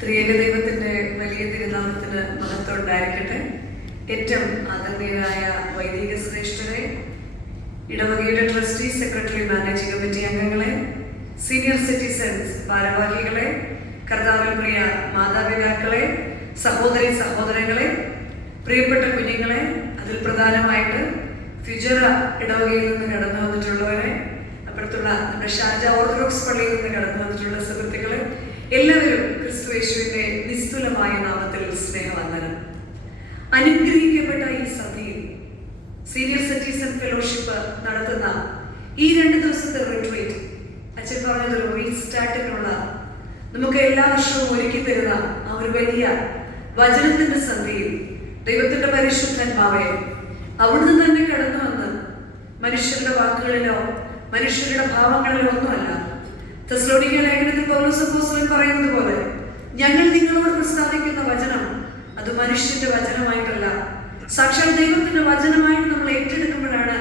ത്രിയേക ദൈവത്തിന്റെ വലിയ തിരുനാമത്തിന് മഹത്വം ഉണ്ടായിരിക്കട്ടെ. ഏറ്റവും ആദരണീയരായ വൈദിക ശ്രേഷ്ഠരെ, ഇടവകയുടെ ട്രസ്റ്റി, സെക്രട്ടറി, മാനേജിംഗ് കമ്മിറ്റി അംഗങ്ങളെ, സീനിയർ സിറ്റിസൺസ്, ഭാരവാഹികളെ, കർത്താവിൽ പ്രിയ മാതാപിതാക്കളെ, സഹോദരി സഹോദരങ്ങളെ, പ്രിയപ്പെട്ട കുഞ്ഞുങ്ങളെ, അതിൽ പ്രധാനമായിട്ട് ഫിജറ ഇടവകയിൽ നിന്ന് കടന്നു വന്നിട്ടുള്ളവരെ, അപ്പുറത്തുള്ള നമ്മുടെ ഷാർജ ഓർത്തഡോക്സ് പള്ളിയിൽ നിന്ന് കടന്നു വന്നിട്ടുള്ള സുഹൃത്തുക്കളെ, എല്ലാവരും ക്രിസ്തു യേശുവിന്റെ നിസ്തുലമായ നാമത്തിൽ സ്നേഹവന്ദനം. അനുഗ്രഹിക്കപ്പെട്ട ഈ സഭയിൽ സീനിയർ സിറ്റിസൺ ഫെലോഷിപ്പ് നടത്തുന്ന ഈ 2 ദിവസത്തെ റിട്രീറ്റ്, അച്ഛൻ പറഞ്ഞതൊരു റീസ്റ്റാർട്ടിനുള്ള നമുക്ക് എല്ലാ വർഷവും ഒരുക്കി തരുന്ന ആ ഒരു വലിയ വചനത്തിന്റെ സന്ധിയിൽ ദൈവത്തിന്റെ പരിശുദ്ധാത്മാവെ അവിടുന്ന് തന്നെ കടന്നു വന്ന് മനുഷ്യരുടെ വാക്കുകളിലോ മനുഷ്യരുടെ ഭാവങ്ങളിലോ ഒന്നുമല്ല, തെസ്സലോനിക്ക ലേഖനത്തിൽ പൗലോസ് അപ്പോസ്തലൻ പറയുന്നത് പോലെ ഞങ്ങൾ നിങ്ങളോട് പ്രസ്താവിക്കുന്ന വചനം അത് മനുഷ്യന്റെ വചനമായിട്ടല്ല, സാക്ഷാൽ ദൈവത്തിന്റെ വചനമായിട്ട് നമ്മൾ ഏറ്റെടുക്കുമ്പോഴാണ്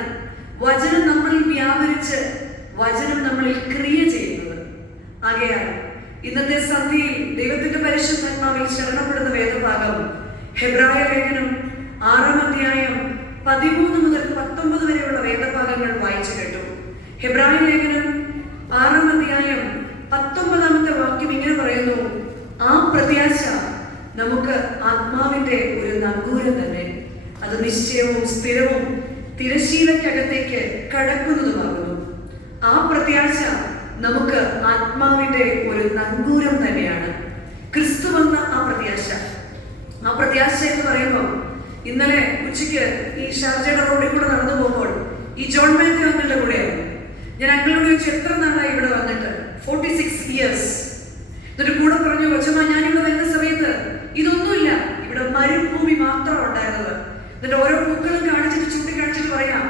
വചനം നമ്മളിൽ വ്യാപരിച്ച് വചനം നമ്മളിൽ ക്രിയ ചെയ്യുന്നത്. ആകയാൽ ഇന്നത്തെ സന്ധ്യയിൽ ദൈവത്തിന്റെ പരിശുദ്ധാത്മാവിൽ ശരണപ്പെടുന്ന വേദഭാഗം ഹെബ്രായ ലേഖനം 6-ാം അധ്യായം 13 മുതൽ 19 വരെയുള്ള വേദഭാഗങ്ങൾ വായിച്ചു കേട്ടു. ഹെബ്രായ ലേഖനം 6-ാം അധ്യായം 19-ാമത്തെ വാക്യം ഇങ്ങനെ പറയുന്നു: ആ പ്രത്യാശ നമുക്ക് ആത്മാവിന്റെ ഒരു നങ്കൂരം തന്നെ, അത് നിശ്ചയവും സ്ഥിരവും തിരശീലയ്ക്കകത്തേക്ക് കടക്കുന്നതുമാകുന്നു. ആ പ്രത്യാശ നമുക്ക് ആത്മാവിന്റെ ഒരു നങ്കൂരം തന്നെയാണ്. ക്രിസ്തു വന്ന ആ പ്രത്യാശ എന്ന് പറയുമ്പോൾ, ഇന്നലെ ഉച്ചയ്ക്ക് ഈ ഷാർജയുടെ റോഡിൽ കൂടെ നടന്നു പോകുമ്പോൾ ഈ ജോൺ മാത്യു അങ്കിളുടെ കൂടെയായിരുന്നു. ഞാൻ അങ്കിളോട് ചോദിച്ചു, എത്ര നാളായി ഇവിടെ വന്നിട്ട്? 46 years. എന്നിട്ട് കൂടെ പറഞ്ഞു, കൊച്ചമ്മ ഞാനിവിടെ വരുന്ന സമയത്ത് ഇതൊന്നുമില്ല, ഇവിടെ മരുഭൂമി മാത്രം ഉണ്ടായിരുന്നത്. എന്നിട്ട് ഓരോ പൂക്കളും കാണിച്ചിട്ട് ചൂണ്ടിക്കാണിച്ചിട്ട് പറയാം,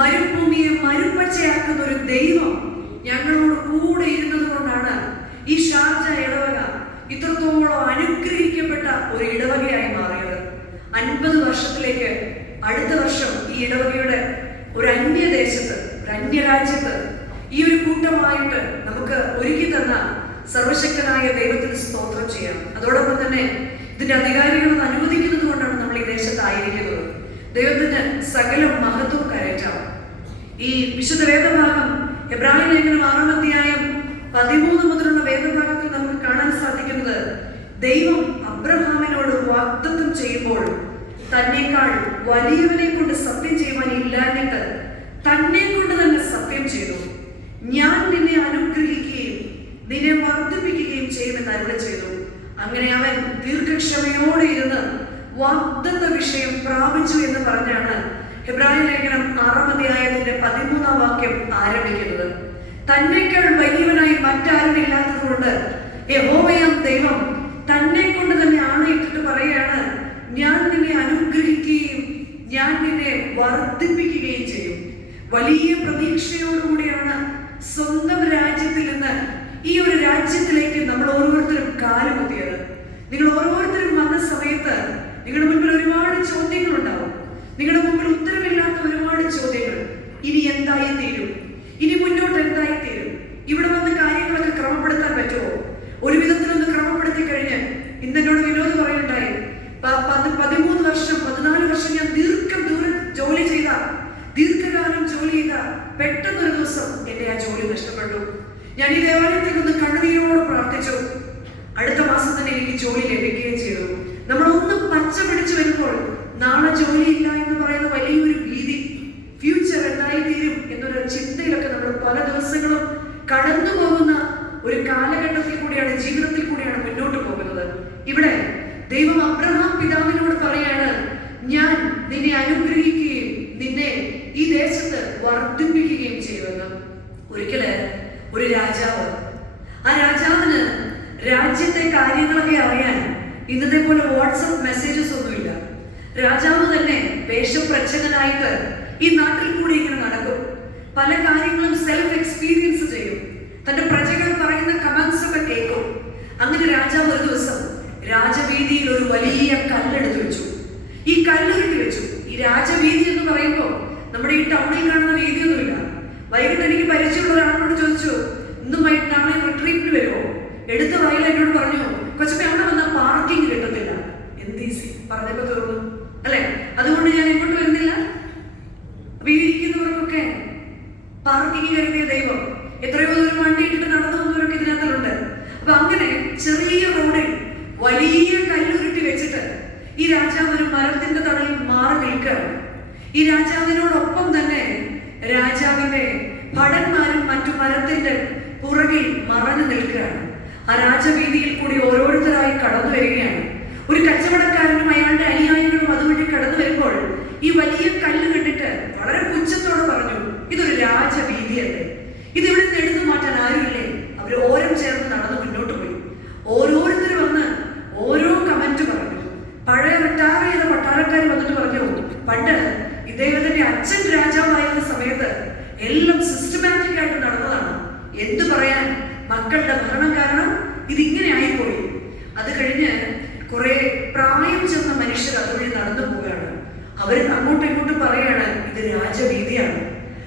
മരുഭൂമിയെ മരുപ്പച്ചയാക്കുന്ന ഒരു ദൈവം ഞങ്ങളോട് കൂടെ ഇരുന്നത് കൊണ്ടാണ് ഈ ഷാർജ ഇടവക ഇത്രത്തോളം അനുഗ്രഹിക്കപ്പെട്ട ഒരു ഇടവകയായി മാറിയത്. 50 വർഷത്തിലേക്ക് അടുത്ത വർഷം ഈ ഇടവകയുടെ ഒരു അന്യദേശത്ത്, ഒരു അന്യരാജ്യത്ത് ഈ ഒരു കൂട്ടമായിട്ട് നമുക്ക് ഒരുക്കി തന്ന സർവശക്തനായ ദൈവത്തിന് സ്തോത്രം ചെയ്യാം. അതോടൊപ്പം തന്നെ ഇതിന്റെ അധികാരികൾ അനുവദിക്കുന്നത് കൊണ്ടാണ് നമ്മൾ ഈ ദേശത്തായിരിക്കുന്നത്. ദൈവത്തിന് സകല മഹത്വം കരയറ്റാം. ഈ വിശുദ്ധ വേദഭാഗം ഹെബ്രായ ലേഖനം 6-ാം അധ്യായം 13 മുതലുള്ള വേദഭാഗത്തിൽ നമുക്ക് കാണാൻ സാധിക്കുന്നത്, ദൈവം അബ്രഹാമിനോട് വാഗ്ദത്തം ചെയ്യുമ്പോൾ തന്നേക്കാൾ വലിയവനെ കൊണ്ട് സത്യം ചെയ്യുവാൻ ഇല്ലാഞ്ഞിട്ട് തന്നെ കൊണ്ട് തന്നെ സത്യം ചെയ്തു. ഞാൻ നിന്നെ അനുഗ്രഹിക്കുകയും നിന്നെ വർദ്ധിപ്പിക്കുകയും ചെയ്യുമെന്ന് അരുളി ചെയ്തു. അങ്ങനെ അവൻ ദീർഘക്ഷമയോടെ ഇരുന്ന് വാഗ്ദത്ത വിഷയം പ്രാപിച്ചു എന്ന് പറഞ്ഞാണ് ഹെബ്രായ ലേഖനം 6-ാം അധ്യായത്തിന്റെ 13-ാം വാക്യം ആരംഭിക്കുന്നത്. തന്നേക്കാൾ വലിയവനായി മറ്റാരും ഇല്ലാത്തത് കൊണ്ട് യഹോവയാം ദൈവം തന്നെ കൊണ്ട് തന്നെ ആണയിട്ടിട്ട് പറയുകയാണ്, ഞാൻ നിന്നെ അനുഗ്രഹിക്കുകയും ഞാൻ നിന്നെ വർദ്ധിപ്പിക്കുകയും ചെയ്യും. വലിയ പ്രതീക്ഷയോടുകൂടിയാണ് സ്വന്തം രാജ്യത്തിൽ നിന്ന് ഈ ഒരു രാജ്യത്തിലേക്ക് നമ്മൾ ഓരോരുത്തരും കാലുകുത്തിയത്. നിങ്ങൾ ഓരോരുത്തരും വന്ന സമയത്ത് നിങ്ങളുടെ മുൻപിൽ ഒരുപാട് ചോദ്യങ്ങൾ ഉണ്ടാവും. നിങ്ങളുടെ മുമ്പിൽ ഉത്തരവില്ലാത്ത ഒരുപാട് ചോദ്യങ്ങൾ. ഇനി എന്തായി തീരും? ഇനി മുന്നോട്ട് എന്തായി തീരും? ഇവിടെ വന്ന കാര്യങ്ങളൊക്കെ ക്രമപ്പെടുത്താൻ പറ്റുമോ? ഒരു വിധത്തിലൊന്ന് ക്രമപ്പെടുത്തി കഴിഞ്ഞ് ഇന്നോട് വിനോദ് പറയുന്നുണ്ടായി, 13 വർഷം 14 വർഷം ഞാൻ ദീർഘകാലം ജോലി ചെയ്ത പെട്ടെന്നൊരു ദിവസം എന്റെ ആ ജോലി നഷ്ടപ്പെട്ടു. ഞാൻ ഈ ദേവാലയത്തിൽ നിന്ന് കണ്ണുനീരോട് പ്രാർത്ഥിച്ചു. അടുത്ത മാസം തന്നെ എനിക്ക് ജോലി ലഭിക്കുകയും ചെയ്തു. നമ്മളൊന്ന് പച്ച പിടിച്ചു വരുമ്പോൾ നാളെ ജോലിയില്ല എന്ന് പറയുന്ന വലിയൊരു ഭീതി, ഫ്യൂച്ചർ എന്തായി തീരും എന്നൊരു ചിന്തയിലൊക്കെ നമ്മൾ പല ദിവസങ്ങളും കടന്നു പോകുന്ന ഒരു കാലഘട്ടത്തിൽ കൂടിയാണ്, ജീവിതത്തിൽ കൂടിയാണ് മുന്നോട്ട് പോകുന്നത്. ഇവിടെ ദൈവം അബ്രഹാം പിതാവിനോട് പറയാണ്, ഞാൻ നിന്നെ അനുഗ്രഹിക്കുകയും നിന്നെ ഈ ദേശത്ത് വർദ്ധിപ്പിക്കുകയും ചെയ്യുമെന്ന്. ഒരിക്കല് ഒരു രാജാവ്, ആ രാജാവിന് രാജ്യത്തെ കാര്യങ്ങളൊക്കെ അറിയാൻ ഇന്നത്തെ പോലെ വാട്സപ്പ് മെസ്സേജസ് ഒന്നുമില്ല. രാജാവ് തന്നെ വേഷപ്രച്ഛന്നനായിട്ട് ഈ നാട്ടിൽ കൂടി ഇങ്ങനെ നടക്കും. പല കാര്യങ്ങളും സെൽഫ് എക്സ്പീരിയൻസ് ചെയ്യും. തന്റെ പ്രജകൾ പറയുന്ന കമന്റ്സ് ഒക്കെ കേൾക്കും. അങ്ങനെ രാജാവ് ഒരു ദിവസം രാജവീതിയിൽ ഒരു വലിയ കല്ലെടുത്ത് വെച്ചു. ഈ കല്ലുരുട്ടി വെച്ചു. ഈ രാജവീതി എന്ന് പറയുമ്പോൾ നമ്മുടെ ഈ ടൗണിൽ കാണുന്ന വീതിയൊന്നുമില്ല. വൈകിട്ട് എനിക്ക് പരിചയമുള്ള ഒരാളോട് ചോദിച്ചു, ഇന്നും വൈകിട്ട് നാളെ റിട്രീറ്റിന് വരുമോ? എടുത്ത വയൽ എന്നോട് പറഞ്ഞു, കൊച്ചമ്മ അവിടെ വലിയ കല്ലുരുട്ടി വെച്ചിട്ട് ഈ രാജാവ് ഒരു മരത്തിന്റെ തണലിൽ മാറി നിൽക്കുകയാണ്. ഈ രാജാവിനോടൊപ്പം തന്നെ രാജാവിന്റെ ഭടന്മാരും മറ്റു മരത്തിന്റെ പുറകിൽ മറഞ്ഞു നിൽക്കുകയാണ്. ആ രാജവീതിയിൽ കൂടി ഓരോരുത്തരായി കടന്നു വരികയാണ്. ഒരു കച്ചവടക്കാരനും അയാളുടെ അനുയായികളും അതുവഴി കടന്നു വരുമ്പോൾ ഈ വലിയ കല്ല് കണ്ടിട്ട് വളരെ പുച്ഛത്തോടെ പറഞ്ഞു, ഇതൊരു രാജവീതിയല്ലേ, ഇതിവിടെ നിന്ന് എടുത്തു മാറ്റാൻ ആരുമില്ലേ? അവർ ഓരം ചേർന്ന് നടന്ന് മുന്നോട്ട് പോയി. ഓരോരുത്തർ വന്ന് ഓരോ കമന്റ് പറഞ്ഞു. പഴയ റിട്ടയർ ചെയ്ത പട്ടാളക്കാർ വന്നിട്ട് പറഞ്ഞു, പണ്ട് ഇദ്ദേഹത്തിന്റെ അച്ഛൻ രാജാവായിരുന്ന സമയത്ത് എല്ലാം സിസ്റ്റമാറ്റിക് ആയിട്ട് നടന്നതാണ്. എന്തു പറയാൻ, മക്കളുടെ ഭരണം കാരണം ഇതിങ്ങനെ ആയിപ്പോയി. അത് കഴിഞ്ഞ് കുറെ പ്രായം ചെന്ന മനുഷ്യർ അതുവഴി നടന്നു പോവുകയാണ്. അവർ അങ്ങോട്ടും ഇങ്ങോട്ടും പറയാണ്, ഇത് രാജവീതിയാണ്.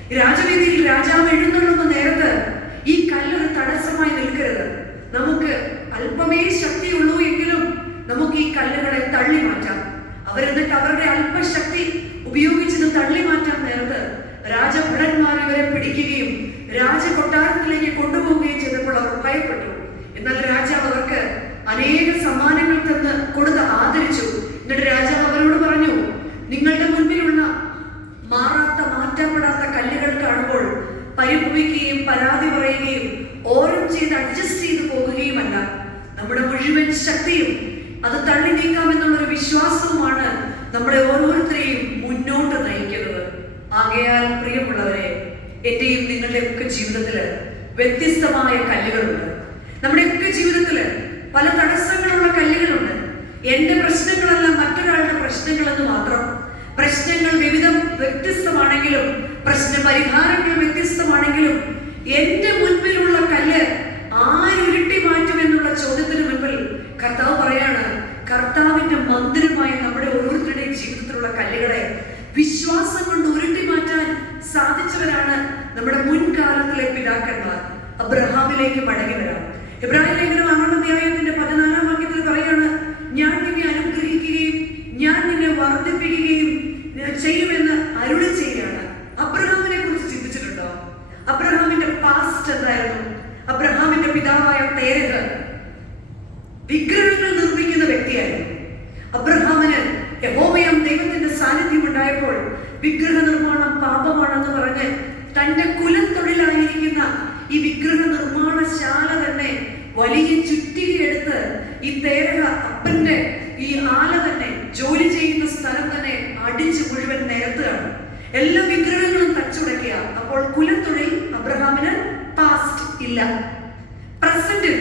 ഈ രാജവീതിയിൽ രാജാവ് എഴുന്നള്ളുന്ന നേരത്ത് ഈ കല്ലൊരു തടസ്സമായി നിൽക്കരുത്. നമുക്ക് അല്പമേ ശക്തിയുള്ളൂ എങ്കിലും നമുക്ക് ഈ കല്ലുകളെ തള്ളി മാറ്റാം. അവരെന്നിട്ട് അവരുടെ അല്പശക്തി ഉപയോഗിച്ചത് തള്ളി മാറ്റാൻ നേരത്ത് രാജഭടന്മാർ ഇവരെ പിടിക്കുകയും രാജകൊട്ടാരത്തിലേക്ക് കൊണ്ടുപോവുകയും ചെയ്തപ്പോൾ അവർ ഭയപ്പെട്ടു. എന്നാൽ രാജാവ് അവർക്ക് അനേക സമ്മാനങ്ങൾ തന്ന് കൊടുത്ത് ആദരിച്ചു. എന്നിട്ട് രാജാവ് അവരോട് പറഞ്ഞു, നിങ്ങളുടെ മുൻപിലുള്ള മാറാത്ത മാറ്റപ്പെടാത്ത കല്ലുകൾ കാണുമ്പോൾ പരിഭവിക്കുകയും പരാതി പറയുകയും ഓരം ചെയ്ത് അഡ്ജസ്റ്റ് ചെയ്ത് പോകുകയുമല്ല, നമ്മുടെ മുഴുവൻ ശക്തിയും അത് തള്ളി നീക്കാമെന്നുള്ളൊരു വിശ്വാസവുമാണ് നമ്മളെ ഓരോരുത്തരെയും മുന്നോട്ട് നയിക്കുന്നത്. ആകയാൽ പ്രിയമുള്ളവരെ, എന്റെയും നിങ്ങളുടെ ഒക്കെ ജീവിതത്തില് വ്യത്യസ്തമായ കല്ലുകളുണ്ട്. നമ്മുടെയൊക്കെ ജീവിതത്തില് പല തടസ്സങ്ങളുള്ള കല്ലുകളുണ്ട്. എന്റെ പ്രശ്നങ്ങളല്ല മറ്റൊരാളുടെ പ്രശ്നങ്ങളെന്ന് മാത്രം. പ്രശ്നങ്ങൾ വിവിധം വ്യത്യസ്തമാണെങ്കിലും പ്രശ്ന പരിഹാരങ്ങൾ വ്യത്യസ്തമാണെങ്കിലും എന്റെ മുൻപിലുള്ള കല്ല് ആരുരുട്ടി മാറ്റുമെന്നുള്ള ചോദ്യത്തിന് മുൻപിൽ കർത്താവ് പറയാണ്, കർത്താവിന്റെ മന്ദിരമായ നമ്മുടെ ഓരോരുത്തരുടെയും ജീവിതത്തിലുള്ള കല്ലുകളെ വിശ്വാസം കൊണ്ട് ഉരുട്ടി മാറ്റാൻ സാധിച്ചവരാണ് നമ്മുടെ മുൻകാലത്തിലെ പിതാക്കന്മാർ. അബ്രഹാമിലേക്ക് മടങ്ങി വരാം. ഇബ്രാഹിം ലേഖനം 6-ാം വാക്യത്തിൽ പറയാണ്, ഞാൻ നിന്നെ അനുഗ്രഹിക്കുകയും ഞാൻ നിന്നെ വർദ്ധിപ്പിക്കുകയും ചെയ്യുമെന്ന് അരുളി ചെയ്യുകയാണ്. അബ്രഹാമിനെ കുറിച്ച് ചിന്തിച്ചിട്ടുണ്ടോ? അബ്രഹാമിന്റെ പാസ്റ്റ് എന്തായിരുന്നു? അബ്രഹാമിന്റെ പിതാവായ തേരഹ് വിഗ്രഹങ്ങൾ നിർമ്മിക്കുന്ന വ്യക്തിയായിരുന്നു. അബ്രഹാമിന് യഹോവയാം ദൈവത്തിന്റെ സാന്നിധ്യം ഉണ്ടായപ്പോൾ വിഗ്രഹ നിർമ്മാണം പാപമാണെന്ന് പറഞ്ഞ് തന്റെ കുലത്തൊഴിലായിരിക്കുന്ന ഈ വിഗ്രഹ നിർമ്മാണശാല തന്നെ വലിയ ചുറ്റികയെടുത്ത് ഈ തേരഹ അപ്പന്റെ ഈ ആല തന്നെ ജോലി ചെയ്യുന്ന സ്ഥലം തന്നെ അടിച്ച് മുഴുവൻ നിരത്തുകയാണ്. എല്ലാ വിഗ്രഹങ്ങളും തച്ചുടയ്ക്കുക. അപ്പോൾ കുലത്തൊഴിൽ അബ്രഹാമിന് പാസ്റ്റ് ഇല്ല. പ്രസന്റിൽ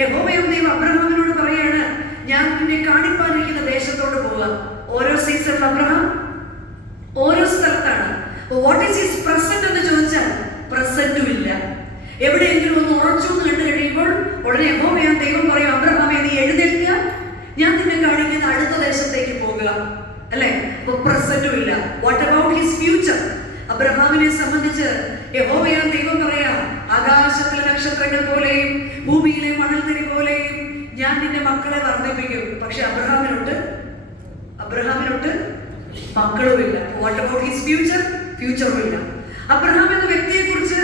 യഹോവയാം ദൈവം അബ്രഹാമിനോട് പറയാണ്, ഞാൻ നിന്നെ കാണിപ്പാനിരിക്കുന്ന ദേശത്തോട് പോവുക. ഓരോ സീസണിൽ അബ്രഹാം ഓരോ സ്ഥലത്താണ്. വാട്ട് ഈസ് ഹിസ് പ്രസന്റ് എന്ന് ചോദിച്ചാൽ പ്രസന്റും ഇല്ല. എവിടെയെങ്കിലും ഒന്ന് ഉറച്ചു എന്ന് കണ്ടു കഴിയുമ്പോൾ ഉടനെ യഹോവയാം ദൈവം പറയും, അബ്രഹാമേ നീ എഴുന്നേൽക്കുക, ഞാൻ നിന്നെ കാണിക്കുന്ന അടുത്ത ദേശത്തേക്ക് പോകുക. അല്ലെ? അപ്പൊ പ്രസന്റും ഇല്ല. What about his future? അബ്രഹാമിനെ സംബന്ധിച്ച് യഹോവയാം ദൈവം പറയാം, ആകാശത്തിലെ നക്ഷത്രങ്ങൾ പോലെയും ഭൂമിയിലെ മണൽത്തരി പോലെയും ഞാൻ നിന്റെ മക്കളെ വർദ്ധിപ്പിക്കും. പക്ഷെ അബ്രഹാമിനൊട്ട് മക്കളുമില്ല. What about his future? ഫ്യൂച്ചറും ഇല്ല. അബ്രഹാം എന്ന വ്യക്തിയെ കുറിച്ച്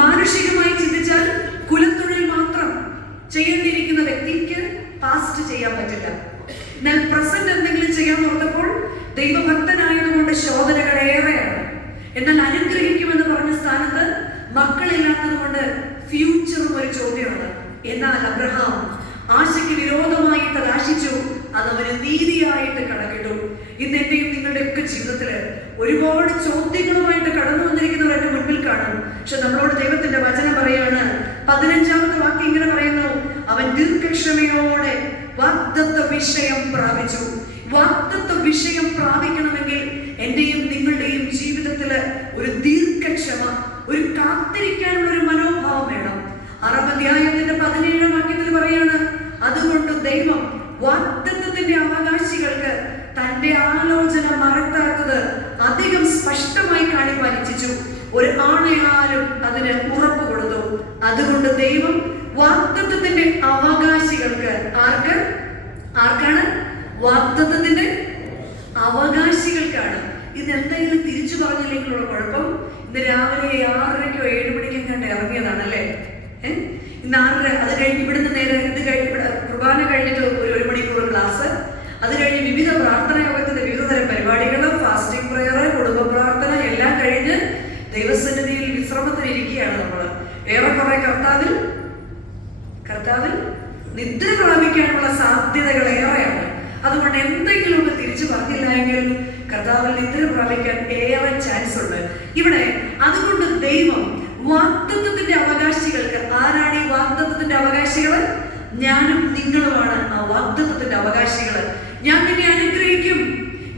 മാനുഷികമായി ചിന്തിച്ചാൽ കുലത്തൊഴിൽ മാത്രം ചെയ്യേണ്ടിയിരിക്കുന്ന വ്യക്തിക്ക് പാസ്റ്റ് ചെയ്യാൻ പറ്റില്ല. എന്നാൽ പ്രസന്റ് എന്തെങ്കിലും ചെയ്യാൻ ഓർത്തപ്പോൾ ദൈവഭക്തനായതുകൊണ്ട് ശോധനകൾ ഏറെയാണ്. എന്നാൽ അനുഗ്രഹിക്കുമെന്ന് പറഞ്ഞ സ്ഥാനത്ത് മക്കളില്ലാത്തത് കൊണ്ട് ഫ്യൂച്ചറും ഒരു ചോദ്യമാണ്. എന്നാൽ അബ്രഹാം ആശയ്ക്ക് വിരോധമായിട്ട് ആശിച്ചു, അതവന് നീതിയായിട്ട് കണക്കിട്ടു. ഇന്ന് എന്റെയും നിങ്ങളുടെ ഒക്കെ ജീവിതത്തില് ഒരുപാട് ചോദ്യങ്ങളുമായിട്ട് കടന്നു വന്നിരിക്കുന്നവർ എന്റെ മുൻപിൽ കാണും. പക്ഷെ നമ്മളോട് ദൈവത്തിന്റെ വചനം പറയാണ്, 15-ാമത്തെ വാക്യം ഇങ്ങനെ പറയുന്നു, അവൻ ദീർഘക്ഷമയോടെ വാഗ്ദത്ത വിഷയം പ്രാപിച്ചു. വാഗ്ദത്ത വിഷയം പ്രാപിക്കണമെങ്കിൽ എന്റെയും നിങ്ങളുടെയും ജീവിതത്തില് ഒരു ദീർഘക്ഷമ, ഒരു കാത്തിരിക്കാനുള്ള ഒരു മനോഭാവം വേണം. 6-ാം അധ്യായത്തിന്റെ 17-ാം വാക്യത്തിൽ പറയാണ്, അതുകൊണ്ട് ദൈവം വാഗ്ദത്തത്തിന്റെ അവകാശികൾക്ക് തന്റെ ആലോചന മറക്കാത്തത് അധികം സ്പഷ്ടമായി കാണിപ്പാൻ ഇച്ഛിച്ചു. ഒരു ആണയാലും അതിന് ഉറപ്പ് കൊടുത്തു. അതുകൊണ്ട് ദൈവം വാഗ്ദത്തത്തിന്റെ അവകാശികൾക്ക്, ആർക്കാണ്? വാഗ്ദത്തത്തിന്റെ അവകാശികൾക്കാണ്. ഇത് എന്തെങ്കിലും തിരിച്ചു പറഞ്ഞില്ലെങ്കിലുള്ള കുഴപ്പം. ഇന്ന് രാവിലെ 6:30-ക്കോ 7 മണിക്കോ കണ്ട് ഇറങ്ങിയതാണല്ലേ. ഇന്ന് 6:30. അത് കഴിഞ്ഞ് ഇവിടുന്ന് നേരെ ഇത് കഴിഞ്ഞ് കുർബാന കഴിഞ്ഞിട്ട് ഒരു അത് കഴിഞ്ഞ് വിവിധ പ്രാർത്ഥന യോഗത്തിന്റെ വിവിധ തരം പരിപാടികൾ, ഫാസ്റ്റിംഗ് പ്രയർ, കുടുംബ പ്രാർത്ഥന എല്ലാം കഴിഞ്ഞ് ദൈവസന്നിധിയിൽ വിശ്രമത്തിന് ഇരിക്കുകയാണ് നമ്മൾ. ഏറെക്കുറെ കർത്താവിൽ നിദ്ര പ്രാപിക്കാനുള്ള സാധ്യതകൾ ഏറെയാണ്. അതുകൊണ്ട് എന്തെങ്കിലുമൊക്കെ തിരിച്ചു പറഞ്ഞില്ല എങ്കിൽ കർത്താവിൽ നിദ്ര പ്രാപിക്കാൻ ഏറെ ചാൻസ് ഉണ്ട് ഇവിടെ. അതുകൊണ്ട് ദൈവം വാഗ്ദത്തത്തിന്റെ അവകാശികൾക്ക്, ആരാണ് ഈ വാഗ്ദത്തത്തിന്റെ അവകാശികൾ? ഞാനും നിങ്ങളുമാണ് ആ വാഗ്ദത്തത്തിന്റെ അവകാശികൾ. ഞാൻ നിന്നെ അനുഗ്രഹിക്കും.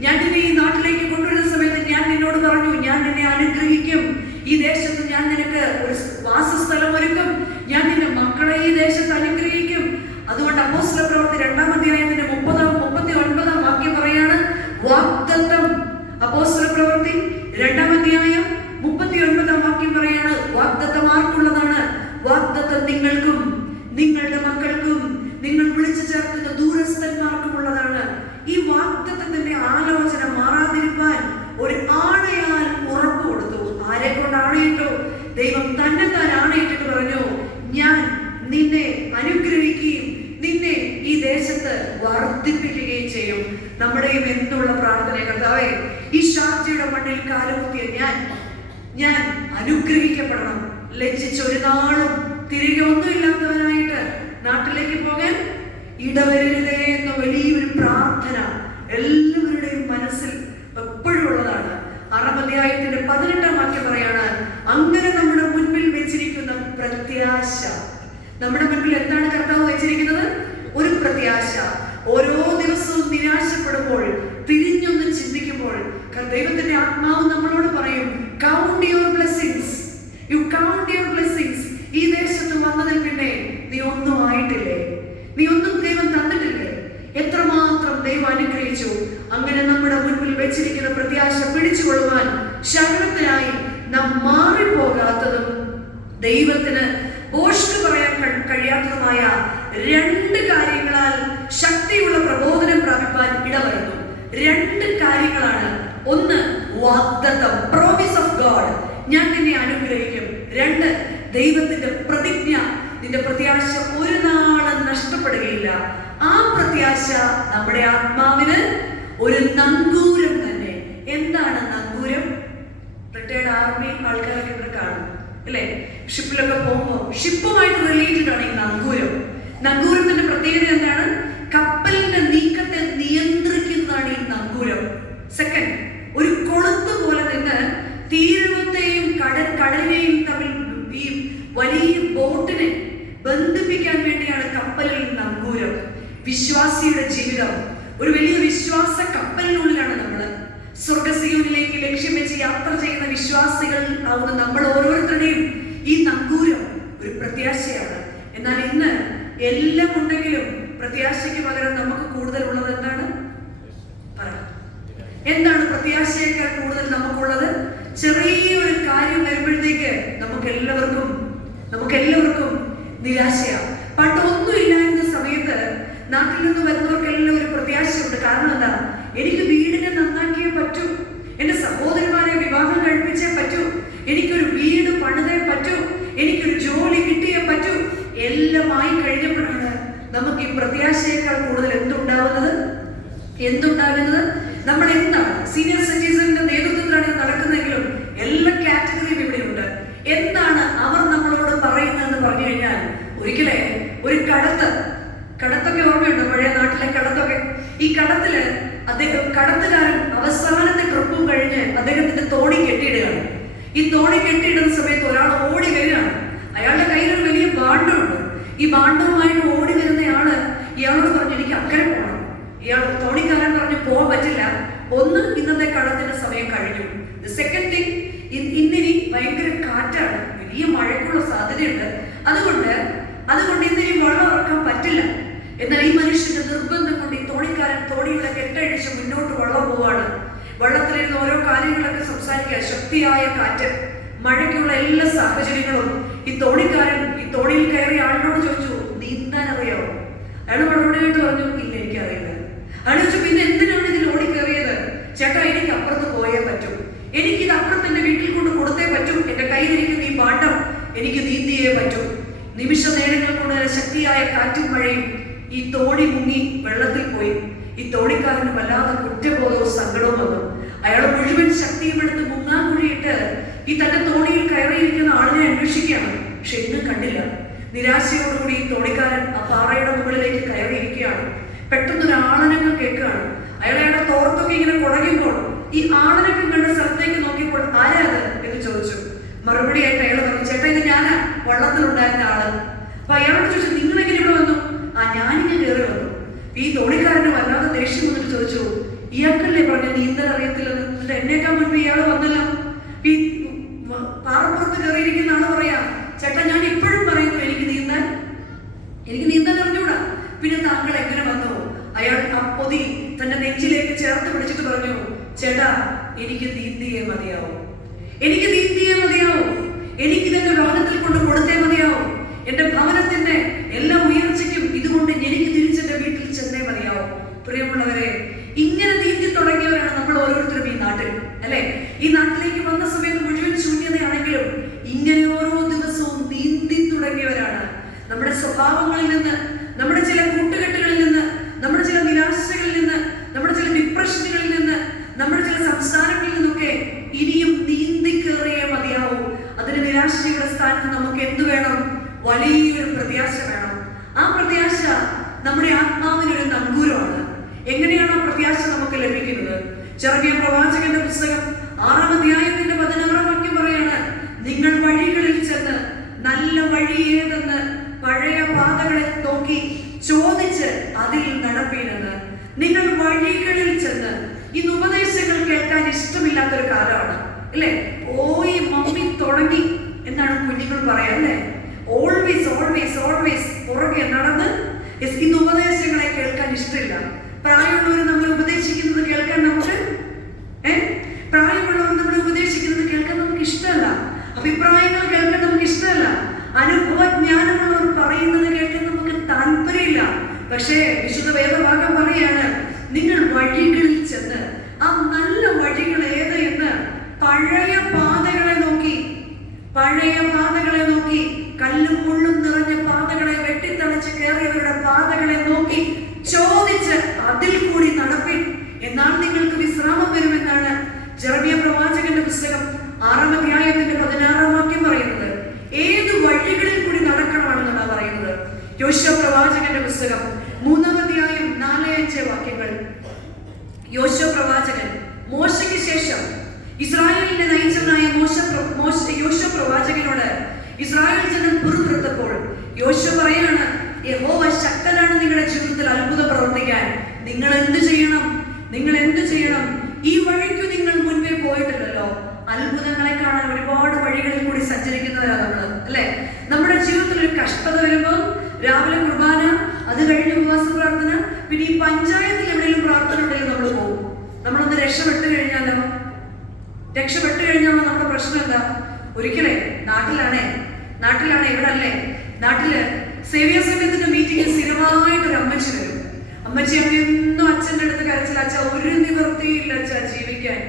ഞാൻ നിന്നെ ഈ നാട്ടിലേക്ക് കൊണ്ടുവരുന്ന സമയത്ത് ഞാൻ നിന്നോട് പറഞ്ഞു, ഞാൻ നിന്നെ അനുഗ്രഹിക്കും. ഈ ദേശത്ത് ഞാൻ നിനക്ക് ഒരു വാസസ്ഥലം ഒരുക്കും. ഞാൻ നിന്റെ മക്കളെ ഈ ദേശത്ത് അനുഗ്രഹിക്കും. അതുകൊണ്ട് അപ്പോസ്തലപ്രവൃത്തി 2-ാം അധ്യായത്തിന്റെ 39-ാം വാക്യം പറയാണ് വാഗ്ദത്തം. അപ്പോസ്തലപ്രവൃത്തി 2-ാം അധ്യായം 39-ാം വാക്യം പറയാണ് വാഗ്ദത്തം ആർക്കുള്ളതാണ്? വാഗ്ദത്തം നിങ്ങൾക്കും നിങ്ങളുടെ മക്കൾക്കും നിങ്ങൾ വിളിച്ചു ചേർക്കുന്ന ദൂരസ്ഥന്മാർക്കുമുള്ളതാണ്. ഈ വാഗ്ദത്തത്തിന്റെ ആലോചന മാറാതിരിക്കാൻ ഒരു ആണയാൽ ഉറപ്പ് കൊടുത്തു. ആരെ കൊണ്ട് ആണയിട്ടു? ദൈവം തന്നെത്താൻ ആണയിട്ടിട്ട് പറഞ്ഞു, ഞാൻ നിന്നെ അനുഗ്രഹിക്കുകയും നിന്നെ ഈ ദേശത്ത് വർദ്ധിപ്പിക്കുകയും ചെയ്യും. നമ്മുടെയും എന്നുള്ള പ്രാർത്ഥന, കർത്താവേ, ഈ ഷാർജയുടെ മണ്ണിൽ കാലുകുത്തിയ ഞാൻ അനുഗ്രഹിക്കപ്പെടണം. ലജ്ജിച്ച് ഒരു നാളും തിരികെ ഒന്നുമില്ലാത്തവനായിട്ട് നാട്ടിലേക്ക് പോകാൻ ഇടവരരുതേ എന്ന വലിയൊരു പ്രാർത്ഥന എല്ലാവരുടെയും മനസ്സിൽ എപ്പോഴും ഉള്ളതാണ്. 6-ാം അധ്യായത്തിന്റെ 18-ാം വാക്യം പറയാണ്, അങ്ങനെ നമ്മുടെ മുൻപിൽ വെച്ചിരിക്കുന്ന പ്രത്യാശ. നമ്മുടെ മുൻപിൽ എന്താണ് കർത്താവ് വെച്ചിരിക്കുന്നത്? ഒരു പ്രത്യാശ. ഓരോ ദിവസവും നിരാശപ്പെടുമ്പോൾ, തിരിഞ്ഞൊന്ന് ചിന്തിക്കുമ്പോൾ ദൈവത്തിന്റെ ആത്മാവ് നമ്മളോട് പറയും, count your blessings. U count your blessings. ഈ ദേശത്ത് വന്നതിൽ പിന്നെ നീ ഒന്നും ആയിട്ടില്ലേ? നീ ഒന്നും ദൈവം തന്നിട്ടില്ലേ? എത്രമാത്രം ദൈവം അനുഗ്രഹിച്ചു. അങ്ങനെ നമ്മുടെ മുൻപിൽ വെച്ചിരിക്കുന്ന പ്രത്യാശ പിടിച്ചുകൊള്ളുവാൻ ശരണത്തിനായി നാം മാറിപ്പോകാത്തതും ദൈവത്തിന് ഭോഷ്ക് പറയാൻ കഴിയാത്തതുമായ 2 കാര്യങ്ങളാൽ ശക്തിയുള്ള പ്രബോധനം പ്രാപിപ്പാൻ ഇടവരുന്നു. 2 കാര്യങ്ങളാണ്. ഒന്ന്, വാഗ്ദത്തം, പ്രോമിസ് ഓഫ് ഗോഡ്, ഞാൻ നിന്നെ അനുഗ്രഹിക്കും. 2, ദൈവത്തിന്റെ പ്രതിജ്ഞ, നിന്റെ പ്രത്യാശ ഒരു നാളും നഷ്ടപ്പെടുകയില്ല. ആ പ്രത്യാശ നമ്മുടെ ആത്മാവിന് ഒരു നങ്കൂരം തന്നെ. എന്താണ് നങ്കൂരം? റിട്ടയർഡ് ആർമി ആൾക്കാരൊക്കെ ഇവിടെ കാണും അല്ലേ? ഷിപ്പിലൊക്കെ പോകുമ്പോൾ ഷിപ്പുമായിട്ട് റിലേറ്റഡ് ആണ് ഈ നങ്കൂരം. നങ്കൂരത്തിന്റെ പ്രത്യേകത എന്താണ്? കപ്പലിന്റെ നീക്കത്തെ നിയന്ത്രിക്കുന്നതാണ് ഈ നങ്കൂരം. സെക്കൻഡ്, ഒരു കൊളുത്ത് പോലെ നിന്ന് തീരത്തെയും കടലിനെയും തമ്മിൽ ഈ വലിയ ബോട്ടിനെ ബന്ധിപ്പിക്കാൻ വേണ്ടിയാണ് കപ്പലിൽ നങ്കൂരം. വിശ്വാസിയുടെ ജീവിതം ഒരു വലിയ വിശ്വാസ കപ്പലിനുള്ളിലാണ് നമ്മൾ. സ്വർഗസിയോനിലേക്ക് ലക്ഷ്യം വെച്ച് യാത്ര ചെയ്യുന്ന വിശ്വാസികൾ ആവുന്ന നമ്മൾ ഓരോരുത്തരുടെയും ഈ നങ്കൂരം ഒരു പ്രത്യാശയാണ്. എന്നാൽ ഇന്ന് എല്ലാം ഉണ്ടെങ്കിലും പ്രത്യാശയ്ക്ക് പകരം നമുക്ക് കൂടുതൽ ഉള്ളത് എന്താണ്? എന്താണ് പ്രത്യാശയേക്കാൾ കൂടുതൽ നമുക്കുള്ളത്? ചെറിയൊരു കാര്യം വരുമ്പോഴത്തേക്ക് നമുക്ക് എല്ലാവർക്കും നിരാശയാണ്. പണ്ട് ഒന്നുമില്ലായിരുന്ന സമയത്ത് നാട്ടിൽ നിന്ന് വരുന്നവർക്കെല്ലാം ഒരു പ്രത്യാശയുണ്ട്. കാരണം എന്താ? എനിക്ക് വീടിനെ നന്നാക്കിയേ പറ്റൂ, എന്റെ സഹോദരന്മാരെ വിവാഹം കഴിപ്പിച്ചേ പറ്റൂ, എനിക്കൊരു വീട് പണിതേ പറ്റൂ, എനിക്കൊരു ജോലി കിട്ടിയേ പറ്റൂ. എല്ലാമായി കഴിഞ്ഞപ്പോഴാണ് നമുക്ക് ഈ പ്രത്യാശയേക്കാൾ കൂടുതൽ എന്തുണ്ടാകുന്നത്? നമ്മൾ എന്താണ് സീനിയർ സിറ്റിസന്റെ നേതൃത്വത്തിലാണ് നടക്കുന്നതെങ്കിലും എല്ലാ കാറ്റഗറിയും ഇവിടെയുണ്ട്. എന്താണ് അവർ നമ്മളോട് പറയുന്നതെന്ന് പറഞ്ഞു കഴിഞ്ഞാൽ, ഒരിക്കലേ ഒരു കടത്തൊക്കെ ഓർമ്മയുണ്ട്? പഴയ നാട്ടിലെ കടത്തൊക്കെ. ഈ കടത്തില് കടത്തുകാരൻ അവസാനത്തെ ട്രിപ്പും കഴിഞ്ഞ് അദ്ദേഹത്തിന്റെ തോണി കെട്ടിയിടുകയാണ്. ഈ തോണി കെട്ടിയിടുന്ന സമയത്ത് ഒരാൾ ഓടി വരികയാണ്. അയാളുടെ കയ്യിലൊരു വലിയ ഭാണ്ഡമുണ്ട്. ഈ ഭാണ്ഡവുമായിട്ട് ഓടി വരുന്നയാള് ഇയാളോട് പറഞ്ഞു, എനിക്ക് അക്കരെ പോകണം. തോണിക്കാരൻ പറഞ്ഞു, പോകാൻ പറ്റില്ല. ഒന്ന്, ഇന്നത്തെ കടത്തിന്റെ സമയം കഴിഞ്ഞു. സെക്കൻഡ് തിങ്, ഇന്നിനി ഭയങ്കര കാറ്റാണ്, വലിയ മഴയ്ക്കുള്ള സാധ്യതയുണ്ട്. അതുകൊണ്ട് ഇന്നിനി വെള്ളം ഇറക്കാൻ പറ്റില്ല. എന്നാൽ ഈ മനുഷ്യന്റെ നിർബന്ധം കൊണ്ട് ഈ തോണിക്കാരൻ തോണിയുടെ കെട്ടഴിച്ച് മുന്നോട്ട് വെള്ളം പോവാണ്. വെള്ളത്തിലിരുന്ന് ഓരോ കാര്യങ്ങളൊക്കെ സംസാരിക്കുക. ശക്തിയായ കാറ്റ്, മഴയ്ക്കുള്ള എല്ലാ സാഹചര്യങ്ങളും. ഈ തോണിക്കാരൻ ഈ തോണിയിൽ കയറിയ ആളിനോട് ചോദിച്ചു, നീന്താൻ അറിയാമോ? അയാൾ മറുപടിയായിട്ട് പറഞ്ഞു, ഇല്ല, എനിക്കറിയില്ല. അയാൾ ചോദിച്ചു, പിന്നെ എന്തിനാണ് ഇതിൽ ഓടി കയറിയത്? ചേട്ടാ, എനിക്ക് അപ്പുറത്ത് പോയേ പറ്റൂ, എനിക്കിത് അപ്പുറത്ത് എന്റെ വീട്ടിൽ കൊണ്ട് കൊടുത്തേ പറ്റൂ, എന്റെ കയ്യിലിരിക്കുന്ന ഈ ഭാണ്ഡം എനിക്ക് നീന്തിയേ പറ്റൂ. നിമിഷ നേരങ്ങൾ കൊണ്ട് ശക്തിയായ കാറ്റും മഴയും ഈ തോണി മുങ്ങി വെള്ളത്തിൽ പോയി. ഈ തോണിക്കാരന് വല്ലാതെ കുറ്റബോധവും സങ്കടവും വന്നു. അയാൾ മുഴുവൻ ശക്തിയും എടുത്ത് മുങ്ങാൻകുഴിയിട്ട് ഈ തന്റെ തോണിയിൽ കയറിയിരിക്കുന്ന ആളിനെ അന്വേഷിക്കുകയാണ്. പക്ഷെ എങ്ങും കണ്ടില്ല. നിരാശയോടുകൂടി ഈ തോണിക്കാരൻ ആ പാറയുടെ മുകളിലേക്ക് കയറിയിരിക്കുകയാണ്. പെട്ടെന്നൊരു ആളനക്കം കേൾക്കുകയാണ്. അയാളെ തോർത്തൊക്കെ ഇങ്ങനെ കുടയുമ്പോൾ ഈ ആളനക്കം കണ്ട സ്ഥലത്തേക്ക് നോക്കിയപ്പോൾ ആരാ അത് എന്ന് ചോദിച്ചു. മറുപടിയായിട്ട് അയാൾ പറഞ്ഞു, ചേട്ടാ ഇത് ഞാനാ, വള്ളത്തിലുണ്ടായിരുന്ന ആള്. അപ്പൊ അയാളോട് ചോദിച്ചു, നിങ്ങൾ എങ്ങനെ ഇവിടെ വന്നു? ഞാനിങ്ങനെ കയറി വന്നു. ഈ തോണിക്കാരന് വല്ലാതെ ദേഷ്യം വന്നിട്ട് ചോദിച്ചു, ഇയാൾക്കല്ലേ പറഞ്ഞ നീന്തൽ അറിയത്തില്ലെന്ന്? എന്നിട്ട് എന്നേക്കാൾ മുൻപ് ഇയാൾ വന്നല്ലോ. ഈ പാറപ്പുറത്ത് കയറിയിരിക്കുന്ന ആള് പറയാ, ചേട്ടാ ഞാൻ ഇപ്പോഴും പറയുന്നു എനിക്ക് നീന്താൻ അറിഞ്ഞൂടാ, പിന്നെ താങ്കൾ എങ്ങനെ വന്നു? അയാൾ ആ പൊതി തന്റെ നെഞ്ചിലേക്ക് ചേർത്ത് പിടിച്ചിട്ട് പറഞ്ഞു, ചേട്ടാ എനിക്ക് നീന്തിയേ മതിയാവും, എനിക്ക് തന്നെ ലോകത്തിൽ കൊണ്ട് കൊടുത്തേ മതിയാവും. എന്റെ ഭവനത്തിന്റെ എല്ലാ ഉയർച്ചയ്ക്കും ഇതുകൊണ്ട് എനിക്ക് തിരിച്ചെന്റെ വീട്ടിൽ ചെന്നേ മതിയാവും. പ്രിയമുള്ളവരെ, ഇങ്ങനെ നീന്തി തുടങ്ങിയവരാണ് നമ്മൾ ഓരോരുത്തരും ഈ നാട്ടിൽ, അല്ലെ? ഈ നാട്ടിലേക്ക് വന്ന സമയത്ത് മുഴുവൻ ശൂന്യതയാണെങ്കിലും ഇങ്ങനെ ഓരോ ദിവസവും നീന്തി തുടങ്ങിയവരാണ്. നമ്മുടെ സ്വഭാവങ്ങളിൽ നിന്ന്, നമ്മുടെ ചില കൂട്ടുകെട്ടുകളിൽ നിന്ന്, നമ്മുടെ ചില നിരാശകളിൽ നിന്ന്, നമ്മുടെ ചില ഡിപ്രഷനുകളിൽ നിന്ന്, നമ്മുടെ ചില സംസ്ഥാനങ്ങളിൽ നിന്നൊക്കെ ഇനിയും നീന്തി കയറിയേ മതിയാവൂ. അതിന് നിരാശയുടെ സ്ഥാനത്ത് നമുക്ക് എന്ത് വേണം? വലിയൊരു പ്രത്യാശ വേണം. ആ പ്രത്യാശ നമ്മുടെ ആത്മാവിനൊരു നങ്കൂരമാണ്. എങ്ങനെയാണ് ആ പ്രത്യാശ നമുക്ക് ലഭിക്കുന്നത്? ചെറിയ പ്രവാചകന്റെ പുസ്തകം 6-ാം അധ്യായത്തിന്റെ 16-ാം വാക്യം പറയാണ്, നിങ്ങൾ വഴികളിൽ ചെന്ന് നല്ല വഴി ഏതെന്ന് പഴയ പാതകളെ നോക്കി ചോദിച്ച് അതിൽ നടപ്പീനെന്ന്. നിങ്ങൾ വഴികളിൽ ചെന്ന്. ഇന്ന് ഉപദേശങ്ങൾ കേൾക്കാൻ ഇഷ്ടമില്ലാത്തൊരു കാലമാണ്, അല്ലേ? ഓയ് മമ്മി തുടങ്ങി എന്നാണ് കുഞ്ഞുങ്ങൾ പറയാ, അല്ലേ? ഓൾവേസ് ഓൾവേസ് ഓൾവേസ് പുറകെ നടന്ന്. ഇന്ന് ഉപദേശങ്ങളെ കേൾക്കാൻ ഇഷ്ടമില്ല. പ്രായമുള്ളവർ നമ്മളെ ഉപദേശിക്കുന്നത് കേൾക്കാൻ നമുക്ക് ഇഷ്ടമല്ല. അഭിപ്രായങ്ങൾ കേൾക്കാൻ നമുക്ക് ഇഷ്ടമല്ല. അനുഭവജ്ഞാനമുള്ളവർ പറയുന്നത് കേൾക്കാൻ നമുക്ക് താല്പര്യമില്ല. പക്ഷേ വിശുദ്ധ വേദഭാഗം പറയാണ്, നിങ്ങൾ വഴികളിൽ ചെന്ന്. ആ നല്ല വഴികൾ ഏത് എന്ന് പഴയ പാതകളെ നോക്കി കല്ലും മുള്ളും നിറഞ്ഞ പാതകളെ വെട്ടിത്തളച്ച് കയറിയവരുടെ പാതകളെ നോക്കി ചോദിച്ച് അതിൽ കൂടി നടപ്പിൻ, എന്നാൽ നിങ്ങൾക്ക് വിശ്രാമം വരുമെന്നാണ് ജെറമ്യ പ്രവാചകന്റെ പുസ്തകം 6-ാം അധ്യായത്തിന്റെ 16-ാം വാക്യം പറയുന്നത്. ഏത് വഴികളിൽ കൂടി നടക്കണമെന്നാണ് പറയുന്നത്. യോശുവ പ്രവാചകന്റെ പുസ്തകം 3-ാം അധ്യായം 4-5 വാക്യങ്ങൾ. യോശുവ പ്രവാചകൻ മോശയ്ക്ക് ശേഷം ഇസ്രായേലിനെ നയിച്ചവനായ യോശുവ പ്രവാചകനോട് ഇസ്രായേൽ ജനം പുറപ്പെട്ടപ്പോൾ യോശുവ പറയാണ്, യഹോവ ശക്തനാണ് നിങ്ങളുടെ ജീവിതത്തിൽ അത്ഭുതം പ്രവർത്തിക്കാൻ. നിങ്ങൾ എന്ത് ചെയ്യണം? ഈ വഴിക്ക് നിങ്ങൾ മുൻപേ പോയിട്ടില്ലല്ലോ. അത്ഭുതങ്ങളെ കാണാൻ ഒരുപാട് വഴികളിൽ കൂടി സഞ്ചരിക്കുന്നവരാണ് നമ്മൾ, അല്ലെ? നമ്മുടെ ജീവിതത്തിൽ ഒരു കഷ്ടത വരുമ്പോൾ രാവിലെ കുർബാന, അത് കഴിഞ്ഞ് ഉപവാസ പ്രാർത്ഥന, പിന്നെ ഈ പഞ്ചായത്തിൽ എവിടെയെങ്കിലും പ്രാർത്ഥന ഉണ്ടെങ്കിൽ നമ്മൾ പോകും. നമ്മളൊന്ന് രക്ഷപ്പെട്ട് കഴിഞ്ഞാൽ നമ്മുടെ പ്രശ്നം എന്താ? ഒരിക്കലേ നാട്ടിലാണേ ഇവിടെ അല്ലേ, നാട്ടില് സേവ്യ സമയത്തിന്റെ മീറ്റിംഗിൽ സ്ഥിരമായിട്ടൊരു അമ്മച്ചി വരും. അമ്മച്ചി എന്നും അച്ഛൻ്റെ അടുത്ത് കരച്ചില്ല, അച്ഛ ഒരു നിവൃത്തിയില്ല അച്ഛ ജീവിക്കാൻ.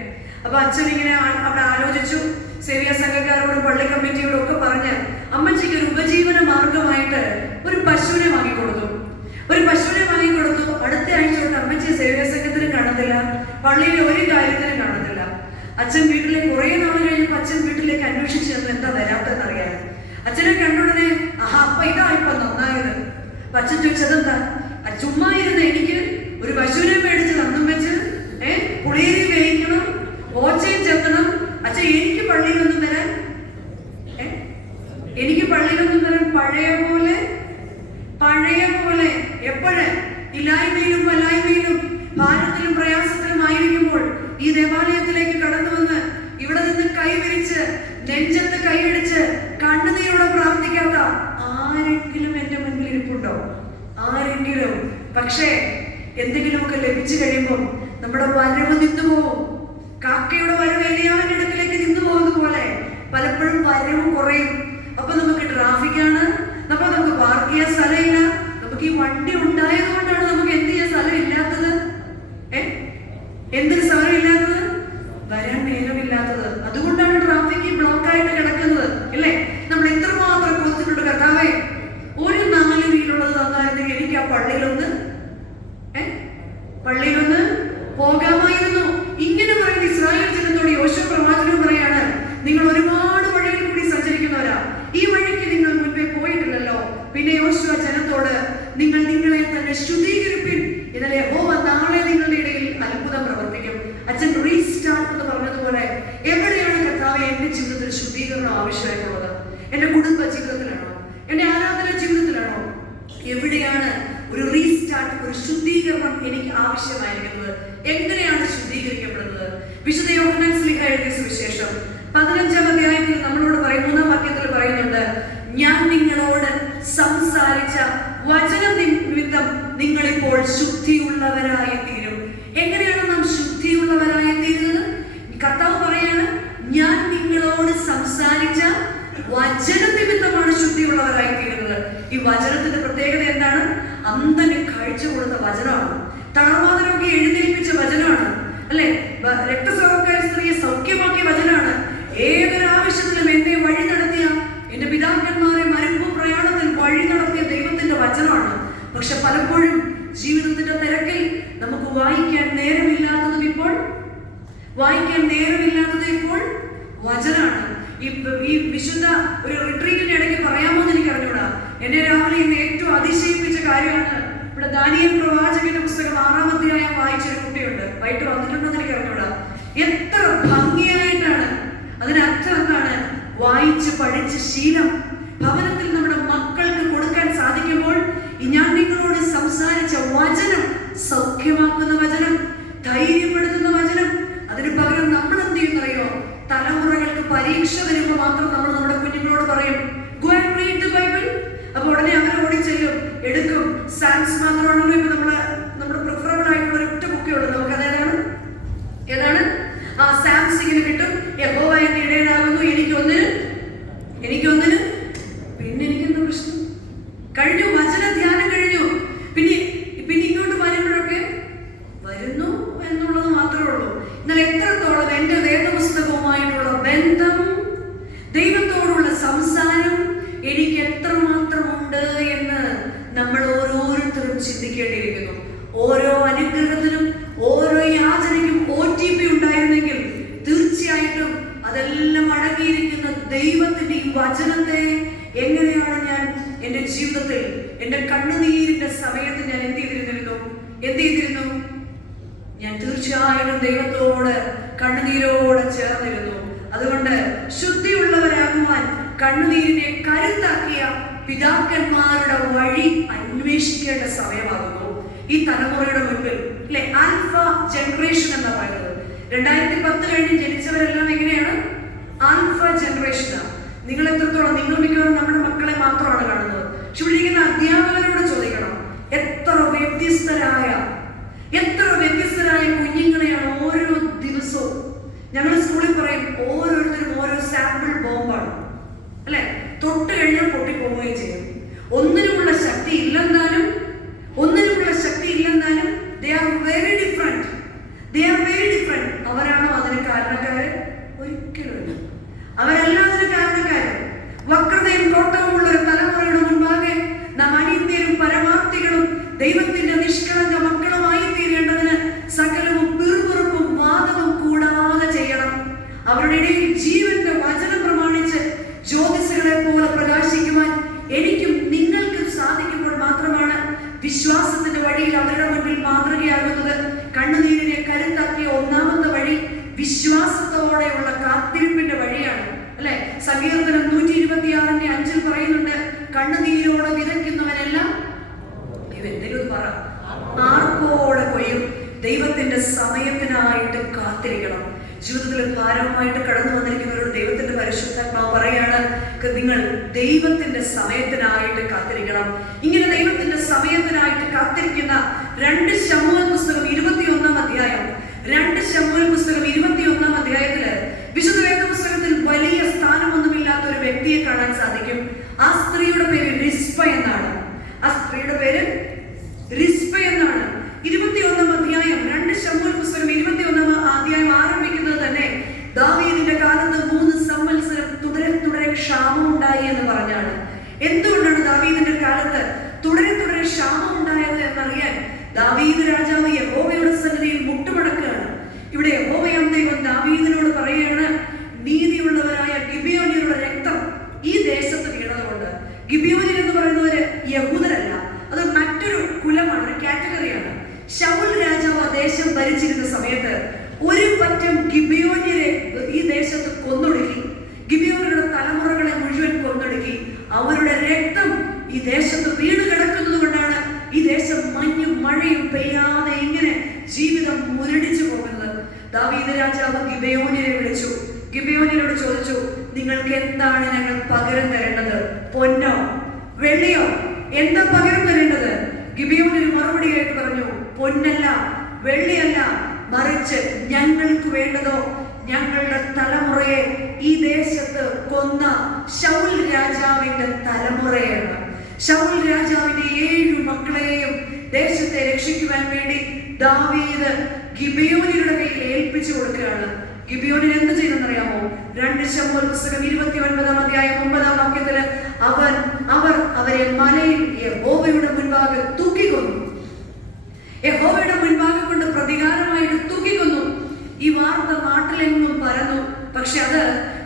അപ്പൊ അച്ഛൻ ഇങ്ങനെ അവിടെ ആലോചിച്ചു, സേവ്യ സംഘക്കാരോടും പള്ളി കമ്മിറ്റിയോടും ഒക്കെ പറഞ്ഞ് അമ്മച്ചിക്ക് ഒരു ഉപജീവന മാർഗമായിട്ട് ഒരു പശുവിനെ വാങ്ങിക്കൊടുത്തു. അടുത്ത ആഴ്ച തൊട്ട് അമ്മച്ചി സേവ്യ സംഘത്തിനും കാണത്തില്ല, പള്ളിയിലെ ഒരു കാര്യത്തിനും കാണത്തില്ല. അച്ഛൻ വീട്ടിലേക്ക് കുറെ നാൾ കഴിഞ്ഞപ്പോൾ അച്ഛൻ വീട്ടിലേക്ക് അന്വേഷിച്ചു ചെന്ന് എന്താ വരാത്തെന്ന് അറിയാൻ. അച്ഛനെ കണ്ടുടനെ അപ്പൊ ഇപ്പൊ നന്നായത്. അപ്പൊ അച്ഛൻ ചോദിച്ചതെന്താ? ചുമ്മാ ഇരുന്ന് എനിക്ക് ഒരു പശുവിനെ മേടിച്ച് തന്നും വെച്ച് പുളിയേരി വേവിക്കണം, ഓച്ചയും ചെത്തണം. അച്ഛൻ എനിക്ക് പള്ളിയിലൊന്നും വരാൻ പഴയ പോലെ എപ്പോഴും ഇല്ലായ്മയിലും വല്ലായ്മയിലും ഭാരത്തിലും പ്രയാസത്തിലും ആയിരിക്കുമ്പോൾ ഈ ദേവാലയത്തിലേക്ക് കടന്നു വന്ന് ഇവിടെ നിന്ന് കൈവിരിച്ച് നെഞ്ചത്ത് കൈയടിച്ച് കണ്ണുനീരോടെ പ്രാർത്ഥിക്കാത്ത ആരെങ്കിലും എന്റെ മുൻപിൽ ഇരിപ്പുണ്ടോ? ആരെങ്കിലും? പക്ഷേ എന്തെങ്കിലുമൊക്കെ ലഭിച്ചു കഴിയുമ്പോൾ നമ്മുടെ വരവ് നിന്നുപോകും. കാക്കയുടെ വരവ് ഏലിയാവിന്റെ അടുക്കിലേക്ക് നിന്നു പോകുന്ന പോലെ പലപ്പോഴും വരവ് കുറയും. അപ്പൊ നമുക്ക് ട്രാഫിക്കാണ്, നമുക്ക് പാർക്ക് ചെയ്യാൻ സ്ഥലമില്ല. നമുക്ക് ഈ വണ്ടി ഉണ്ടായത് കൊണ്ടാണ് നമുക്ക് എന്ത് ചെയ്യാൻ സ്ഥലം ഇല്ലാത്തത്. എന്തൊരു സ്ഥലമില്ലാത്തത്? വരാൻ നേരമില്ലാത്തത്. അതുകൊണ്ടാണ് ട്രാഫിക് ബ്ലോക്ക് ആയിട്ട് കിടക്കുന്നത്, അല്ലേ? നമ്മൾ എത്രമാത്രം കൊടുത്തിട്ടുണ്ട്, കർത്താവേ ഒരു 4 വീലുള്ളത് തന്നായിരുന്നെങ്കിൽ എനിക്ക് ആ പള്ളിയിലൊന്ന് എന്നാൽ യഹോവ നാളെ നിങ്ങളുടെ ഇടയിൽ അത്ഭുതം പ്രവർത്തിക്കും. അച്ഛൻ റീസ്റ്റാർട്ട് എന്ന് പറഞ്ഞതുപോലെ എവിടെയാണ് കർത്താവേ എന്റെ ജീവിതത്തിൽ ശുദ്ധീകരണം ആവശ്യമായിട്ടുള്ളത്? എന്റെ കുടുംബ ജീവിതത്തിലാണോ? എന്റെ ആരാധന ജീവിതത്തിലാണോ? എവിടെയാണ് ഒരു റീസ്റ്റാർട്ട്, ഒരു ശുദ്ധീകരണം എനിക്ക് ആവശ്യമായിരിക്കുന്നത്? എങ്ങനെയാണ് ശുദ്ധീകരിക്കപ്പെടുന്നത്? വിശുദ്ധ യോഹന്നാൻ ശ്ലീഹ എഴുതിയ സുവിശേഷം 15-ാം അധ്യായത്തിൽ നമ്മളോട് 3-ാം വാക്യത്തിൽ പറയുന്നുണ്ട്, ഞാൻ നിങ്ങളോട് സംസാരിച്ച വചനം നിമിത്തം നിങ്ങളിപ്പോൾ ശുദ്ധിയുള്ളവരായി തീരും. എങ്ങനെയാണ് നാം ശുദ്ധിയുള്ളവരായി തീരുന്നത്? കർത്താവ് പറയാണ്, ഞാൻ നിങ്ങളോട് സംസാരിച്ച വചന നിമിത്തമാണ് ശുദ്ധിയുള്ളവരായി തീരുന്നത്. ഈ വചനത്തിന്റെ പ്രത്യേകത എന്താണ്? അന്ധന് കാഴ്ച കൊടുത്ത വചനമാണ്. തളർവാദ രോഗിയെ എഴുന്നേൽപ്പിച്ച വചനമാണ്, അല്ലെ? രക്തസ്രാവക്കാരി സ്ത്രീയെ സൗഖ്യമാക്കിയ വചനമാണ്. ഏതൊരു ആവശ്യത്തിലും എന്നെ വഴി നടത്തിയ, എന്റെ പിതാക്കന്മാരെ മരുഭൂ പ്രയാണത്തിൽ വഴി നടത്തിയ ദൈവത്തിന്റെ വചനമാണ്. പക്ഷെ പലപ്പോഴും ജീവിതത്തിന്റെ തിരക്കിൽ നമുക്ക് വായിക്കാൻ നേരമില്ലാത്തതും ഇപ്പോൾ വചനമാണ്. ഈ വിശുദ്ധ ഒരു റിട്രീറ്റിന്റെ ഇടയ്ക്ക് പറയാമോന്ന് എനിക്ക് അറിഞ്ഞൂടാ. എന്നെ രാവിലെ ഇന്ന് ഏറ്റവും അതിശയിപ്പിച്ച കാര്യമാണ്, ഇവിടെ ദാനിയേൽ പ്രവാചകന്റെ പുസ്തകം 6-ാം അധ്യായം വായിച്ചൊരു കുട്ടിയുണ്ട്. വൈകിട്ട് വന്നിട്ടുണ്ടോന്ന് എനിക്ക് അറിഞ്ഞൂടാ. എത്ര ഭംഗിയായിട്ടാണ്, അതിനർത്ഥം എന്താണ്? വായിച്ച് പഠിച്ച് ശീലം ഭവനത്തിൽ നമ്മുടെ മക്കൾക്ക് കൊടുക്കാൻ സാധിക്കുമ്പോൾ, ഞാൻ നിങ്ങളോട് സംസാരിച്ച വചനം സൗഖ്യമാക്കുന്ന വചനം, ധൈര്യപ്പെടുത്തുന്ന വചനം. അതിന് പകരം നമ്മൾ എന്ത് ചെയ്യുന്നറിയോ? തലമുറകൾക്ക് പരീക്ഷ വരുമ്പോൾ മാത്രം നമ്മൾ നമ്മുടെ കുഞ്ഞുങ്ങളോട് പറയും, go and read the Bible. അപ്പൊ ഉടനെ അവർ ഓടിച്ചെല്ലും, എടുക്കും. സാംസ് മാത്രമാണല്ലോ ഇപ്പൊ നമ്മുടെ പ്രിഫറബിൾ ആയിട്ടുള്ള ഒരൊറ്റ ബുക്കുള്ളൂ നമുക്ക്. ഏതാണ്? സാംസ് ഇങ്ങനെ കിട്ടും. യഹോവ എന്റെ ഇടയനാകുന്നു, എനിക്കൊന്നിന്. പിന്നെ എനിക്കെന്താ പ്രശ്നം? കഴിഞ്ഞു, വചന ധ്യാനം കഴിഞ്ഞു. പിന്നെ ഇങ്ങോട്ട് വരുമ്പോഴൊക്കെ വരുന്നു എന്നുള്ളത് മാത്രമേ ഉള്ളൂ. എന്നാൽ എത്രത്തോളം എന്റെ വേദപുസ്തകവുമായിട്ടുള്ള ബന്ധം, ദൈവത്തോടുള്ള സംസാരം എനിക്ക് എത്രമാത്രമുണ്ട് എന്ന് നമ്മൾ ഓരോരുത്തരും ചിന്തിക്കേണ്ടിയിരിക്കുന്നു. ഓരോ അനുഗ്രഹത്തിനും ഓരോ യാചനയ്ക്കും OTP ഉണ്ടായിരുന്നെങ്കിൽ തീർച്ചയായിട്ടും അതെല്ലാം അടങ്ങിയിരിക്കുന്ന ദൈവത്തിന്റെ ഈ വചനത്തെ എങ്ങനെയാണ് ഞാൻ എന്റെ ജീവിതത്തിൽ, എന്റെ കണ്ണുനീരിന്റെ സമയത്ത് ഞാൻ എന്ത് ചെയ്തിരുന്നു? ഞാൻ തീർച്ചയായിട്ടും ദൈവത്തോട് കണ്ണുനീരോടെ ചേർന്നിരുന്നു. അതുകൊണ്ട് ശുദ്ധിയുള്ളവരാകുവാൻ കണ്ണുനീരിനെ കരുത്താക്കിയ പിതാക്കന്മാരുടെ വഴി അന്വേഷിക്കേണ്ട സമയമാകുന്നു ഈ തലമുറയുടെ മുൻപിൽ, അല്ലെ? ആൽഫ ജനറേഷൻ എന്ന് പറയുന്നത് 2010 കഴിഞ്ഞ് ജനിച്ചവരെല്ലാം എങ്ങനെയാണ്? ആൽഫ ജനറേഷനാണ്. നിങ്ങൾ എത്രത്തോളം, നിങ്ങൾ മിക്കവാറും നമ്മുടെ മക്കളെ മാത്രമാണ് കാണുന്നത്. പക്ഷെ ഇവിടെ ഇരിക്കുന്ന അധ്യാപകരോട് ചോദിക്കണം, എത്ര വ്യത്യസ്തരായ കുഞ്ഞുങ്ങളെയാണ് ഓരോ ദിവസവും. ഞങ്ങൾ സ്കൂളിൽ പറയും, ഓരോരുത്തരും ഓരോ സാമ്പിൾ ബോംബാണ്, അല്ലെ? തൊട്ട് കഴിഞ്ഞാൽ പൊട്ടിപ്പോവുകയും ചെയ്യും. ഒന്നിനുമുള്ള ശക്തി ഇല്ലെന്നാലും they are very different. അവരാണോ അതിന് കാരണക്കാര്? ഒരിക്കലുമില്ല. അവരല്ല അതിന് കാരണക്കാര്. വക്രതയും കോട്ടവുമുള്ള ഒരു തലമുറയുടെ മുൻപാകെ നാം അനിത്യരും പരമാർത്ഥികളും ദൈവത്തിന്റെ നിഷ്കളങ്ക മക്കളുമായി തീരേണ്ടതിന് സകലവും പിറുപിറുപ്പും വാദവും കൂടാതെ ചെയ്യണം. അവരുടെ ഇടയിൽ ജീവന്റെ വചനം പ്രമാണിച്ച് ജ്യോതിസുകളെ പോലെ പ്രകാശിക്കുവാൻ എനിക്കും നിങ്ങൾക്കും സാധിക്കുമ്പോൾ മാത്രമാണ് വിശ്വാസത്തിന്റെ വഴിയിൽ അവരുടെ മുൻപിൽ മാതൃകയാകുന്നത്. കണ്ണുനീരിനെ കരുത്താക്കിയ ഒന്നാമത്തെ വഴി വിശ്വാസത്തോടെയുള്ള കാത്തിരിപ്പിന്റെ വഴിയാണ്, അല്ലെ? സങ്കീർത്തനം 126:5 പറയുന്നുണ്ട്, കണ്ണുനീരോടെ വിതയ്ക്കുന്നവനെല്ലാം എന്തെങ്കിലും പറ ആർപ്പോടെ കൊയ്യും. ദൈവത്തിന്റെ സമയത്തിനായിട്ട് കാത്തിരിക്കണം. ജീവിതത്തിൽ ഭാരമായിട്ട് കടന്നു വന്നിരിക്കുന്നവരോട് ദൈവത്തിന്റെ പരിശുദ്ധാത്മാവ് പറയാണ്, നിങ്ങൾ ദൈവത്തിന്റെ സമയത്തിനായിട്ട് കാത്തിരിക്കണം. ഇങ്ങനെ ദൈവത്തിന്റെ സമയത്തിനായിട്ട് കാത്തിരിക്കുന്ന 2 ശമൂവേൽ പുസ്തകം 21-ാം അധ്യായം 2 ശമൂവേൽ പുസ്തകം 21-ാം അധ്യായത്തില് വിശുദ്ധ വേദ പുസ്തകത്തിൽ വലിയ സ്ഥാനമൊന്നുമില്ലാത്ത ഒരു വ്യക്തിയെ കാണാൻ സാധിക്കും. ആ സ്ത്രീയുടെ പേര് റിസ്പ എന്നാണ്. 21-ാം അധ്യായം 2 ശമൂവേൽ പുസ്തകം 21-ാം അധ്യായം ആരംഭിക്കുന്നത് തന്നെ ദാവീദിന്റെ കാലത്ത് 3 സംവത്സരം തുടരെ ക്ഷാമം ഉണ്ടായി എന്ന് പറഞ്ഞാണ്. എന്തുകൊണ്ടാണ് ദാവീദിന്റെ കാലത്ത് തുടരെ ക്ഷാമം ഉണ്ടായത് എന്നറിയാൻ ദാവീദ് രാജാവ് യഹോവയുടെ സന്നിധിയിൽ മുട്ടുമടക്കുകയാണ്. ഇവിടെ യഹോവയാം ദൈവം ദാവീദിനോട് പറയുകയാണ്, നീതിയുള്ളവരായ ഗിബിയോന്യരുടെ രക്തം ഈ ദേശത്ത് വീണതുകൊണ്ട്. ഗിബിയോന്യർ എന്ന് പറയുന്നവര് യഹൂദരല്ല, അത് മറ്റൊരു കുലമാണ്, ഒരു കാറ്റഗറിയാണ്. ഭരിച്ചിരുന്ന സമയത്ത് ഒരു പറ്റം ഗിബിയോന്യരെ ഈ ദേശത്ത് കൊന്നൊടുക്കി. ഗിബിയോന്യരുടെ തലമുറകളെ മുഴുവൻ കൊന്നൊടുക്കി. അവരുടെ രക്തം ഈ ദേശത്ത് വീണ് കിടക്കുന്നത് കൊണ്ടാണ് ഈ ദേശം മഞ്ഞും മഴയും പെയ്യാതെ ഇങ്ങനെ ജീവിതം മുരടിച്ചു പോകുന്നത്. ദാവീദ് രാജാവ് ഗിബിയോന്യരെ വിളിച്ചു. ഗിബിയോന്യരോട് ചോദിച്ചു, നിങ്ങൾക്ക് എന്താണ് ഞങ്ങൾ പകരം തരേണ്ടത്? പൊന്നോ വെള്ളിയോ? എന്താ പകരം തരേണ്ടത്? ഗിബിയോന്യർ മറുപടിയായിട്ട് പറഞ്ഞു, പൊന്നല്ല വെള്ളിയല്ല, മറിച്ച് ഞങ്ങൾക്ക് വേണ്ടതോ ഞങ്ങളുടെ തലമുറയെ ഈ ദേശത്ത് കൊന്ന ശൗൽ രാജാവിന്റെ തലമുറയാണ്. ശൗൽ രാജാവിന്റെ 7 മക്കളെയും ദേശത്തെ രക്ഷിക്കുവാൻ വേണ്ടി ദാവീദ് ഗിബിയോന്യരുടെ കയ്യിൽ ഏൽപ്പിച്ചു കൊടുക്കുകയാണ്. ഗിബിയോന്യർ എന്ത് ചെയ്തെന്നറിയാമോ? 2 ശമൂവേൽ പുസ്തകം 29-ാം അധ്യായം 9-ാം വാക്യത്തില് അവർ അവരെ മലയിൽ യഹോവയുടെ മുൻപാകെ തൂക്കിക്കൊന്നു. യഹോവയുടെ മുൻപാകെ കൊണ്ട് പ്രതികാരമായിട്ട് തൂക്കിക്കൊന്നു. ഈ വാർത്ത നാട്ടിലെങ്ങും പരന്നു. പക്ഷെ അത്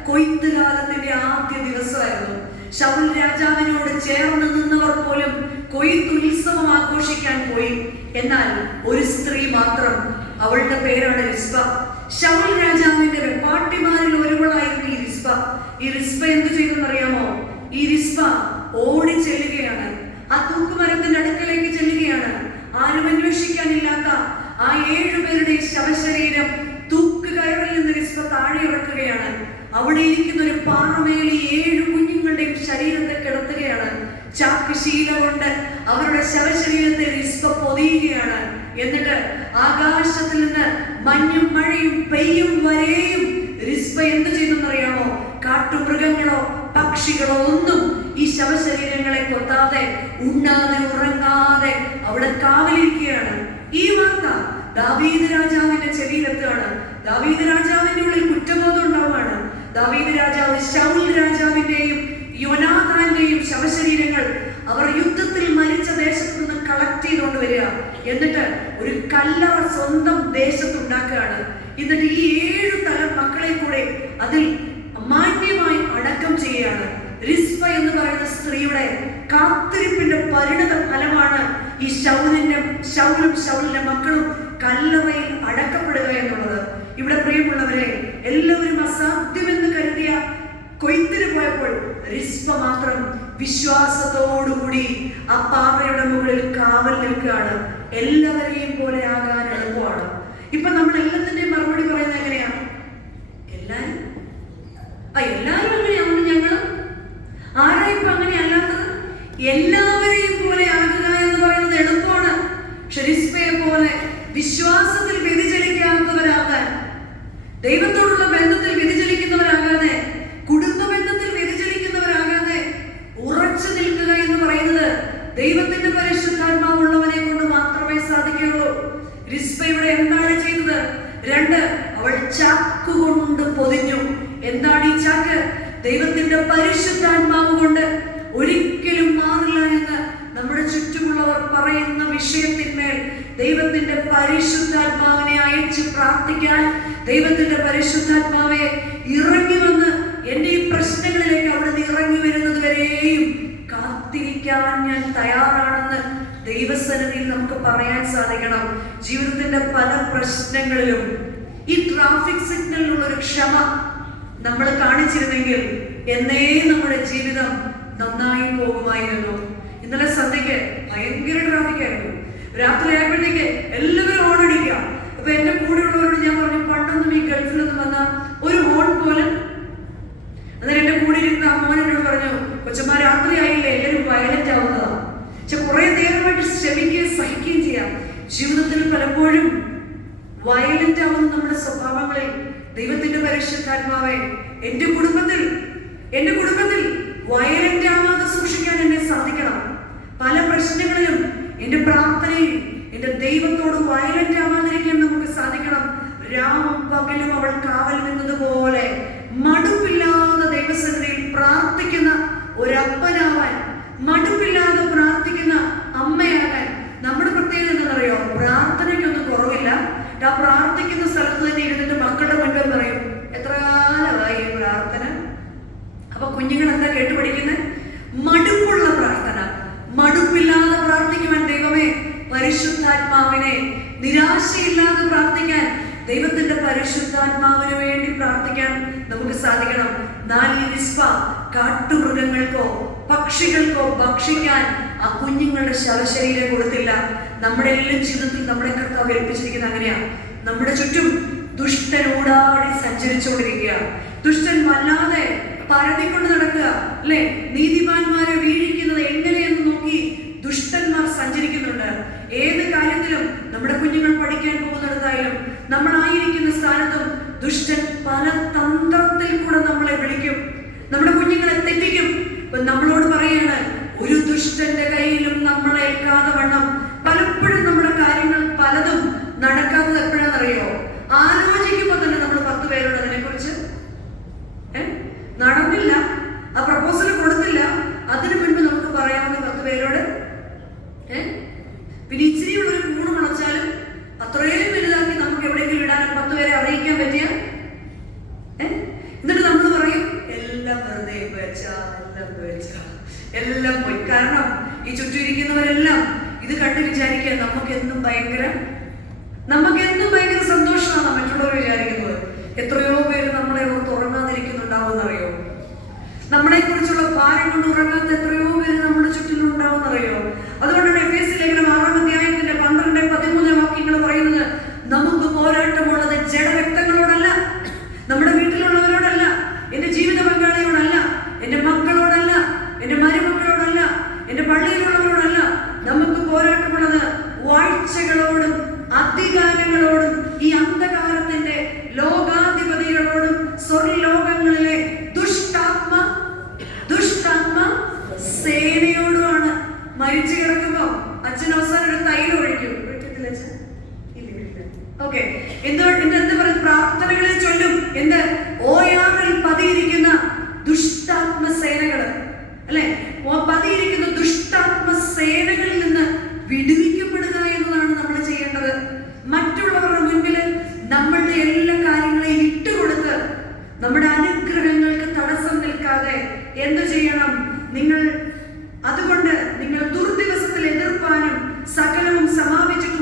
കൊയ്ത്തുകാലത്തിന്റെ ആദ്യ ദിവസമായിരുന്നു. ശൗൽ രാജാവിനോട് ചേർന്ന് നിന്നവർ പോലും കൊയ്ത്തുത്സവം ആഘോഷിക്കാൻ പോയി. എന്നാൽ ഒരു സ്ത്രീ മാത്രം, അവളുടെ പേരാണ് റിസ്പ. ശൗൽ രാജാവിന്റെ വെപ്പാട്ടിമാരിൽ ഒരുവളായിരുന്നു ഈ റിസ്പ. ഈ റിസ്പ എന്ത് ചെയ്തെന്നറിയാമോ? ഈ റിസ്പ ഓടി ചെല്ലുകയാണ്. ആ തൂക്കുമരത്തിന്റെ അടുക്കലേക്ക് ചെല്ലുകയാണ്. ആരും അന്വേഷിക്കാനില്ലാത്ത ആ 7 പേരുടെ ശവശരീരം തൂക്കുകയറിൽ നിന്ന് റിസ്പ താഴെ ഇറക്കുകയാണ്. അവിടെ ഇരിക്കുന്ന ഒരു പാറമേൽ 7 കുഞ്ഞുങ്ങളുടെയും ശരീരത്തെ കിടത്തുകയാണ്. ചാക്ക് ശീല കൊണ്ട് അവരുടെ ശവശരീരത്തെ റിസ്പ പൊതിയുകയാണ്. എന്നിട്ട് ആകാശത്തിൽ നിന്ന് മഞ്ഞും മഴയും പെയ്യും വരെയും റിസ്പ എന്ത് ചെയ്തെന്നറിയാമോ? കാട്ടുമൃഗങ്ങളോ പക്ഷികളോ ഒന്നും ഈ ശവശരീരങ്ങളെ കൊത്താതെ ഉണ്ണാതെ ഉറങ്ങാതെ അവിടെ കാവലിരിക്കുകയാണ്. ഈ വാർത്ത ദാവീദ് രാജാവിന്റെ ചെവിയിലെത്തുകയാണ്. ദാവീദ് രാജാവിന്റെ ഉള്ളിൽ കുറ്റബോധം ഉണ്ടാവുകയാണ്. ദാവീദ് രാജാവ് ശൗൽ രാജാവിന്റെയും യോനാഥാന്റെയും ശവശരീരങ്ങൾ അവർ യുദ്ധത്തിൽ മരിച്ച ദേശത്ത് നിന്ന് കളക്ട് ചെയ്തുകൊണ്ട് വരിക. എന്നിട്ട് ഒരു കല്ലറ സ്വന്തം ദേശത്തുണ്ടാക്കുകയാണ്. എന്നിട്ട് ഈ 7 മക്കളെ കൂടെ അതിൽ മാന്യമായി അടക്കം ചെയ്യുകയാണ്. റിസ്പ എന്ന് പറയുന്ന സ്ത്രീയുടെ കാത്തിരിപ്പിന്റെ പരിണത ഫലമാണ് ഈ ശൗലും ശൗലിന്റെ മക്കളും കല്ലറയിൽ അടക്കപ്പെടുക എന്നുള്ളത്. ഇവിടെ പ്രിയമുള്ളവരെ, എല്ലാവരും അസാധ്യമെന്ന് കരുതിയ കൊയ്ത്തിന് പോയപ്പോൾ റിസ്പ മാത്രം വിശ്വാസത്തോടുകൂടി ആ പാറയുടെ മുകളിൽ കാവൽ നിൽക്കുകയാണ്. എല്ലാവരെയും പോലെ ആകാൻ എളുപ്പമാണ്. ഇപ്പൊ നമ്മൾ എല്ലാത്തിന്റെയും മറുപടി പറയുന്നത് എങ്ങനെയാണ്? എല്ലാരും അങ്ങനെയാണ്. ഞങ്ങളും ആരാ ഇപ്പൊ അങ്ങനെ അല്ലാത്തത്? എല്ലാവരെയും പോലെ ആകുക എന്ന് പറയുന്നത് എളുപ്പമാണ്. പക്ഷെ റിസ്പയെ പോലെ വിശ്വാസത്തിൽ വ്യതിചലിക്കാത്തവരാകാൻ, ദൈവത്തോടുള്ള ബന്ധത്തിൽ വ്യതിചലിക്കുന്നവരാകാതെ, കുടുംബ ബന്ധത്തിൽ വ്യതിചലിക്കുന്നവരാകാതെ ഉറച്ചു നിൽക്കുക എന്ന് പറയുന്നത് ദൈവത്തിന്റെ പരിശുദ്ധാത്മാവുള്ളവനെ കൊണ്ട് മാത്രമേ സാധിക്കുകയുള്ളൂ. റിസ്പ ഇവിടെ എന്താണ് ചെയ്തത്? 2, അവൾ ചാക്കുകൊണ്ട് പൊതിഞ്ഞു. എന്താണ് ഈ ചാക്ക്? ദൈവത്തിന്റെ പരിശുദ്ധാത്മാവ് കൊണ്ട് ഒരിക്കലും മാറില്ല എന്ന് നമ്മുടെ ചുറ്റുമുള്ളവർ പറയുന്ന വിഷയത്തിന്മേൽ ദൈവത്തിന്റെ പരിശുദ്ധാത്മാവിനെ അയച്ച് പ്രാർത്ഥിക്കാൻ, ദൈവത്തിന്റെ പരിശുദ്ധാത്മാവെ ഇറങ്ങി വന്ന് എന്റെ ഈ പ്രശ്നങ്ങളിലേക്ക് അവിടുന്ന് ഇറങ്ങി വരുന്നത് വരെയും കാത്തിരിക്കാൻ ഞാൻ തയ്യാറാണെന്ന് ദൈവസന്നിധിയിൽ നമുക്ക് പറയാൻ സാധിക്കണം. ജീവിതത്തിന്റെ പല പ്രശ്നങ്ങളിലും ഈ ട്രാഫിക് സിഗ്നലിലുള്ള ഒരു ക്ഷമ നമ്മൾ കാണിച്ചിരുന്നെങ്കിൽ എന്നേ നമ്മുടെ ജീവിതം നന്നായി പോകുമായിരുന്നു. ഇന്നലെ സന്ധ്യയ്ക്ക് ഭയങ്കര ട്രാഫിക് ആയിരുന്നു. രാത്രി ആയപ്പോഴത്തേക്ക് എല്ലാവരും ഹോൺ അടിക്കുക. അപ്പൊ എന്റെ കൂടെയുള്ളവരോട് ഞാൻ പറഞ്ഞു, പണ്ടൊന്നും ഈ ഗൾഫിലൊന്നും വന്ന ഒരു ഹോൺ പോലും. അന്നേരം എന്റെ കൂടെ ഇരുന്ന അമ്മോനോട് പറഞ്ഞു, കൊച്ചമ്മ രാത്രി ആയില്ലേ, എല്ലാവരും വയലന്റ് ആവുന്നതാ. പക്ഷെ കുറെ നേരമായിട്ട് ശ്രമിക്കുകയും സഹിക്കുകയും ചെയ്യാം. ജീവിതത്തിൽ പലപ്പോഴും വയലന്റ് ആവുന്ന നമ്മുടെ സ്വഭാവങ്ങളിൽ ദൈവത്തിന്റെ പരിശുദ്ധാത്മാവെ എന്റെ കുടുംബത്തിൽ വയലന്റ് ആവാതെ സൂക്ഷിക്കാൻ എന്നെ സാധിക്കണം. പല പ്രശ്നങ്ങളിലും എന്റെ പ്രാർത്ഥനയിൽ എന്റെ ദൈവത്തോട് വയലന്റ് ആവാതിരിക്കാൻ നമുക്ക് സാധിക്കണം. രാവും പകലും അവൾ കാവൽ നിന്നതുപോലെ മടുപ്പില്ലാതെ ദൈവസന്നിധിയിൽ പ്രാർത്ഥിക്കുന്ന ഒരപ്പനാവാൻ, മടുപ്പില്ലാതെ പ്രാർത്ഥിക്കുന്ന അമ്മയാകാൻ നമ്മുടെ പ്രത്യേകത എന്താണെന്നറിയോ? പ്രാർത്ഥനയ്ക്കൊന്നും കുറവില്ല. ആ പ്രാർത്ഥിക്കുന്ന സ്ഥലത്ത് തന്നെ ഇരുന്നിട്ട് മക്കളുടെ മുൻപിൽ പറയും, എത്ര കാലമായി പ്രാർത്ഥന. അപ്പൊ കുഞ്ഞുങ്ങൾ എന്താ കേട്ടു പഠിക്കുന്നത്? മടുപ്പുള്ള പ്രാർത്ഥന. മടുപ്പില്ലാതെ പ്രാർത്ഥിക്കുവാൻ ദൈവമേ പരിശുദ്ധാത്മാവിനെ കർത്താവേ, നിരാശയില്ലാതെ പ്രാർത്ഥിക്കാൻ, ദൈവത്തിന്റെ പരിശുദ്ധാത്മാവിന് വേണ്ടി പ്രാർത്ഥിക്കാൻ നമുക്ക് സാധിക്കണം. കാട്ടുമൃഗങ്ങൾക്കോ പക്ഷികൾക്കോ ഭക്ഷിക്കാൻ ആ കുഞ്ഞുങ്ങളുടെ ശവശരീരം കൊടുത്തില്ല. നമ്മുടെ എല്ലാം ജീവിതത്തിൽ നമ്മുടെ കർത്താവ് ഏൽപ്പിച്ചിരിക്കുന്ന അങ്ങനെയാ. നമ്മുടെ ചുറ്റും ദുഷ്ടൻ ഓടാടി സഞ്ചരിച്ചുകൊണ്ടിരിക്കുക. ദുഷ്ടൻ വല്ലാതെ പരതിക്കൊണ്ട് നടക്കുക, അല്ലെ? നീതിമാന്മാരെ വീഴിക്കുന്നത് എങ്ങനെയെന്ന് നോക്കി ദുഷ്ടന്മാർ സഞ്ചരിക്കുന്നുണ്ട്. ഏത് കാര്യത്തിലും നമ്മുടെ കുഞ്ഞുങ്ങൾ പഠിക്കാൻ പോകുന്നിടത്തായാലും നമ്മളായിരിക്കുന്ന സ്ഥാനത്തും ദുഷ്ടൻ പല തന്ത്രത്തിൽ കൂടെ നമ്മളെ വിളിക്കും, നമ്മുടെ കുഞ്ഞുങ്ങളെ തെറ്റിക്കും. നമ്മളോട് പറയാണ്, ഒരു ദുഷ്ടന്റെ കയ്യിലും നമ്മളെ ഏൽക്കാതെ വണ്ണം. പലപ്പോഴും നമ്മുടെ കാര്യങ്ങൾ പലതും നടക്കാത്തത് എപ്പോഴാണെന്നറിയോ? ആലോചിക്കുമ്പോ തന്നെ നമ്മൾ 10 പേരോട് അതിനെക്കുറിച്ച് നടന്നില്ല, ആ പ്രപ്പോസൽ കൊടുത്തില്ല, അതിനു മുൻപ് നമുക്ക് പറയാവുന്ന 10 പേരോട് പിന്നെ ഇച്ചിരിയുള്ളൊരു കൂണ് മുളച്ചാലും അത്രയും വലുതാക്കി നമുക്ക് എവിടെയെങ്കിലും ഇടാനും 10 പേരെ അറിയിക്കാൻ പറ്റിയ എന്നിട്ട് നമ്മൾ പറയും എല്ലാം വെറുതെ എല്ലാം പോയി. കാരണം ഈ ചുറ്റിരിക്കുന്നവരെല്ലാം ഇത് കണ്ട് വിചാരിക്കുക നമുക്കെന്നും ഭയങ്കര സന്തോഷമാണ് മറ്റുള്ളവർ വിചാരിക്കുന്നത്. എത്രയോ പേര് നമ്മളെ ഓർത്ത് ഉറങ്ങാതിരിക്കുന്നുണ്ടാവുമെന്നറിയോ? നമ്മളെ കുറിച്ചുള്ള ഭാരം കൊണ്ട് ഉറങ്ങാത്ത എത്രയോ പേര് നമ്മുടെ ചുറ്റിലുണ്ടാവുമെന്നറിയോ? അതുകൊണ്ടാണ് എഫേസ്യ ലേഖനം 6-ാം അധ്യായത്തിന്റെ 12-13 വാക്യങ്ങൾ പറയുന്നത്, നമുക്ക് പോരാട്ടമുള്ളത് ജഡരക്തങ്ങളോടല്ല, നമ്മുടെ വീട്ടിലുള്ളവരോടല്ല, എന്റെ ജീവിത പങ്കാളിയോടല്ല, എന്റെ മക്കളോടല്ല, എന്റെ മരുമക്കളോടല്ല, എന്റെ പള്ളിയിലുള്ളവരോടല്ല. നമുക്ക് പോരാട്ടമുള്ളത് വാഴ്ചകളോടും അധികാരങ്ങളോടും ഈ അന്ധകാരത്തിന്റെ ലോകാധിപതികളോടും സ്വർലോകങ്ങളിലെ ദുഷ്ടാത്മ സേനയോടുമാണ്. മരിച്ചു കിടക്കുമ്പോ അച്ഛൻ അവസാനം ഒരു തൈലം ഒഴിക്കും. ഓക്കെ, എന്താ പറയുക? പ്രാർത്ഥനകളിൽ ചൊല്ലും എന്ത്? ഓയാറിൽ പതിയിരിക്കുന്ന ദുഷ്ടാത്മ സേനകൾ, അല്ലെ? പതിയിരിക്കുന്ന ദുഷ്ടാത്മ സേനകളിൽ നിന്ന് വിടുവിക്കപ്പെടുക എന്നതാണ് നമ്മൾ ചെയ്യേണ്ടത്. മറ്റുള്ളവരുടെ മുൻപിൽ നമ്മളുടെ എല്ലാ കാര്യങ്ങളെയും ഇട്ടുകൊടുത്ത് നമ്മുടെ അനുഗ്രഹങ്ങൾക്ക് തടസ്സം നിൽക്കാതെ എന്തു ചെയ്യണം? അതുകൊണ്ട് നിങ്ങൾ ദുർദിവസത്തിൽ എതിർപ്പാനും സകലവും സമാപിച്ചിട്ട്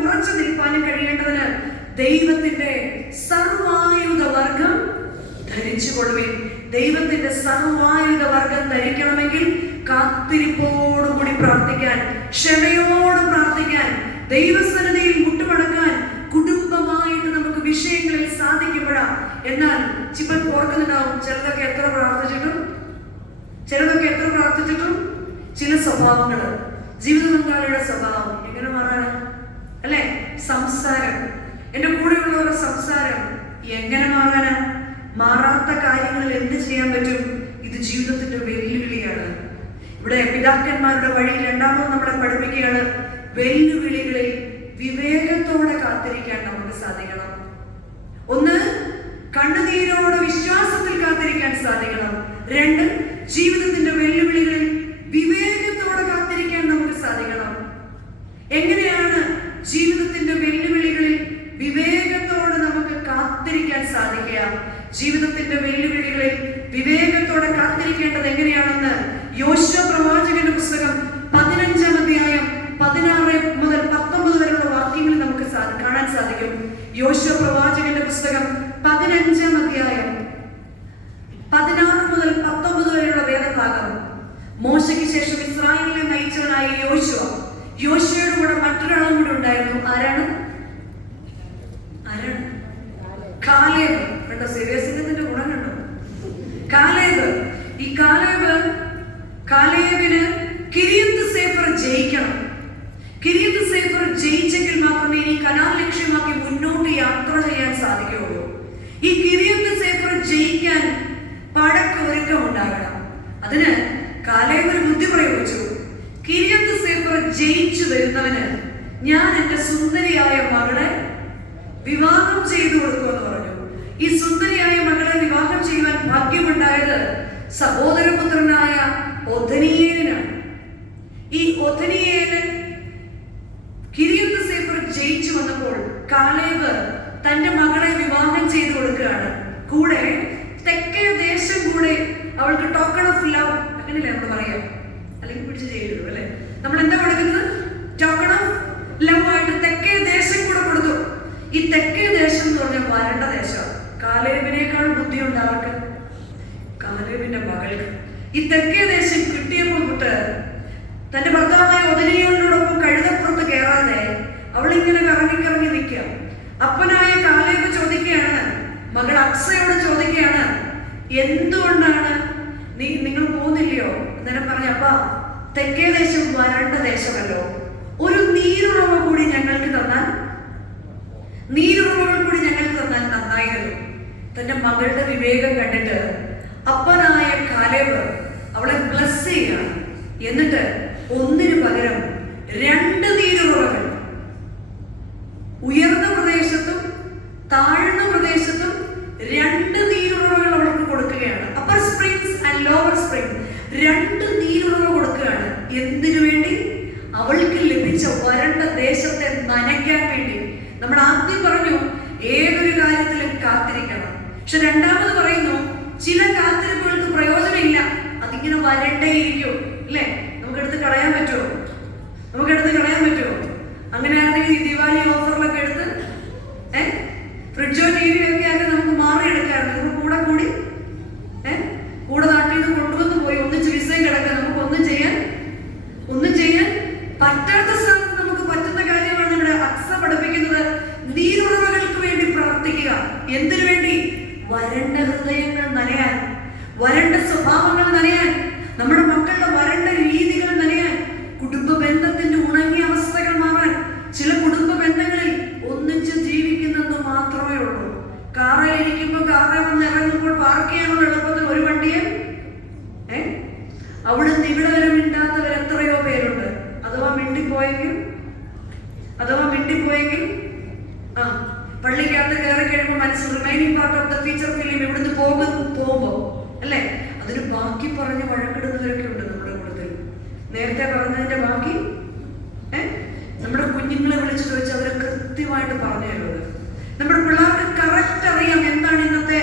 ഉറച്ചു നിൽപ്പാനും കഴിയേണ്ടതിന് ദൈവത്തിന്റെ സർവായുധ വർഗം ധരിച്ചുകൊള്ളുവിൻ. ദൈവത്തിന്റെ സർവായുധ വർഗം ധരിക്കണമെങ്കിൽ കാത്തിരിപ്പോടുകൂടി പ്രാർത്ഥിക്കാൻ, ക്ഷമയോട് പ്രാർത്ഥിക്കാൻ, ദൈവസന്നിധിയിൽ മുട്ടുമടക്കാൻ കുടുംബമായിട്ട് നമുക്ക് വിഷയങ്ങളിൽ സാധിക്കുമ്പോഴാണ്. എന്നാൽ ചിപ്പൻ ഓർക്കുന്നുണ്ടാവും, ചിലതൊക്കെ എത്ര പ്രാർത്ഥിച്ചിട്ടും ചില സ്വഭാവങ്ങൾ, ജീവിത പങ്കാളിയുടെ സ്വഭാവം എങ്ങനെ മാറാനാണ്? അല്ലെ? സംസാരം, എന്റെ കൂടെയുള്ളവരുടെ സംസാരം എങ്ങനെ മാറാനാ? മാറാത്ത കാര്യങ്ങളിൽ എന്ത് ചെയ്യാൻ പറ്റും? ഇത് ജീവിതത്തിന്റെ വെല്ലുവിളിയാണ്. ഇവിടെ പിതാക്കന്മാരുടെ വഴി രണ്ടാമത് നമ്മളെ പഠിപ്പിക്കുകയാണ്. വെല്ലുവിളികളിൽ വിവേകത്തോടെ കാത്തിരിക്കാൻ നമുക്ക് സാധിക്കണം. ഒന്ന്, കണ്ണുനീരോടെ വിശ്വാസത്തിൽ കാത്തിരിക്കാൻ സാധിക്കണം. 2, ജീവിതത്തിന്റെ വെല്ലുവിളികളിൽ വിവേകത്തോടെ കാത്തിരിക്കാൻ നമുക്ക് സാധിക്കണം. എങ്ങനെയാണ് ജീവിതത്തിന്റെ വെല്ലുവിളികളിൽ വിവേകത്തോടെ നമുക്ക് കാത്തിരിക്കാൻ സാധിക്കുക? ജീവിതത്തിന്റെ വെല്ലുവിളികളിൽ വിവേകത്തോടെ കാത്തിരിക്കേണ്ടത് എങ്ങനെയാണെന്ന് യോശുവ പ്രവാചകന്റെ പുസ്തകം 15-ാം അധ്യായം 16 മുതൽ 19 വരെയുള്ള വാക്യങ്ങളിൽ നമുക്ക് കാണാൻ സാധിക്കും. യോശുവ പ്രവാചകന്റെ പുസ്തകം 15-ാം അധ്യായം 16 മുതൽ 19 വരെയുള്ള വേദഭാഗം. മോശയ്ക്ക് ശേഷം ഇസ്രായേലിനെ നയിച്ചവനായ യോശുവയുടെ കൂടെ മറ്റൊരാളും കൂടെ ഉണ്ടായിരുന്നു. ആരാണ്? കാലേബ്. കണ്ടോ, സീരിയസിന്റെ ഗുണം കണ്ടോ? കാലേബ്. ഈ കാലേബിന് കിരിയത്ത് സേഫർ ജയിക്കണം. കിരിയത്ത് സേഫർ ജയിച്ചെങ്കിൽ മാത്രമേ ഈ കനാൻ ലക്ഷ്യമാക്കി മുന്നോട്ട് യാത്ര ചെയ്യാൻ സാധിക്കുകയുള്ളൂ. ഈ കിരിയത്ത് സേഫർ ജയിക്കാൻ പടക്കൊരുക്കം ഉണ്ടാകണം. അതിന് കാലേബ് ഒരു ബുദ്ധി പ്രയോഗിച്ചു. കിരിയത്ത് സേഫർ ജയിച്ചു വരുന്നവന് ഞാൻ എന്റെ സുന്ദരിയായ മകളെ വിവാഹം ചെയ്തു കൊടുക്കുമെന്ന് പറഞ്ഞു. ഈ സുന്ദരിയായ മകളെ വിവാഹം ചെയ്യുവാൻ ഭാഗ്യമുണ്ടായത് സഹോദരപുത്രനായ ഒഥനിയേലിനാണ്. ഈ ഒഥനിയേല് കിരിയത്ത് സേഫർ ജയിച്ചു വന്നപ്പോൾ കാലേബ് തന്റെ മകളെ വിവാഹം ചെയ്തു കൊടുക്കുകയാണ്. കൂടെ തെക്കേ ദേശം കൂടെ അവൾക്ക് ടോക്കൺ ഓഫ് ലവ്, അങ്ങനെയല്ലേ നമ്മൾ പറയാം, അല്ലെങ്കിൽ പിടിച്ച് ചെയ്തു അല്ലെ? നമ്മൾ എന്താ കൊടുക്കുന്നത്? ടോക്കൺ ഓഫ് ലവ് ആയിട്ട് തെക്കേ ഈ തെക്കേ ദേശം കിട്ടിയപ്പോൾ തൊട്ട് തന്റെ ഭർത്താവായ ഒദനിയോടൊപ്പം കഴുതപ്പുറത്ത് കയറാതെ അവളിങ്ങനെ കറങ്ങി നിൽക്കുക. അപ്പനായ കാലേബ് ചോദിക്കുകയാണ്, മകൾ അക്സയോട് ചോദിക്കുകയാണ്, എന്തുകൊണ്ടാണ് നിങ്ങൾ പോകുന്നില്ലയോ? അന്നേരം പറഞ്ഞ, അപ്പാ തെക്കേ ദേശം വരണ്ട ദേശമല്ലോ, ഒരു നീരുറവ കൂടി ഞങ്ങൾക്ക് തന്നാൽ നന്നായിരുന്നു. തന്റെ മകളുടെ വിവേകം കണ്ടിട്ട് അപ്പനായ കാലേബ് അവളെ ബ്ലസ് ചെയ്യുകയാണ്. എന്നിട്ട് ഒന്നിനു പകരം 2 നീരുറവകൾ, ഉയർന്ന പ്രദേശത്തും താഴ്ന്ന പ്രദേശത്തും 2 നീരുറവകൾ അവൾക്ക് കൊടുക്കുകയാണ്. Upper springs and lower spring, 2 നീരുറവ കൊടുക്കുകയാണ്. എന്തിനു വേണ്ടി? അവൾക്ക് ലഭിച്ച വരണ്ട ദേശത്തെ നനയ്ക്കാൻ വേണ്ടി. നമ്മൾ ആദ്യം പറഞ്ഞു ഏതൊരു കാര്യത്തിലും കാത്തിരിക്കണം. പക്ഷെ രണ്ടാമത് പറയുന്നു ചില കാത്തിരിപ്പുകൾക്ക് പ്രയോജനമില്ല, അതിങ്ങനെ വരണ്ടേയിരിക്കും. അല്ലേ? നമുക്കെടുത്ത് കളയാൻ പറ്റുമോ? അങ്ങനെയാണെങ്കിൽ ഈ ദിവാലി ഓഫറിലൊക്കെ എടുത്ത് ഫ്രിഡ്ജോ ടിവിയോ ഒക്കെ ആയിട്ട് നമുക്ക് മാറിയെടുക്കാറുണ്ട്. നമുക്ക് കൂടെ നാട്ടിൽ നിന്ന് കൊണ്ടുവന്ന് പോയി ഒന്നിച്ച് വിസയും കിടക്കുക. നമുക്ക് ഒന്നും ചെയ്യാൻ പറ്റാത്ത സ്ഥലത്ത് നമുക്ക് പറ്റുന്ന കാര്യമാണ് ഇവിടെ അക്സ പഠിപ്പിക്കുന്നത്. നീരുറവകൾക്ക് വേണ്ടി പ്രാർത്ഥിക്കുക. എന്തിനു വേണ്ടി? വരണ്ട ഹൃദയങ്ങൾ നനയാൻ, വരണ്ട സ്വഭാവങ്ങൾ നനയാൻ, നമ്മുടെ മക്കളുടെ വരണ്ട രീതികൾ നനയാൻ, കുടുംബ ബന്ധത്തിന്റെ ഉണങ്ങിയ അവസ്ഥകൾ മാറാൻ. ചില കുടുംബ ബന്ധങ്ങളിൽ ഒന്നിച്ച് ജീവിക്കുന്നത് മാത്രമേ ഉള്ളൂ. കാറിൽ ഇരിക്കുമ്പോൾ കാറിൽ വന്ന് ഇറങ്ങുമ്പോൾ പാർക്ക് ചെയ്യാനുള്ള എളുപ്പത്തിൽ ഒരു വണ്ടിയെ അവിടുന്ന് ഇവിടെ വരെ മിണ്ടാത്തവർ എത്രയോ പേരുണ്ട്. അഥവാ മിണ്ടിപ്പോയെങ്കിൽ പള്ളിക്കകത്ത് കയറി കഴിയുമ്പോൾ മനസ്സിൽ remaining part of the feature film ഇവിടുന്ന് പോകുമ്പോ അല്ലേ, അതിന് ബാക്കി പറഞ്ഞ് വഴക്കിടുന്നവരൊക്കെ ഉണ്ട് നമ്മുടെ കൂട്ടത്തിൽ. നേരത്തെ പറഞ്ഞതിന്റെ ബാക്കി നമ്മുടെ കുഞ്ഞുങ്ങളെ വിളിച്ചു ചോദിച്ചാൽ അവരെ കൃത്യമായിട്ട് പറഞ്ഞു തരുന്നത്. നമ്മുടെ പിള്ളേർക്ക് കറക്റ്റ് അറിയാം എന്താണ് ഇന്നത്തെ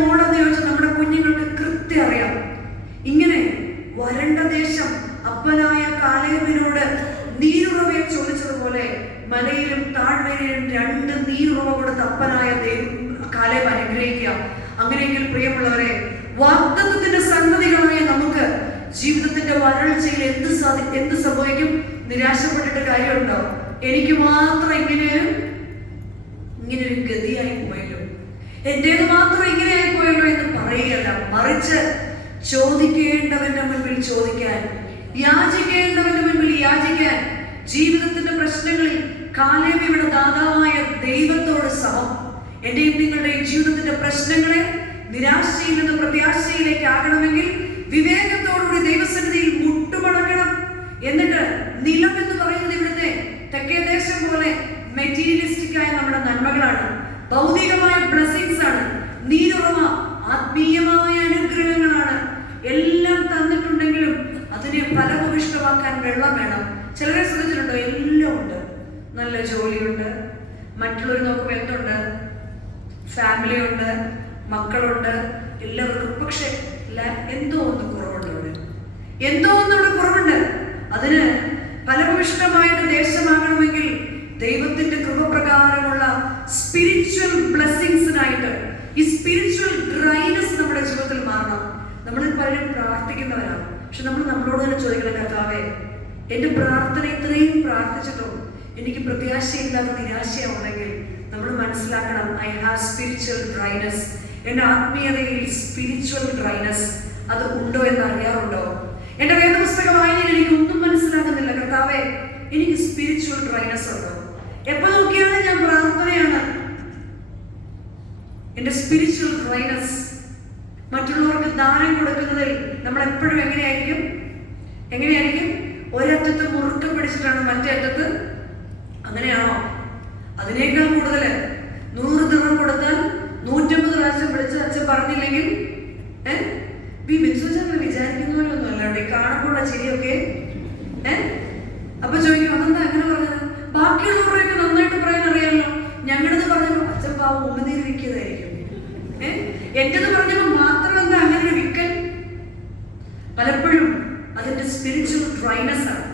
മോഡെന്ന് ചോദിച്ചാൽ നമ്മുടെ കുഞ്ഞുങ്ങൾക്ക് കൃത്യം അറിയാം. ഇങ്ങനെ വരണ്ട ദേശം അപ്പനായ കാലേബിനോട് നീരുറവയെ ചോദിച്ചതുപോലെ മലയിലും താഴ്വരയിലും 2 നീരുറവ കൊടുത്ത് അപ്പനായ കാലേബ് അനുഗ്രഹിക്കുക. അങ്ങനെയെങ്കിൽ പ്രിയമുള്ളവരെ, വാഗ്ദത്തത്തിന്റെ സംഗതികളായ നമുക്ക് ജീവിതത്തിന്റെ വരൾച്ചയിൽ എന്ത് സംഭവിക്കും? നിരാശപ്പെട്ടിട്ട് കാര്യമുണ്ടോ? എനിക്ക് മാത്രം ഇങ്ങനെയൊരു ഗതിയായി പോയല്ലോ, എന്റേത് മാത്രം ഇങ്ങനെയായി പോയല്ലോ എന്ന് പറയുകയല്ല, മറിച്ച് ചോദിക്കേണ്ടവന്റെ മുൻപിൽ ചോദിക്കാൻ, യാചിക്കേണ്ടവന്റെ മുൻപിൽ യാചിക്കാൻ. ജീവിതത്തിന്റെ പ്രശ്നങ്ങളിൽ കാലേബ് ഇവിടെ ദാതാവായ ദൈവത്തോട് സമം. എന്റെയും നിങ്ങളുടെയും ജീവിതത്തിന്റെ പ്രശ്നങ്ങളെ നിരാശയിൽ നിന്ന് പ്രത്യാശയിലേക്ക് ആകണമെങ്കിൽ വിവേകത്തോടുകൂടി ദൈവസന്നിധിയിൽ മുട്ടുമടക്കണം. എന്നിട്ട് നിലം എന്ന് പറയുന്നത് ഇവിടുത്തെ തെക്കേ ദേശം പോലെ മെറ്റീരിയലിസ്റ്റിക് ആയ നമ്മുടെ നന്മകളാണ്, ഭൗതികമായ ബ്ലെസ്സിങ്സ് ആണ്. നീരുറവ ആത്മീയമായ അനുഗ്രഹങ്ങളാണ്. എല്ലാം തന്നിട്ടുണ്ടെങ്കിലും അതിനെ ഫലഭൂയിഷ്ഠമാക്കാൻ വെള്ളം വേണം. ചിലരെ ശ്രദ്ധിച്ചിട്ടുണ്ടോ? എല്ലാം ഉണ്ട്, നല്ല ജോലിയുണ്ട്, മറ്റുള്ളവർ നോക്കുമ്പോൾ എന്തുണ്ട്, ഫാമിലി ഉണ്ട്, മക്കളുണ്ട്, എല്ലാവർക്കും. പക്ഷെ എന്തോ ഒന്ന് കുറവുണ്ട്. അതിന് ഫലഭൂയിഷ്ഠമായിട്ട് ദേശമാകണമെങ്കിൽ ദൈവത്തിന്റെ കൃപപ്രകാരമുള്ള സ്പിരിച്വൽ ബ്ലെസ്സിങ്സിനായിട്ട് ഈ സ്പിരിച്വൽ ഡ്രൈനസ് നമ്മുടെ ജീവിതത്തിൽ മാറണം. നമ്മൾ പലരും പ്രാർത്ഥിക്കുന്നവരാണ്, പക്ഷെ നമ്മൾ നമ്മളോട് തന്നെ ചോദിക്കണം, കർത്താവേ, എന്റെ പ്രാർത്ഥന ഇത്രയും പ്രാർത്ഥിച്ചിട്ടും എനിക്ക് പ്രത്യാശയില്ലാത്ത നിരാശയുണ്ടെങ്കിൽ നമ്മൾ മനസ്സിലാക്കണം, ഐ ഹാവ് സ്പിരിച്വൽ ഡ്രൈനസ്. എന്റെ ആത്മീയതയിൽ സ്പിരിച്വൽ ഡ്രൈനസ് അത് ഉണ്ടോ എന്ന് അറിയാറുണ്ടോ? എന്റെ വേദപുസ്തക വായനയിൽ എനിക്ക് ഒന്നും മനസ്സിലാകുന്നില്ല, കർത്താവേ, എനിക്ക് സ്പിരിച്വൽ ഡ്രൈനസ് ഉണ്ടോ? എപ്പോ നോക്കിയാലും ഞാൻ പ്രാർത്ഥനയാണ്. എന്റെ സ്പിരിച്വൽ ഡ്രൈനസ്. മറ്റുള്ളവർക്ക് ദാനം കൊടുക്കുന്നതിൽ നമ്മൾ എപ്പോഴും എങ്ങനെയായിരിക്കും? ഒരറ്റത്ത് മുറുക്ക പിടിച്ചിട്ടാണ് മറ്റേ അറ്റത്ത്. അങ്ങനെയാണോ? അതിനേക്കാൾ കൂടുതൽ 100 ദിർഹം കൊടുത്താൽ 150 പ്രാവശ്യം വിളിച്ച് അച്ഛൻ പറഞ്ഞില്ലെങ്കിൽ വിചാരിക്കുന്ന പോലെ ഒന്നും അല്ലാണ്ട് കാണുമ്പോഴുള്ള ചിരിയൊക്കെ. അപ്പൊ ചോദിക്കും, അതെന്താ അങ്ങനെ പറഞ്ഞത്? ബാക്കിയുള്ളവരെയൊക്കെ നന്നായിട്ട് പറയാൻ അറിയാമല്ലോ. ഞങ്ങളത് പറഞ്ഞപ്പോ അച്ഛൻ പാവം ഉമ്മനീര് വിൽക്കിയതായിരിക്കും. എന്റേത് പറഞ്ഞപ്പോ മാത്രം എന്താ അങ്ങനെ ഒരു വിക്കൽ? പലപ്പോഴും അതിന്റെ സ്പിരിച്വൽ ഡ്രൈനസ് ആണ്.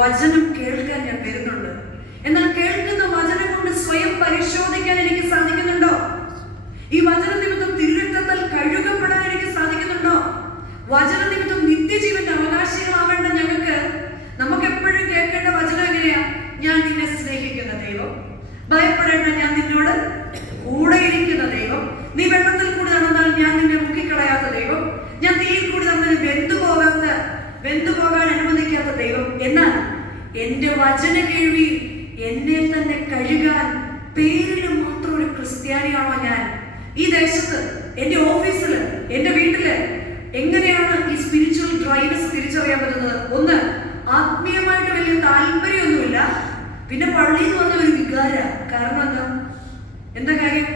വചനം കേൾക്കാൻ ഞാൻ വരുന്നുണ്ട്, എന്നാൽ കേൾക്കുന്ന വചനം കൊണ്ട് സ്വയം പരിശോധിക്കാൻ എനിക്ക് സാധിക്കുന്നുണ്ടോ? ഈ വചന നിമിത്തം തിരുരക്തത്താൽ കഴുകപ്പെടാൻ എനിക്ക് സാധിക്കുന്നുണ്ടോ? സ്നേഹിക്കുന്ന ദൈവം, ഭയപ്പെടേണ്ട, ഞാൻ നിന്നോട് കൂടെ ഇരിക്കുന്ന ദൈവം, നീ വെള്ളത്തിൽ കൂടി നടന്നാൽ ഞാൻ നിന്നെ മുക്കിക്കളയാത്ത ദൈവം, ഞാൻ തീയിൽ കൂടി നടന്നാൽ വെന്തുപോകാൻ അനുവദിക്കാത്ത ദൈവം. എന്നാൽ എന്റെ വചന കേൾവി എന്നെ തന്നെ കഴുകാൻ പേരിന് മാത്രം ഒരു ക്രിസ്ത്യാനിയാണോ ഞാൻ? ഈ ദേശത്ത്, എന്റെ ഓഫീസില്, എന്റെ വീട്ടില് എങ്ങനെയാണ് ഈ സ്പിരിച്വൽ ഡ്രൈനസ് തിരിച്ചറിയാൻ പറ്റുന്നത്? ഒന്ന്, ആത്മീയമായിട്ട് വലിയ താല്പര്യമൊന്നുമില്ല, പിന്നെ പള്ളി എന്ന് പറഞ്ഞ ഒരു വികാര. കാരണം എന്താ കാര്യം?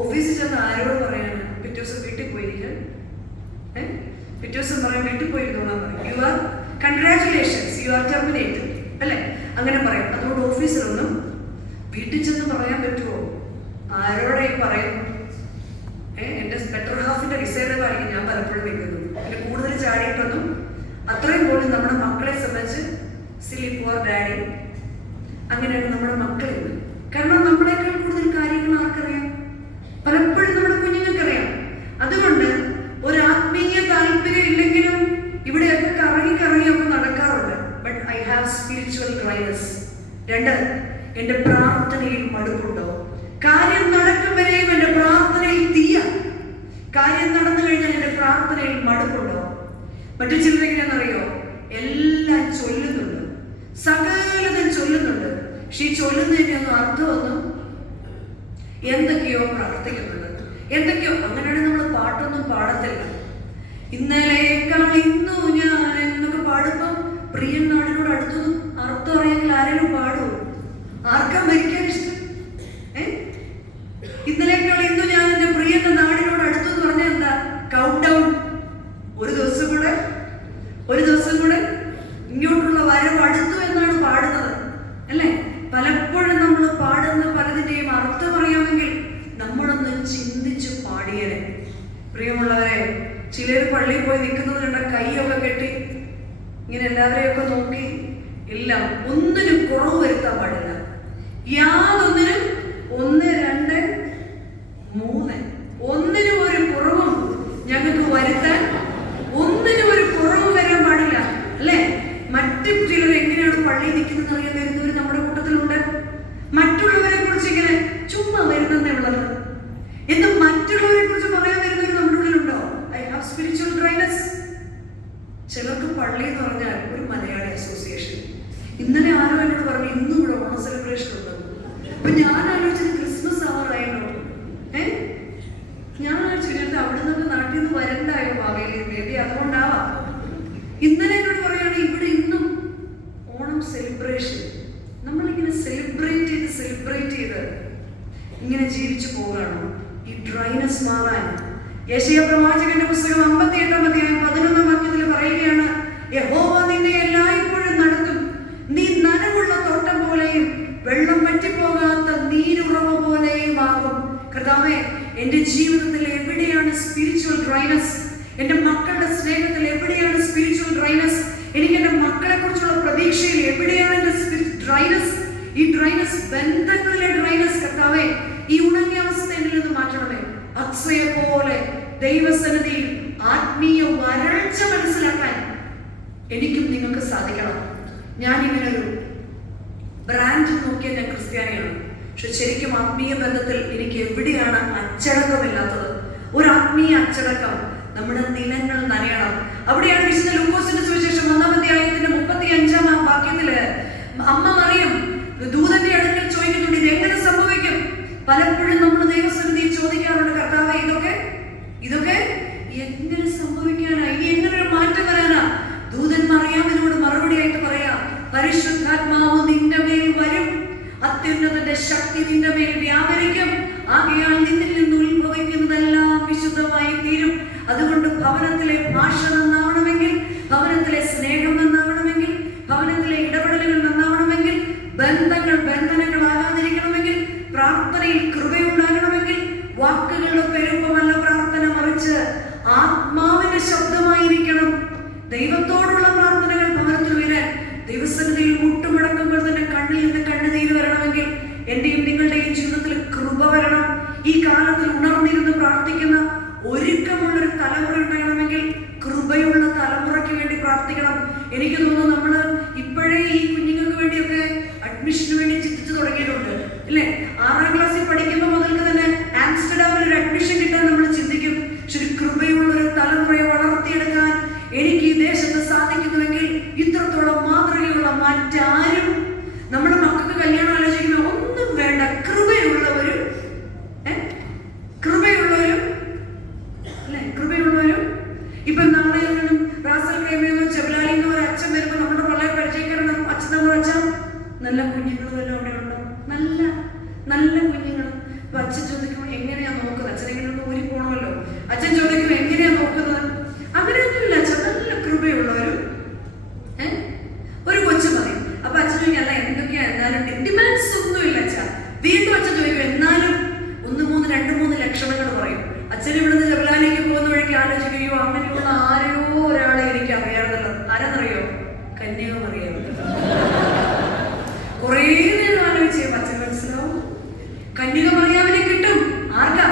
ഓഫീസിൽ ചെന്ന് ആരോട് പറയാനാണ്? പിറ്റേ ദിവസം വീട്ടിൽ പോയിരിക്കാൻ, പിറ്റേ ദിവസം പറയാൻ വീട്ടിൽ പോയിരുന്നോളാൻ പറയും. You are congratulations, you are terminated അല്ലെ, അങ്ങനെ പറയും. അതുകൊണ്ട് ഓഫീസിലൊന്നും വീട്ടിൽ ചെന്ന് പറയാൻ പറ്റുമോ? ആരോടെ പറയുന്നു? എന്റെ ബെറ്റർ ഹാഫിന്റെ വിസേലമായിരിക്കും ഞാൻ പലപ്പോഴും വെക്കുന്നത്. പിന്നെ കൂടുതൽ ചാടിയിട്ടൊന്നും അത്രയും പോലും നമ്മുടെ മക്കളെ സംബന്ധിച്ച് സിലി പുവർ ഡാഡി, അങ്ങനെയാണ് നമ്മുടെ മക്കളിന്ന്. കാരണം നമ്മളെക്കാൾ കൂടുതൽ കാര്യങ്ങൾ ആർക്കറിയാം? പലപ്പോഴും നമ്മുടെ കുഞ്ഞുങ്ങൾക്കറിയാം. അതുകൊണ്ട് ഒരു ആത്മീയ താല്പര്യം ഇല്ലെങ്കിലും ഇവിടെയൊക്കെ കറങ്ങി നടക്കാറുണ്ട്. But I have spiritual dryness. രണ്ട്, എന്റെ പ്രാർത്ഥനയിൽ മടുപ്പുണ്ടോ? കാര്യം നടക്കും വരെയും എന്റെ പ്രാർത്ഥനയിൽ തീയ. കാര്യം നടന്നു കഴിഞ്ഞാൽ എന്റെ പ്രാർത്ഥനയിൽ മടുപ്പുണ്ടോ? മറ്റു ചിലരെങ്ങനെയാണെന്നറിയോ? എല്ലാം ചൊല്ലുന്നുണ്ട്, സകലതും ചൊല്ലുന്നുണ്ട്. പക്ഷെ ഈ ചൊല്ലുന്നതിന്റെ ഒന്നും അർത്ഥമൊന്നും, എന്തൊക്കെയോ പ്രാർത്ഥിക്കുന്നുണ്ട്, എന്തൊക്കെയോ. അങ്ങനെയാണെങ്കിൽ നമ്മൾ പാട്ടൊന്നും പാടത്തില്ല. ഇന്നലേക്കാൾ ഇന്നു ഞാൻ എന്നൊക്കെ പാടുമ്പോ പ്രിയൻ നാടിനോട് അടുത്തൊന്നും അർത്ഥം അറിയെങ്കിൽ ആരെങ്കിലും പാടുമോ? ആർക്കാ മരിക്കാൻ ഇഷ്ടം? ഇന്നലേക്കാൾ ഇന്നു ഞാൻ എന്റെ പ്രിയന്റെ നാടിനോട് അടുത്തു എന്ന് പറഞ്ഞാൽ എന്താ? Count down. ഒരു ദിവസം കൂടെ ഇങ്ങോട്ടുള്ള വരവ് അടുത്തു എന്നാണ് പാടുന്നത് അല്ലെ? പലപ്പോഴും നമ്മൾ പാടുന്ന പലതിന്റെയും അർത്ഥം അറിയാമെങ്കിൽ നമ്മളൊന്ന് ചിന്തിച്ച് പാടിയനെ. പ്രിയമുള്ളവരെ, ചിലർ പള്ളിയിൽ പോയി നിൽക്കുന്നത് കണ്ട കൈയൊക്കെ കെട്ടി ഇങ്ങനെ എല്ലാവരെയൊക്കെ നോക്കി, എല്ലാം ഒന്നിനും കുറവ് വരുത്താൻ പാടില്ല. യാതൊന്നിനും 1, 2, 3 ഒന്നിനും ഒരു കുറവും ഞങ്ങൾക്ക് വരുത്താൻ, ഒന്നിനും ഒരു കുറവ് വരാൻ പാടില്ല അല്ലെ? മറ്റു ചിലർ എങ്ങനെയാണ് പള്ളിയിൽ നിൽക്കുന്നത് അറിയാൻ വരുന്നവർ നമ്മുടെ കൂട്ടത്തിലുണ്ട്. മറ്റുള്ളവരെ കുറിച്ച് ഇങ്ങനെ ചുമ്മാ വരുന്നതേ ഉള്ളത് എന്ന് മറ്റുള്ളവരെ കുറിച്ച് പറയാൻ വരുന്നവർ നമ്മുടെ ഉള്ളിലുണ്ടോ? I have spiritual dryness. ചിലർക്ക് പള്ളി എന്ന് പറഞ്ഞാൽ ഒരു മലയാളി അസോസിയേഷൻ. ഇന്നലെ ആരോ എന്നോട് പറഞ്ഞു ഇന്നും ഇവിടെ ഓണ സെലിബ്രേഷൻ ഉണ്ടെന്ന്. അപ്പൊ ഞാൻ ആലോചിച്ചത് ക്രിസ്മസ് ആവാറായല്ലോ. ഞാൻ ആലോചിച്ചത് അവിടെ നിന്നൊക്കെ നാട്ടിൽ നിന്ന് വരണ്ടായോ ഭാവിയിൽ, മേ ബി അതുകൊണ്ടാവാം. ഇന്നലെ എന്നോട് പറയാണ് ഇവിടെ ഇന്നും ഓണം സെലിബ്രേഷൻ. നമ്മളിങ്ങനെ സെലിബ്രേറ്റ് ചെയ്ത് ഇങ്ങനെ ജീവിച്ചു പോവുകയാണോ? ഈ ഡ്രൈനസ് മാറാൻ യെശയ്യാ പ്രവാചകന്റെ പുസ്തകം 58-ാം അധ്യായം 11-ാം വാക്യത്തിൽ പറയുകയാണ്, യഹോവ നിന്നെ എല്ലായ്പ്പോഴും നടത്തും, നീ നനവുള്ള തോട്ടം പോലെയും വെള്ളം പറ്റിപ്പോകാത്ത നീരുറവ പോലെയും ആകും. കർത്താവേ, എന്റെ ജീവിതത്തിൽ എവിടെയാണ് സ്പിരിച്വൽ ഡ്രൈനസ്? എന്റെ മക്കളുടെ സ്നേഹത്തിൽ എവിടെയാണ് സ്പിരിച്വൽ ഡ്രൈനസ്? എനിക്ക് എന്റെ മക്കളെ കുറിച്ചുള്ള പ്രതീക്ഷയിൽ എവിടെയാണ് എന്റെ ഡ്രൈനസ്? ഈ ഡ്രൈനസ്, ബന്ധങ്ങളിലെ ഡ്രൈനസ്, കർത്താവേ, ഈ ഉണങ്ങിയ അവസ്ഥ എന്നിൽ നിന്ന് മാറ്റണമേ. അക്സയെ പോലെ ദൈവസന്നിധിയിൽ ആത്മീയ വരൾച്ച മനസ്സിലാക്കാൻ എനിക്കും നിങ്ങൾക്ക് സാധിക്കണം. ഞാൻ ഇങ്ങനൊരു ബ്രാൻഡ് നോക്കിയ ഞാൻ ക്രിസ്ത്യാനിയാണ്. പക്ഷെ ശരിക്കും ആത്മീയ ബന്ധത്തിൽ എനിക്ക് എവിടെയാണ് അച്ചടക്കമില്ലാത്തത്? ഒരു ആത്മീയ അച്ചടക്കം. നമ്മുടെ നിലങ്ങൾ നനയണം. അവിടെയാണ് വിശുദ്ധ ലൂക്കോസിന്റെ സുവിശേഷം 1-ാം അധ്യായത്തിന്റെ 35-ാം വാക്യത്തില് അമ്മ മറിയം ദൂതന്റെ അടുക്കൽ ചോദിക്കുന്നുണ്ട്, ഇത് എങ്ങനെ സംഭവിക്കും? പലപ്പോഴും നമ്മൾ ദൈവസന്നിധി ചോദിക്കാറുണ്ട്, കർത്താവേ, ഇതൊക്കെ എങ്ങനെ സംഭവിക്കാനാ? ഇനി എങ്ങനെ ഒരു മാറ്റം വരാനാ? ദൂതൻ മറിയാമിനോട് മറുപടിയായിട്ട് പറയാ, പരിശുദ്ധാത്മാവ് നിന്റെ മേൽ വരും, അത്യുന്നതന്റെ ശക്തി നിന്റെ മേൽ വ്യാപരിക്കും, ആകയാൽ നിന്നിൽ നിന്ന് ഉത്ഭവിക്കുന്നതെല്ലാം വിശുദ്ധമായി തീരും. അതുകൊണ്ട് ഭവനത്തിലെ ഭാഷ നന്നാവണമെങ്കിൽ, ഭവനത്തിലെ സ്നേഹം നന്നാവണമെങ്കിൽ, ഭവനത്തിലെ ഇടപെടലുകൾ നന്നാവണമെങ്കിൽ, ബന്ധനങ്ങളാകാതിരിക്കണമെങ്കിൽ, പ്രാർത്ഥനയിൽ കൃപയുണ്ടാകണമെങ്കിൽ, വാക്കുകളുടെ പെരുപ്പമല്ല പ്രാർത്ഥന, മറിച്ച് ആത്മാവിന്റെ ശബ്ദമായിരിക്കണം. ദൈവത്തോടുള്ള പ്രാർത്ഥനകൾ ഭവനത്തിൽ വരാൻ, ദൈവസന്നിധിയിൽ മുട്ടുമടക്കുമ്പോൾ തന്നെ കണ്ണിൽ നിന്ന് കണ്ണുനീര് വരണമെങ്കിൽ, എന്റെയും നിങ്ങളുടെയും ജീവിതത്തിൽ കൃപ വരണം. ഈ കാലത്തിൽ ഉണർന്നിരുന്ന് പ്രാർത്ഥിക്കുന്ന ഒരുക്കമുള്ളൊരു തലമുറ ഉണ്ടാകണമെങ്കിൽ കൃപയുള്ള തലമുറയ്ക്ക് വേണ്ടി പ്രാർത്ഥിക്കണം. എനിക്ക് തോന്നുന്നു നമ്മൾ ഇപ്പോഴേ ഈ കുഞ്ഞുങ്ങൾക്ക് വേണ്ടിയൊക്കെ അഡ്മിഷൻ അഡ്മിഷന് വേണ്ടി ചിന്തിച്ചു തുടങ്ങിയിട്ടുണ്ട് അല്ലേ? 6ാം ക്ലാസ്സിൽ പഠിക്കുമ്പോൾ മുതൽക്ക് തന്നെ ആംസ്റ്റർഡാമിൽ ഒരു അഡ്മിഷൻ കിട്ടാൻ നമ്മൾ ചിന്തിക്കും. പക്ഷെ ഒരു കൃപയുള്ള ഒരു തലമുറയെ വളർത്തിയെടുക്കാൻ എനിക്ക് ഈ ദേശത്ത് സാധിക്കുന്നുവെങ്കിൽ ഇത്രത്തോളം മാതൃകയുള്ള മറ്റാരും നമ്മുടെ മക്കൾക്ക് കല്യാണം ആലോചിക്കുമ്പോൾ ഒന്നും വേണ്ട, കൃപയുള്ളവരും അല്ലെ, കൃപയുള്ളവരും. ഇപ്പൊ നാളെ റാസൽ കൈമയെന്നോ ചെബലാലിന്നോ ഒരു അച്ഛൻ വരുമ്പോ നമ്മുടെ വളരെ പരിചയക്കാരുടെ അച്ഛൻ നമ്മൾ അച്ഛൻ നല്ല കുഞ്ഞുങ്ങൾ വല്ലതും അവിടെ ഉണ്ടോ? നല്ല നല്ല കുഞ്ഞുങ്ങൾ. അപ്പൊ അച്ഛൻ ചോദിക്കും എങ്ങനെയാ നോക്കുന്നത്? അച്ഛൻ എങ്ങനെ ഊരി പോകണമല്ലോ. അച്ഛൻ ചോദിക്കും എങ്ങനെയാ നോക്കുന്നത്? അങ്ങനെയൊന്നുമില്ല അച്ഛൻ, നല്ല കൃപയുള്ളവരും ഒരു കൊച്ചു മതി. അപ്പൊ അച്ഛൻ ചോദിക്കും അല്ല എന്തൊക്കെയാ, എന്നാലും ഡിമാൻഡ്സ് ഒന്നുമില്ല അച്ഛാ. വീണ്ടും അച്ഛൻ ചോദിക്കും എന്നാലും 2-3 ലക്ഷണങ്ങൾ പറയും. അച്ഛൻ ഇവിടുന്ന് ജബലാലിലേക്ക് പോകുന്ന വഴിക്ക് ആലോചിക്കുകയോ അങ്ങനെയുള്ള ആരോ ഒരാളെ എനിക്ക് അറിയാറുണ്ടല്ലോ. ആരാന്നറിയോ? കന്യാകുമാരിയോ. കുറേ നേരം ആലോചിച്ചേ അച്ഛൻ മനസ്സിലാവും. കന്യാകുമാരിയാവിനെ കിട്ടും. ആർക്കാ?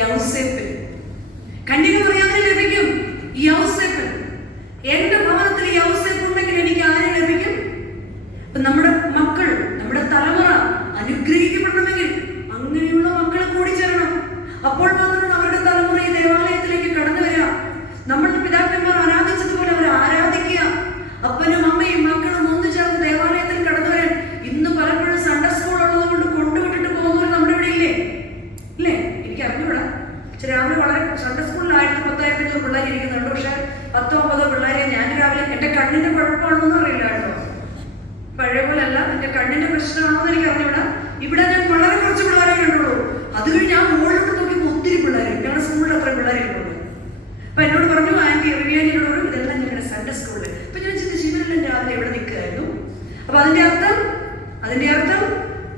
യൗസേപ്പിന്. കന്യാകുമാരിയാവിനെ ലഭിക്കും യൗസേപ്പിന്. എന്റെ ഭവനത്തിൽ യൗസേപ്പ് ഉണ്ടെങ്കിൽ എനിക്ക് ആരെ ലഭിക്കും? നമ്മുടെ മക്കൾ, നമ്മുടെ തലമുറ അനുഗ്രഹിക്കപ്പെടണമെങ്കിൽ അങ്ങനെയുള്ള മക്കളെ കൂടി ചേരണം. അപ്പോൾ മാത്രമാണ് അവരുടെ തലമുറ ഈ ദേവാലയത്തിലേക്ക് കടന്നു വരിക. നമ്മളുടെ പിതാക്കന്മാർ ആരാധിച്ചതുപോലെ അവർ ആരാധിക്കുക. അപ്പനും അമ്മയും മക്കളും ഒന്നു ചേർന്ന് ദേവാലയത്തിൽ കടന്നു വരാൻ ഇന്ന് പലപ്പോഴും സൺഡേ സ്കൂൾ ഉള്ളത് കൊണ്ട് കൊണ്ടുവിട്ടിട്ട് പോകുന്നവർ നമ്മുടെ ഇവിടെ ഇല്ലേ? ഇല്ലേ? എനിക്ക് അറിഞ്ഞൂടാ. പക്ഷെ രാവിലെ വളരെ സൺഡേ സ്കൂളിൽ 1000-1500 പിള്ളേർ ഇരിക്കുന്നുണ്ട്. പക്ഷെ 10-9 പിള്ളേരെ ഞാൻ രാവിലെ എന്റെ കണ്ണിന്റെ കുഴപ്പമാണെന്നൊന്നും അറിയില്ല കേട്ടോ. പഴയ പോലല്ല, എന്റെ കണ്ണിന്റെ പ്രശ്നമാണെന്ന് എനിക്ക് അറിഞ്ഞൂടാ. ഇവിടെ ഞാൻ വളരെ കുറച്ച് പിള്ളേരെ കണ്ടുള്ളൂ. അത് കഴിഞ്ഞ് ഞാൻ മുകളിലോട്ട് നോക്കിയപ്പോൾ ഒത്തിരി പിള്ളേർ, ഞങ്ങളുടെ സ്കൂളിൽ അത്ര പിള്ളേരെ ഇരിക്കുള്ളൂ. അപ്പൊ എന്നോട് പറഞ്ഞു ആന്റി റിയാനിയോട് പറഞ്ഞു ഇതെല്ലാം ഞങ്ങളുടെ സൺഡേ സ്കൂളിൽ. അപ്പൊ ഞാൻ ചിന്തിച്ചു ഇവരെല്ലാം രാവിലെ എവിടെ നിൽക്കുകയായിരുന്നു. അപ്പൊ അതിന്റെ അർത്ഥം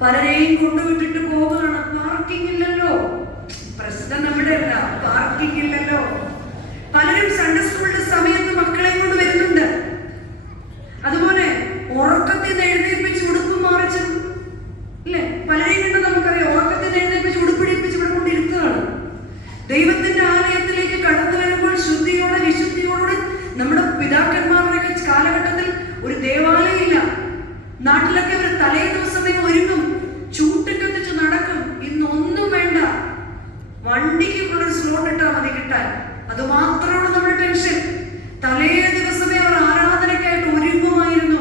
പലരെയും കൊണ്ടുവിട്ടിട്ട് പോവുകയാണ്. പാർക്കിംഗ് ഇല്ലല്ലോ. പ്രശ്നം നമ്മുടെ അല്ല, പാർക്കിംഗ് ഇല്ലല്ലോ. പലരും സൺഡേ സ്കൂളിന്റെ സമയത്ത് മക്കളെ കൊണ്ട് വരുന്നുണ്ട്. അതുപോലെ ഉറക്കത്തിൽ നിന്ന് എഴുന്നേൽപ്പിച്ച് ഉടുപ്പ് മാറിച്ചും ഇല്ലേ, പലരെയും കണ്ട് നമുക്കറിയാം. ഉറക്കത്തിൽ നിന്ന് എഴുന്നേൽപ്പിച്ച് ഉടുപ്പിടിപ്പിച്ച് ഇവിടെ കൊണ്ടിരുത്തുകയാണ്. ദൈവത്തിന്റെ ആലയത്തിലേക്ക് കടന്നു വരുമ്പോൾ ശുദ്ധിയോടെ വിശുദ്ധിയോടെ നമ്മുടെ പിതാക്കന്മാരുടെ കാലഘട്ടത്തിൽ ഒരു ദേവാലയം ഇല്ല. നാട്ടിലൊക്കെ അവർ തലേ ദിവസമേ ഒരുങ്ങും, ചൂട്ടിക്കത്തിച്ച് നടക്കും. ഇന്നൊന്നും വേണ്ട, വണ്ടിക്ക് ഒരു സ്ലോട്ട് ഇട്ടാൽ മതി കിട്ടാൻ. അത് മാത്രമാണ് നമ്മുടെ ടെൻഷൻ. തലേ ദിവസമേ അവർ ആരാധനയ്ക്കായിട്ട് ഒരുങ്ങുമായിരുന്നു.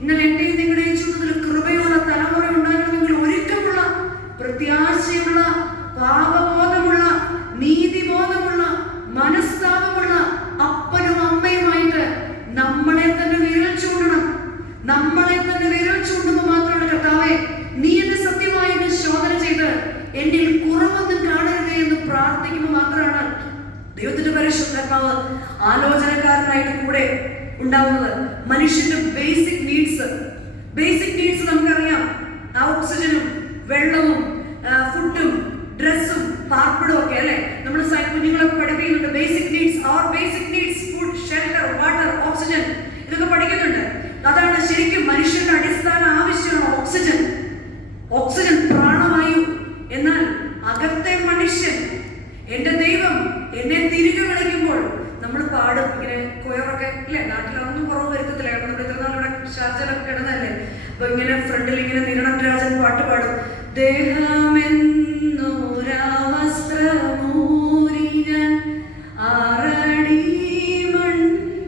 എന്നാൽ എന്റെയും നിങ്ങളുടെയും ജീവിതത്തിൽ കൃപയുള്ള തലമുറ ഉണ്ടാകണമെങ്കിൽ ഒരുക്കമുള്ള, പ്രത്യാശയുള്ള, പാപബോധമുള്ള, നീതിബോധമുള്ള, മനസ്താപമുള്ള അപ്പനും അമ്മയുമായിട്ട് നമ്മളെ തന്നെ വിരൽ ചൂണ്ടണം. നമ്മളെ തന്നെ വിരൽ ചൂണ്ടുമ്പോൾ മാത്രമാണ് കർത്താവേ നീ എന്നെ സത്യമായിട്ട് ശോധന ചെയ്ത് എന്നിൽ കുറവൊന്നും കാണരുതേ എന്ന് പ്രാർത്ഥിക്കുമ്പോൾ മാത്രമാണ് ദൈവത്തിന്റെ പരിശുദ്ധാത്മാവ് ആലോചനക്കാരനായിട്ട് കൂടെ ഉണ്ടാവുന്നത്. മനുഷ്യന്റെ ബേസിക് നീഡ്സ് നമുക്കറിയാം. ഓക്സിജനും വെള്ളവും ഫുഡും ഡ്രസ്സും പാർപ്പിടും ഒക്കെ അല്ലെ. നമ്മൾ കുഞ്ഞുങ്ങളൊക്കെ പഠിപ്പിക്കുന്നുണ്ട്. Basic needs food, shelter, water, oxygen, ഇതൊക്കെ പഠിക്കുന്നുണ്ട്. അതാണ് ശരിക്കും മനുഷ്യന്റെ അടിസ്ഥാന ആവശ്യമാണ് ഓക്സിജൻ പ്രാണവായു. എന്നാൽ അകത്തെ മനുഷ്യൻ, എന്റെ ദൈവം എന്നെ തിരികെ വിളിക്കുമ്പോൾ നമ്മൾ പാടും ഇങ്ങനെ കൊയറൊക്കെ ഇല്ലേ. നാട്ടിലൊന്നും കുറവ് വരുത്തത്തില്ല. നമ്മുടെ ഇത്രനാളിവിടെ ഷാർജയിലൊക്കെ കിടന്നല്ലേ. അപ്പൊ ഇങ്ങനെ ഫ്രണ്ടിൽ ഇങ്ങനെ നീരണം രാജൻ പാട്ട് പാടും. ദേഹമെന്നൊരവസ്ത്രമൂരി ഞാൻ ആറടി മൺ.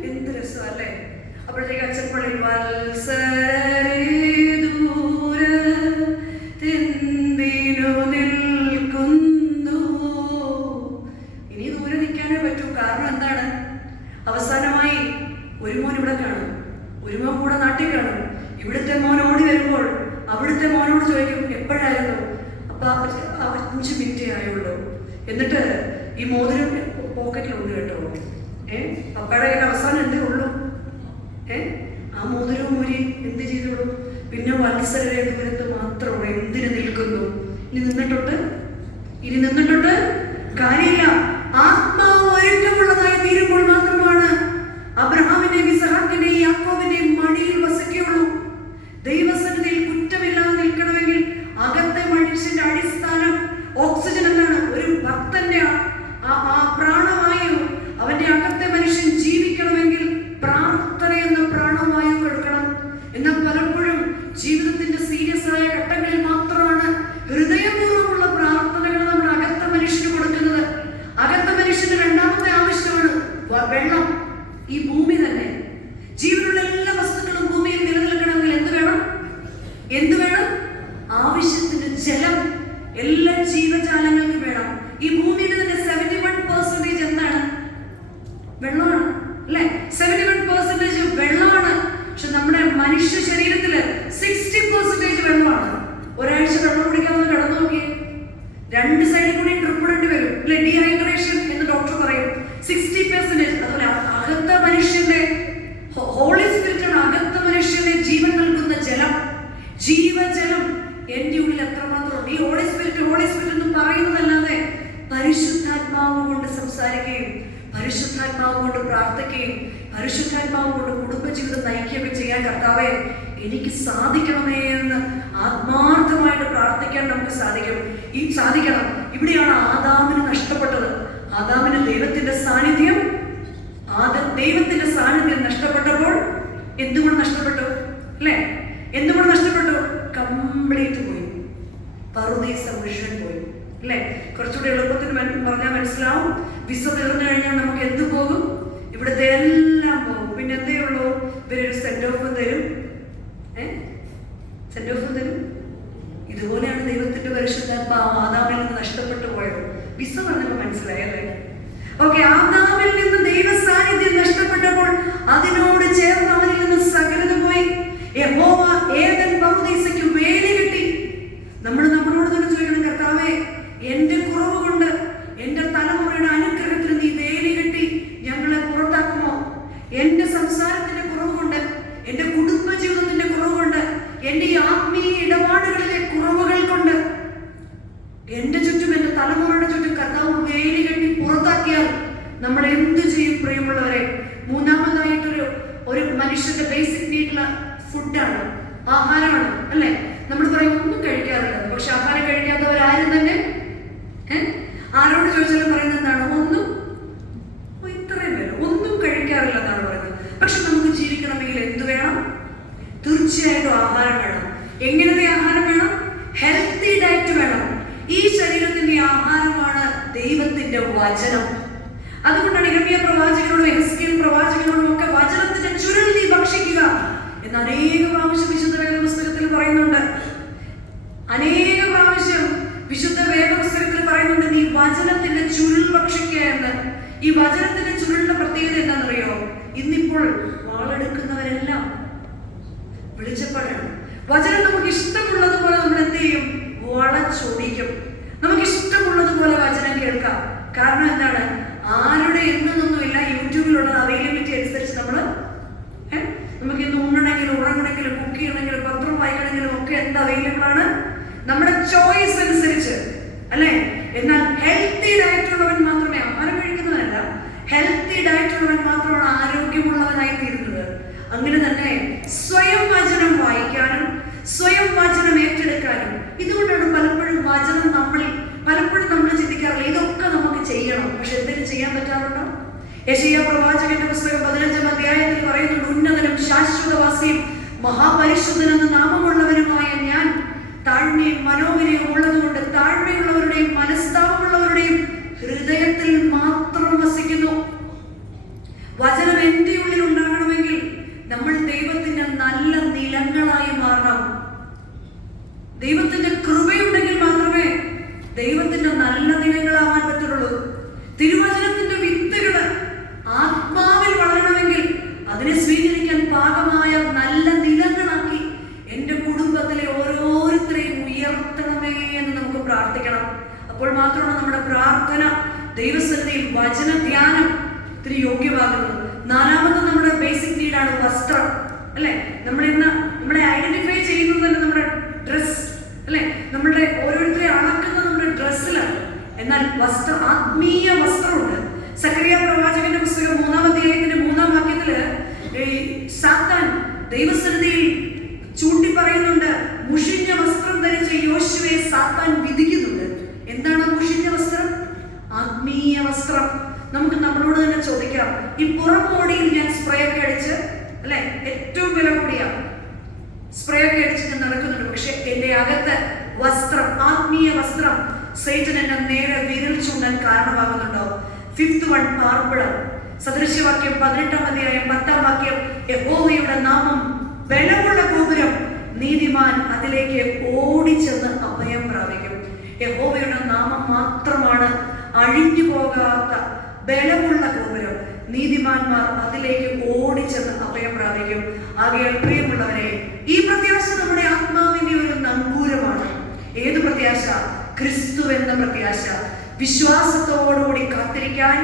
എന്ത് രസം അല്ലേ. അപ്പോഴത്തേക്ക് അച്ഛൻ പള്ളിയിൽ വത്സരേ ദൂരത്തെന്തിനു നിൽക്കുന്നു. ഇനി ദൂരെ നിൽക്കാനേ പറ്റൂ. കാരണം എന്താണ്? അവസാനമായി ഒരു മോൻ ഇവിടെ കാണും, ഒരു മോൻ കൂടെ നാട്ടിൽ കാണും. ഇവിടുത്തെ മോൻ ഓടി വരുമ്പോൾ അവിടുത്തെ മോനോട് ചോദിക്കും എപ്പോഴായിരുന്നു? അപ്പൊ 5 മിനിറ്റേ ആയുള്ളൂ. എന്നിട്ട് ഈ മോതിരം പോക്കറ്റിലുണ്ട് കേട്ടോ. പപ്പയുടെ കയ്യിൽ അവസാനം എന്തേ ഉള്ളൂ. ആ മോതിരവും ഊരി എന്ത് ചെയ്തോളൂ? പിന്നെ വത്സരരെ ദൂരത്ത് മാത്രമുള്ളൂ. എന്തിനു നിൽക്കുന്നു? ഇനി നിന്നിട്ടുണ്ട് കാര്യമില്ല. ആത്മാവ് ഒരുക്കമുള്ളതായി തീരുമ്പോൾ മാത്രമാണ് അബ്രഹാമിന്റെയും ഇസഹാക്കിന്റെയും യാക്കോബിന്റെയും മടിയിൽ വസിക്കുകയുള്ളൂ. ദൈവസന്നിധിയിൽ കുറ്റമില്ലാതെ നിൽക്കണമെങ്കിൽ അകത്തെ മനുഷ്യന്റെ അടിസ്ഥാനം ഓക്സിജൻ എന്താണ്? ഒരു ഭക്തന്റെ ആ പ്രാണവായു, അവന്റെ അകത്തെ മനുഷ്യൻ ജീവിക്കണമെങ്കിൽ പ്രാർത്ഥന എന്ന പ്രാണവായു കൊടുക്കണം. എന്നാൽ പലപ്പോഴും ജീവിതത്തിന്റെ വേണം? ആവശ്യത്തിന് ജലം എല്ലാ ജീവജാലങ്ങൾക്കും വേണം. ഈ ഭൂമിയുടെ തന്നെ 71% എന്താണ്? വെള്ളമാണ്, അല്ലെ? 71% വെള്ളമാണ്. പക്ഷെ നമ്മുടെ മനുഷ്യ ശരീരത്തില് 60% വെള്ളമാണ്. ഒരാഴ്ച വെള്ളം കുടിക്കാതെ കിടന്നു നോക്കിയേ, രണ്ട് സൈഡിൽ കൂടി ട്രിപ്പ് ഇടേണ്ടി വരും, അല്ലെ? ഡീഹൈഡ്രേഷൻ എന്ന് ഡോക്ടർ പറയും. 60%. അതുപോലെ അകത്ത മനുഷ്യന്റെ ഹോളി സ്പിരിറ്റാണ് അകത്ത മനുഷ്യനെ ജീവൻ നൽകുന്ന ജലം, ജീവജലം എന്റെ ഉള്ളിൽ എത്രമാത്രമുണ്ട്. ഈ ഹോളി സ്പിരിറ്റ് എന്ന് പറയുന്നതല്ലാതെ പരിശുദ്ധാത്മാവ് കൊണ്ട് സംസാരിക്കുകയും പരിശുദ്ധാത്മാവ് കൊണ്ട് പ്രാർത്ഥിക്കുകയും പരിശുദ്ധാത്മാവ് കൊണ്ട് കുടുംബജീവിതം നയിക്കുകയൊക്കെ ചെയ്യാൻ കർത്താവേ എനിക്ക് സാധിക്കണമേ എന്ന് ആത്മാർത്ഥമായിട്ട് പ്രാർത്ഥിക്കാൻ നമുക്ക് സാധിക്കണം. ഇവിടെയാണ് ആദാമിന് നഷ്ടപ്പെട്ടത്. ആദാമിന് ദൈവത്തിന്റെ സാന്നിധ്യം നഷ്ടപ്പെട്ടപ്പോൾ എന്തുകൊണ്ട് നഷ്ടപ്പെട്ടു, അല്ലെ? എന്തുകൊണ്ട് നഷ്ടപ്പെട്ടു? കംപ്ലീറ്റ് പോയി, പറുദീസ മുഴുവൻ പോയി, അല്ലെ? കുറച്ചുകൂടി എളുപ്പത്തിൽ പറഞ്ഞാൽ മനസ്സിലാവും. വിസ തീർന്നു കഴിഞ്ഞാൽ നമുക്ക് എന്ത് പോകും? ഇവിടുത്തെ എല്ലാം പോകും. പിന്നെ എന്തേ ഉള്ളൂ? ഇവരൊരു സെന്റ് ഓഫ് തരും. സെന്റ് ഓഫ് തരും. ഇതുപോലെയാണ് ദൈവത്തിന്റെ പരിശുദ്ധാത്മാവ് ആദാമിൽ നിന്ന് നഷ്ടപ്പെട്ടു പോയത്. വിസ പറഞ്ഞപ്പോൾ മനസ്സിലായല്ലേ? ഓക്കെ, ആദാമിൽ നിന്ന് ദൈവ സാന്നിധ്യം നഷ്ടപ്പെട്ടപ്പോൾ അതിനോട് ചേർന്ന് അവനിൽ നിന്ന് സകലത പോയി. യഹോവ ഏദൻ പറുദീസയ്ക്ക് വേലി കെട്ടി. നമ്മളോട് തന്നെ ചോദിക്കണം, കർത്താവേ എന്റെ കുറവ് കൊണ്ട് എന്റെ തലമുറയുടെ അനുഗ്രഹത്തിന് നീ വേലി കെട്ടി ഞങ്ങളെ പുറത്താക്കുമോ? എന്റെ സംസാരത്തിന്റെ കുറവ് കൊണ്ട്, എന്റെ കുടുംബ ജീവിതത്തിന്റെ കുറവ് കൊണ്ട്, എന്റെ ഈ ആത്മീയ ഇടപാടുകളിലെ കുറവുകൾ കൊണ്ട് എന്റെ ചുറ്റും, എന്റെ തലമുറയുടെ ചുറ്റും കർത്താവ് വേലി കെട്ടി പുറത്താക്കിയാൽ നമ്മൾ എന്ത് ചെയ്യും പ്രിയമുള്ളവരെ? മൂന്നാമതായിട്ടൊരു മനുഷ്യന്റെ ബേസിക് നീഡുള്ള ഫുഡാണ്, ആഹാരമാണ്, അല്ലെ? നമ്മൾ പറയും ഒന്നും കഴിക്കാറില്ല. പക്ഷെ ആഹാരം കഴിക്കാത്തവരാരും തന്നെ ആരോട് ചോദിച്ചാലും പറയുന്നത് എന്താണ്? ഇത്രയും പേര് ഒന്നും കഴിക്കാറില്ല എന്നാണ് പറയുന്നത്. പക്ഷെ നമുക്ക് ജീവിക്കണമെങ്കിൽ എന്ത് വേണം? തീർച്ചയായിട്ടും ആഹാരം വേണം. എങ്ങനത്തെ ആഹാരം വേണം? ഹെൽത്തി ഡയറ്റ് വേണം. ഈ ശരീരത്തിന്റെ ആഹാരമാണ് ദൈവത്തിന്റെ വചനം. അതുകൊണ്ടാണ് യിരെമ്യാ പ്രവാചകനോടും എഹെസ്കേൽ പ്രവാചകനോടും ഒക്കെ വചനത്തിന്റെ ചുരുൾ നീ ഭക്ഷിക്കുക എന്ന് അനേക പ്രാവശ്യം വിശുദ്ധ വേദപുസ്തകത്തിൽ പറയുന്നുണ്ട്. അനേക പ്രാവശ്യം വിശുദ്ധ വേദപുസ്തകത്തിൽ പറയുന്നുണ്ട്, നീ വചനത്തിന്റെ ചുരുൾ ഭക്ഷിക്കുക എന്ന്. ഈ വചനത്തിന്റെ ചുരുളിന്റെ പ്രത്യേകത എന്താണെന്നറിയോ? ഇന്നിപ്പോൾ വാളെടുക്കുന്നവരെല്ലാം വെളിച്ചപ്പാടാണ്. വചനം നമുക്ക് ഇഷ്ടമുള്ളതുപോലെ നമ്മൾ എന്ത് ചെയ്യും? വളച്ചൊടിക്കും. നമുക്ക് ഇഷ്ടമുള്ളതുപോലെ വചനം കേൾക്കാം. കാരണം എന്താണ്? ആരുടെ എന്നൊന്നുമില്ല, യൂട്യൂബിലുള്ള അവൈലബിലിറ്റി അനുസരിച്ച് നമുക്ക് ഇന്ന് ഉണ്ണണമെങ്കിലും ഉറങ്ങണമെങ്കിലും കുക്ക് ചെയ്യണമെങ്കിലും പത്രം വായിക്കണമെങ്കിലും ഒക്കെ എന്ത് അവൈലബിൾ ആണ്? നമ്മുടെ ചോയ്സ് അനുസരിച്ച്, അല്ലെ? എന്നാൽ ഹെൽത്തി ഡയറ്റ് ഉള്ളവൻ മാത്രമേ, ആഹാരം കഴിക്കുന്നവനല്ല, ഹെൽത്തി ഡയറ്റ് ഉള്ളവൻ മാത്രമാണ് ആരോഗ്യമുള്ളവനായി തീരുന്നത്. അങ്ങനെ തന്നെ സ്വയം വചനം വായിക്കാനും സ്വയം വചനം ഏറ്റെടുക്കാനും. ഇതുകൊണ്ടാണ് പലപ്പോഴും നമ്മൾ ചിന്തിക്കാറില്ല ഇതൊക്കെ നമുക്ക് ചെയ്യണം. പക്ഷെ എന്തെങ്കിലും ചെയ്യാൻ പറ്റാറുണ്ടോ? യെശയ്യാ പ്രവാചകന്റെ പുസ്തകം 15-ാം അധ്യായത്തിൽ പറയുന്നുണ്ട്, ഉന്നതനും ശാശ്വതവാസിയും മഹാപരിശുദ്ധനെന്ന നാമമുള്ളവരുമായ ഞാൻ താഴ്മയും മനോഹരയും ഉള്ളതുകൊണ്ട് താഴ്മയുള്ളവരുടെയും മനസ്താപമുള്ളവരുടെയും ഹൃദയത്തിൽ മാത്രം വസിക്കുന്നു. വചനം എന്റെ ഉള്ളിൽ ഉണ്ടാകണമെങ്കിൽ നമ്മൾ ദൈവത്തിന്റെ നല്ല നിലങ്ങളായി മാറണം. ദൈവത്തിന്റെ കൃപയുണ്ടെങ്കിൽ മാത്രമേ ദൈവത്തിന്റെ നല്ല നിലങ്ങളാവാൻ പറ്റുള്ളൂ. തിരുവചനത്തിന്റെ വിത്തുകള് ആത്മാവിൽ വളരണമെങ്കിൽ അതിനെ സ്വീകരിക്കാൻ പാകമായ നല്ല നിലങ്ങളാക്കി എന്റെ കുടുംബത്തിലെ ഓരോരുത്തരെയും ഉയർത്തണമേ എന്ന് നമുക്ക് പ്രാർത്ഥിക്കണം. അപ്പോൾ മാത്രമാണ് നമ്മുടെ പ്രാർത്ഥന ദൈവസന്നിധിയിൽ വചന ധ്യാനത്തിന് യോഗ്യമാകുന്നത്. നാലാമത്തെ നമ്മുടെ ബേസിക് നീഡാണ് വസ്ത്രം, അല്ലെ? നമ്മളെ ഐഡന്റിഫൈ ചെയ്യുന്നത് തന്നെ നമ്മുടെ ഡ്രസ്, അല്ലെ? നമ്മളുടെ ഓരോരുത്തരെ അളക്കുന്നത് നമ്മുടെ ഡ്രസ്സിലാണ്. എന്നാൽ ആത്മീയ വസ്ത്രമുണ്ട്. സക്കറിയാ പ്രവാചകന്റെ പുസ്തകം 3-ാം അധ്യായത്തിന്റെ 3-ാം വാക്യത്തില് സാത്താൻ ദൈവസന്നിധിയിൽ ചൂണ്ടി പറയുന്നുണ്ട്, മുഷിഞ്ഞ വസ്ത്രം ധരിച്ച യോശുവയെ സാത്താൻ വിധിക്കുന്നുണ്ട്. എന്താണ് മുഷിഞ്ഞ വസ്ത്രം? ആത്മീയ വസ്ത്രം. നമുക്ക് നമ്മളോട് തന്നെ ചോദിക്കാം, ഈ പുറംമോടിയിൽ ഞാൻ സ്പ്രേ ഒക്കെ അടിച്ച്, അല്ലെ, ഏറ്റവും വില കൂടിയ സ്പ്രേ ഒക്കെ അടിച്ച് ഞാൻ നടക്കുന്നുണ്ട്. പക്ഷെ എന്റെ അകത്ത് വസ്ത്രം, ആത്മീയ വസ്ത്രം, സൈറ്റൻ എന്നെ നേരെ വിരൽ ചൂണ്ടാൻ കാരണമാകുന്നുണ്ടോ? 5th വൺ പാർപ്പിടം. സദൃശ്യവാക്യം 18-ാം അധ്യായം 10-ാം വാക്യം, യഹോവയുടെ നാമം ബലമുള്ള ഗോപുരം നീതിമാൻ അതിലേക്ക് ഓടിച്ചെന്ന് അഭയം പ്രാപിക്കും. യഹോവയുടെ നാമം മാത്രമാണ് അഴിഞ്ഞു പോകാത്ത ബലമുള്ള ഗോപുരം. നീതിമാന്മാർ അതിലേക്ക് ഓടിച്ചെന്ന് അഭയം പ്രാപിക്കും. ആകയാൽ പ്രിയമുള്ളവരെ, ഈ പ്രത്യാശ നമ്മുടെ ആത്മാവിന്റെ ഒരു നങ്കൂരമാണ്. ഏത് പ്രത്യാശ? ക്രിസ്തു എന്ന പ്രത്യാശ. വിശ്വാസത്തോടുകൂടി കാത്തിരിക്കാൻ,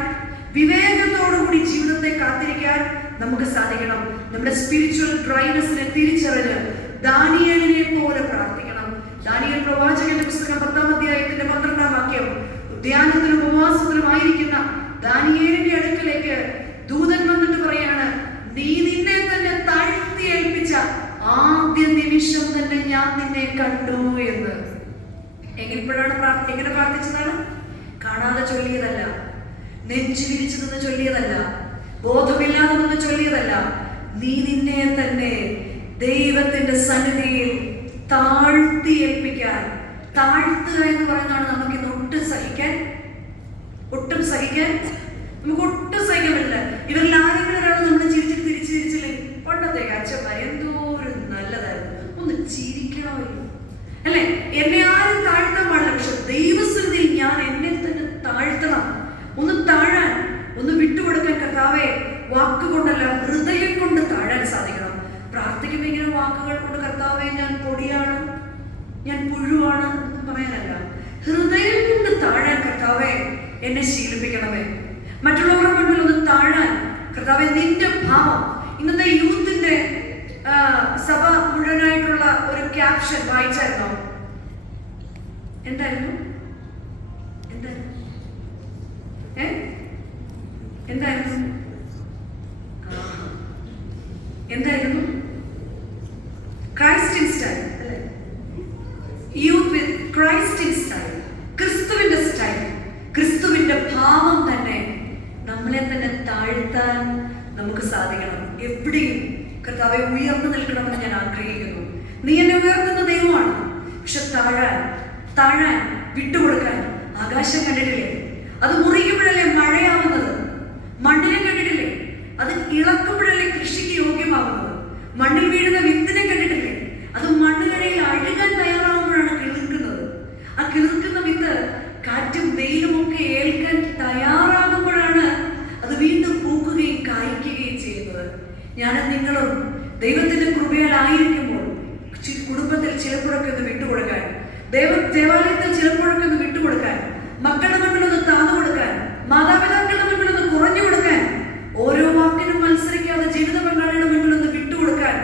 വിവേകത്തോടുകൂടി ജീവിതത്തെ കാത്തിരിക്കാൻ നമുക്ക് സാധിക്കണം. നമ്മുടെ സ്പിരിച്വൽ ഡ്രൈനെസ്സിനെ തിരിച്ചറിഞ്ഞ് ദാനിയേലിനെ പോലെ പ്രാർത്ഥിക്കണം. ദാനിയേൽ പ്രവാചകന്റെ പുസ്തകം 10-ാം അധ്യായത്തിന്റെ 12-ാം വാക്യം, ധ്യാനത്തിലും ഉപവാസത്തിലും ആയിരിക്കുന്ന ദാനിയേലിന്റെ അടുക്കലേക്ക് ദൂതൻ വന്നിട്ട് പറയാണ്, നീ നിന്നെ തന്നെ താഴ്ത്തി ഏൽപ്പിച്ച ആദ്യ നിമിഷം തന്നെ ഞാൻ നിന്നെ കണ്ടു എന്ന്. എങ്ങനെ പ്രാർത്ഥിച്ചതാണ്? കാണാതെ ചൊല്ലിയതല്ല, നെഞ്ചു വിരിച്ചു നിന്ന് ചൊല്ലിയതല്ല, ബോധമില്ലാതെ നിന്ന് ചൊല്ലിയതല്ല. നീ നിന്നെ തന്നെ ദൈവത്തിന്റെ സന്നിധിയിൽ താഴ്ത്തി ഏൽപ്പിക്കാൻ. താഴ്ത്തുക എന്ന് പറയുന്നതാണ് നമുക്ക് ഇന്ന് ഒട്ടും സഹിക്കാൻ നമുക്ക് ഒട്ടും സഹിക്കാൻ പറ്റില്ല. ഇവരിൽ ആരെങ്കിലും ഒരാൾ നമ്മൾ ചിരിച്ചിട്ട് തിരിച്ചില്ലേ, പണ്ടത്തേക്ക് അച്ഛന്മാർ എന്തോരം നല്ലതായിരുന്നു, ഒന്ന് ചിരിക്കണമല്ലോ അല്ലെ? എന്നെ ആരും താഴ്ത്താൻ പാടില്ല, പക്ഷെ ദൈവസന്നിധിയിൽ ഞാൻ എന്നെ തന്നെ താഴ്ത്തണം. ഒന്ന് താഴാൻ, ഒന്ന് വിട്ടുകൊടുക്കാൻ കർത്താവേ വാക്കുകൊണ്ടല്ല ഹൃദയം കൊണ്ട് താഴാൻ സാധിക്കണം. പ്രാർത്ഥിക്കുമ്പോൾ ഇങ്ങനെ വാക്കുകൾ കൊണ്ട് കർത്താവേ ഞാൻ പൊടിയാണ്, ഞാൻ പുഴുവാണ് എന്ന് പറയാനല്ല, ഹൃദയം കൊണ്ട് താഴാൻ കർത്താവേ എന്നെ ശീലിപ്പിക്കണമേ. മറ്റുള്ളവരുടെ മുന്നിൽ ഒന്ന് താഴാൻ കർത്താവേ നിന്റെ ഭാവം. ഇന്നത്തെ യൂത്തിന്റെ സഭ മുഴുവനായിട്ടുള്ള ഒരു ക്യാപ്ഷൻ വായിച്ചായിരുന്നോ? എന്തായിരുന്നു? ക്രൈസ്റ്റ് ഇൻ സ്റ്റൈൽ അല്ലേ? Youth with Christ in style, ക്രിസ്തുവിന്റെ സ്റ്റൈൽ, ക്രിസ്തുവിന്റെ ഭാവം തന്നെ നമ്മളെ തന്നെ താഴ്ത്താൻ നമുക്ക് സാധിക്കണം. എവിടെയും കർത്താവെ ഉയർന്നു നിൽക്കണമെന്ന് ഞാൻ ആഗ്രഹിക്കുന്നു. നീ എന്നെ ഉയർത്തുന്ന ദൈവമാണ്, പക്ഷെ താഴാൻ വിട്ടുകൊടുക്കാൻ. ആകാശം കണ്ടിട്ടില്ലേ? അത് മുറിക്കുമ്പോഴല്ലേ മഴയാവുന്നത്. മണ്ണിനെ കണ്ടിട്ടില്ലേ? അത് ഇളക്കുമ്പോഴല്ലേ കൃഷിക്ക് യോഗ്യമാവുന്നത്. മണ്ണിൽ വീഴുന്ന വിത്തിനെ കണ്ടിട്ടില്ലേ? അത് മണ്ണിനിടയിൽ അഴുകാൻ തയ്യാറാവുമ്പോഴാണ് കിളിർക്കുന്നത്. ആ കിളിർക്കുന്ന വിത്ത് കാറ്റും വെയിലും ഒക്കെ ഏൽക്കാൻ തയ്യാറാകുമ്പോഴാണ് അത് വീണ്ടും പൂക്കുകയും കായ്ക്കുകയും ചെയ്യുന്നത്. ഞാനും നിങ്ങളും ദൈവത്തിന്റെ കൃപയാലായിരിക്കുമ്പോൾ കുടുംബത്തിൽ ചിലപ്പോഴൊക്കെ ഒന്ന് വിട്ടുകൊടുക്കാൻ, ദേവാലയത്തിൽ ചിലപ്പോഴൊക്കെ ഒന്ന് വിട്ടുകൊടുക്കാൻ, മക്കളുടെ മുമ്പിലൊന്ന് താന്നു കൊടുക്കാൻ, മാതാപിതാക്കളുടെ മുമ്പിലൊന്ന് കുറഞ്ഞു കൊടുക്കാൻ, ഓരോ വാക്കിനും മത്സരിക്കാതെ ജീവിത പങ്കാളിയുടെ മുമ്പിലൊന്ന് വിട്ടുകൊടുക്കാൻ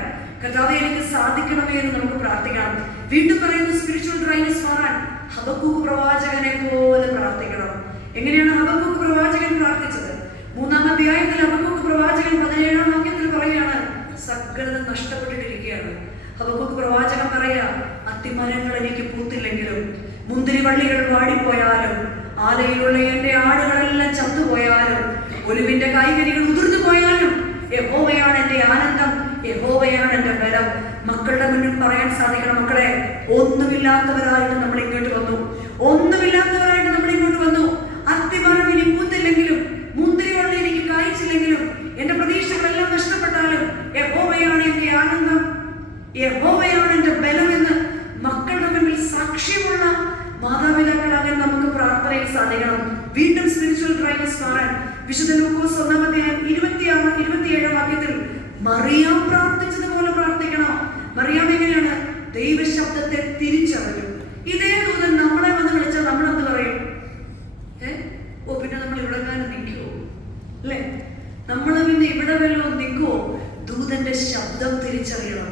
കർത്താവേ എനിക്ക് സാധിക്കണമേ എന്ന് നമുക്ക് പ്രാർത്ഥിക്കണം. വീണ്ടും പറയുന്നു, സ്പിരിച്വൽ ഡ്രൈനസ് മാറാൻ ഹബക്കൂക്ക് പ്രവാചകനെ പോലെ പ്രാർത്ഥിക്കണം. എങ്ങനെയാണ് ഹബക്കൂക്ക് പ്രവാചകൻ പ്രാർത്ഥിച്ചത്? 3-ാം അധ്യായത്തിൽ ഹബക്കൂക്ക് പ്രവാചകൻ 17-ാം വാക്യത്തിൽ പറയാണ്, സകലതും നഷ്ടപ്പെട്ടിട്ടിരിക്കുകയാണ്. ഹബക്കൂക്ക് പ്രവാചകൻ പറയാ, അത്തിമരങ്ങൾ എനിക്ക് പൂത്തില്ലെങ്കിലും, മുന്തിരിവള്ളികൾ വാടിപ്പോയാലും, ആലയിലുള്ള എന്റെ ആടുകളെല്ലാം ചത്തുപോയാലും, ഒലിവിന്റെ കായ്കനികൾ ഉതിർന്നു പോയാലും, യഹോവയാണ് എന്റെ ആനന്ദം, യഹോവയാണ് എന്റെ ബലം. മക്കളുടെ മുന്നിൽ പറയാൻ സാധിക്കണം, മക്കളെ ഒന്നുമില്ലാത്തവരായിട്ട് നമ്മൾ ഇങ്ങോട്ട് വന്നു, അത്തിമരം ഇനി പൂത്തില്ലെങ്കിലും, മുന്തിരിവള്ളി എനിക്ക് കായ്ച്ചില്ലെങ്കിലും, എന്റെ പ്രതീക്ഷകളെല്ലാം നഷ്ടപ്പെട്ടാലും, യഹോവയാണ് എന്റെ ആനന്ദം, യഹോവയാണ് എന്റെ ബലമെന്ന് മക്കളുടെ മുന്നിൽ സാക്ഷ്യമുള്ള മാതാപിതാക്കളാകാൻ നമുക്ക് പ്രാർത്ഥനയിൽ സാധിക്കണം. വീണ്ടും സ്പിരിച്വൽ ഡ്രൈനസ് മാറാൻ വിശുദ്ധ ലൂക്കോസ് 1-ാം അധ്യായം 26-27 വാക്യത്തിൽ മറിയാം പ്രാർത്ഥിച്ചതുപോലെ പ്രാർത്ഥിക്കണം. മറിയാം എങ്ങനെയാണ്? ദൈവശബ്ദത്തെ തിരിച്ചറിഞ്ഞു. ഇതേ ദൂതൻ നമ്മളെ വന്ന് വിളിച്ചാൽ നമ്മൾ എന്ത് പറയും? പിന്നെ നമ്മൾ ഇവിടെ നിൽക്കുവോ? അല്ലേ? നമ്മൾ പിന്നെ ഇവിടെ വല്ലതും നിൽക്കുവോ? ദൂതന്റെ ശബ്ദം തിരിച്ചറിയണം,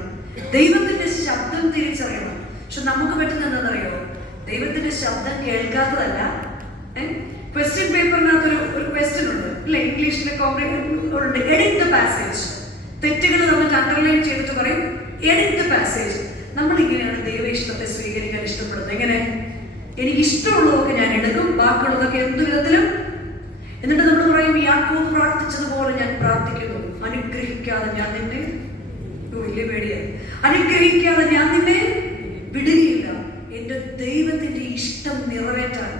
ദൈവത്തിന്റെ ശബ്ദം തിരിച്ചറിയണം. പക്ഷെ നമുക്ക് പറ്റുന്ന എന്താണെന്നറിയോ? ദൈവത്തിന്റെ ശബ്ദം കേൾക്കാത്തതല്ല. ക്വസ്റ്റ്യൻ പേപ്പറിനകത്ത് ഒരു ക്വസ്റ്റ്യൻ ഉണ്ട് അല്ലെ? ഇംഗ്ലീഷിലെ ഉണ്ട്, എഡിറ്റ് ദ പാസേജ്. തെറ്റുകൾ നമുക്ക് അണ്ടർലൈൻ ചെയ്തിട്ട് പറയും എഡിറ്റ് ദ പാസേജ്. നമ്മൾ ഇങ്ങനെയാണ് ദൈവ ഇഷ്ടത്തെ സ്വീകരിക്കാൻ ഇഷ്ടപ്പെടുന്നത്. എങ്ങനെ? എനിക്ക് ഇഷ്ടമുള്ളതൊക്കെ ഞാൻ എടുക്കും, ബാക്കിയുള്ളതൊക്കെ എന്തു വിധത്തിലും. എന്നിട്ട് നമ്മൾ പറയും, യാക്കോബ് പ്രാർത്ഥിച്ചതുപോലെ ഞാൻ പ്രാർത്ഥിക്കുന്നു, അനുഗ്രഹിക്കാതെ ഞാൻ നിന്നെ, വലിയ പേടിയായി, അനുഗ്രഹിക്കാതെ ഞാൻ നിന്നെ വിടുകയില്ല. എന്റെ ദൈവത്തിന്റെ ഇഷ്ടം നിറവേറ്റാൻ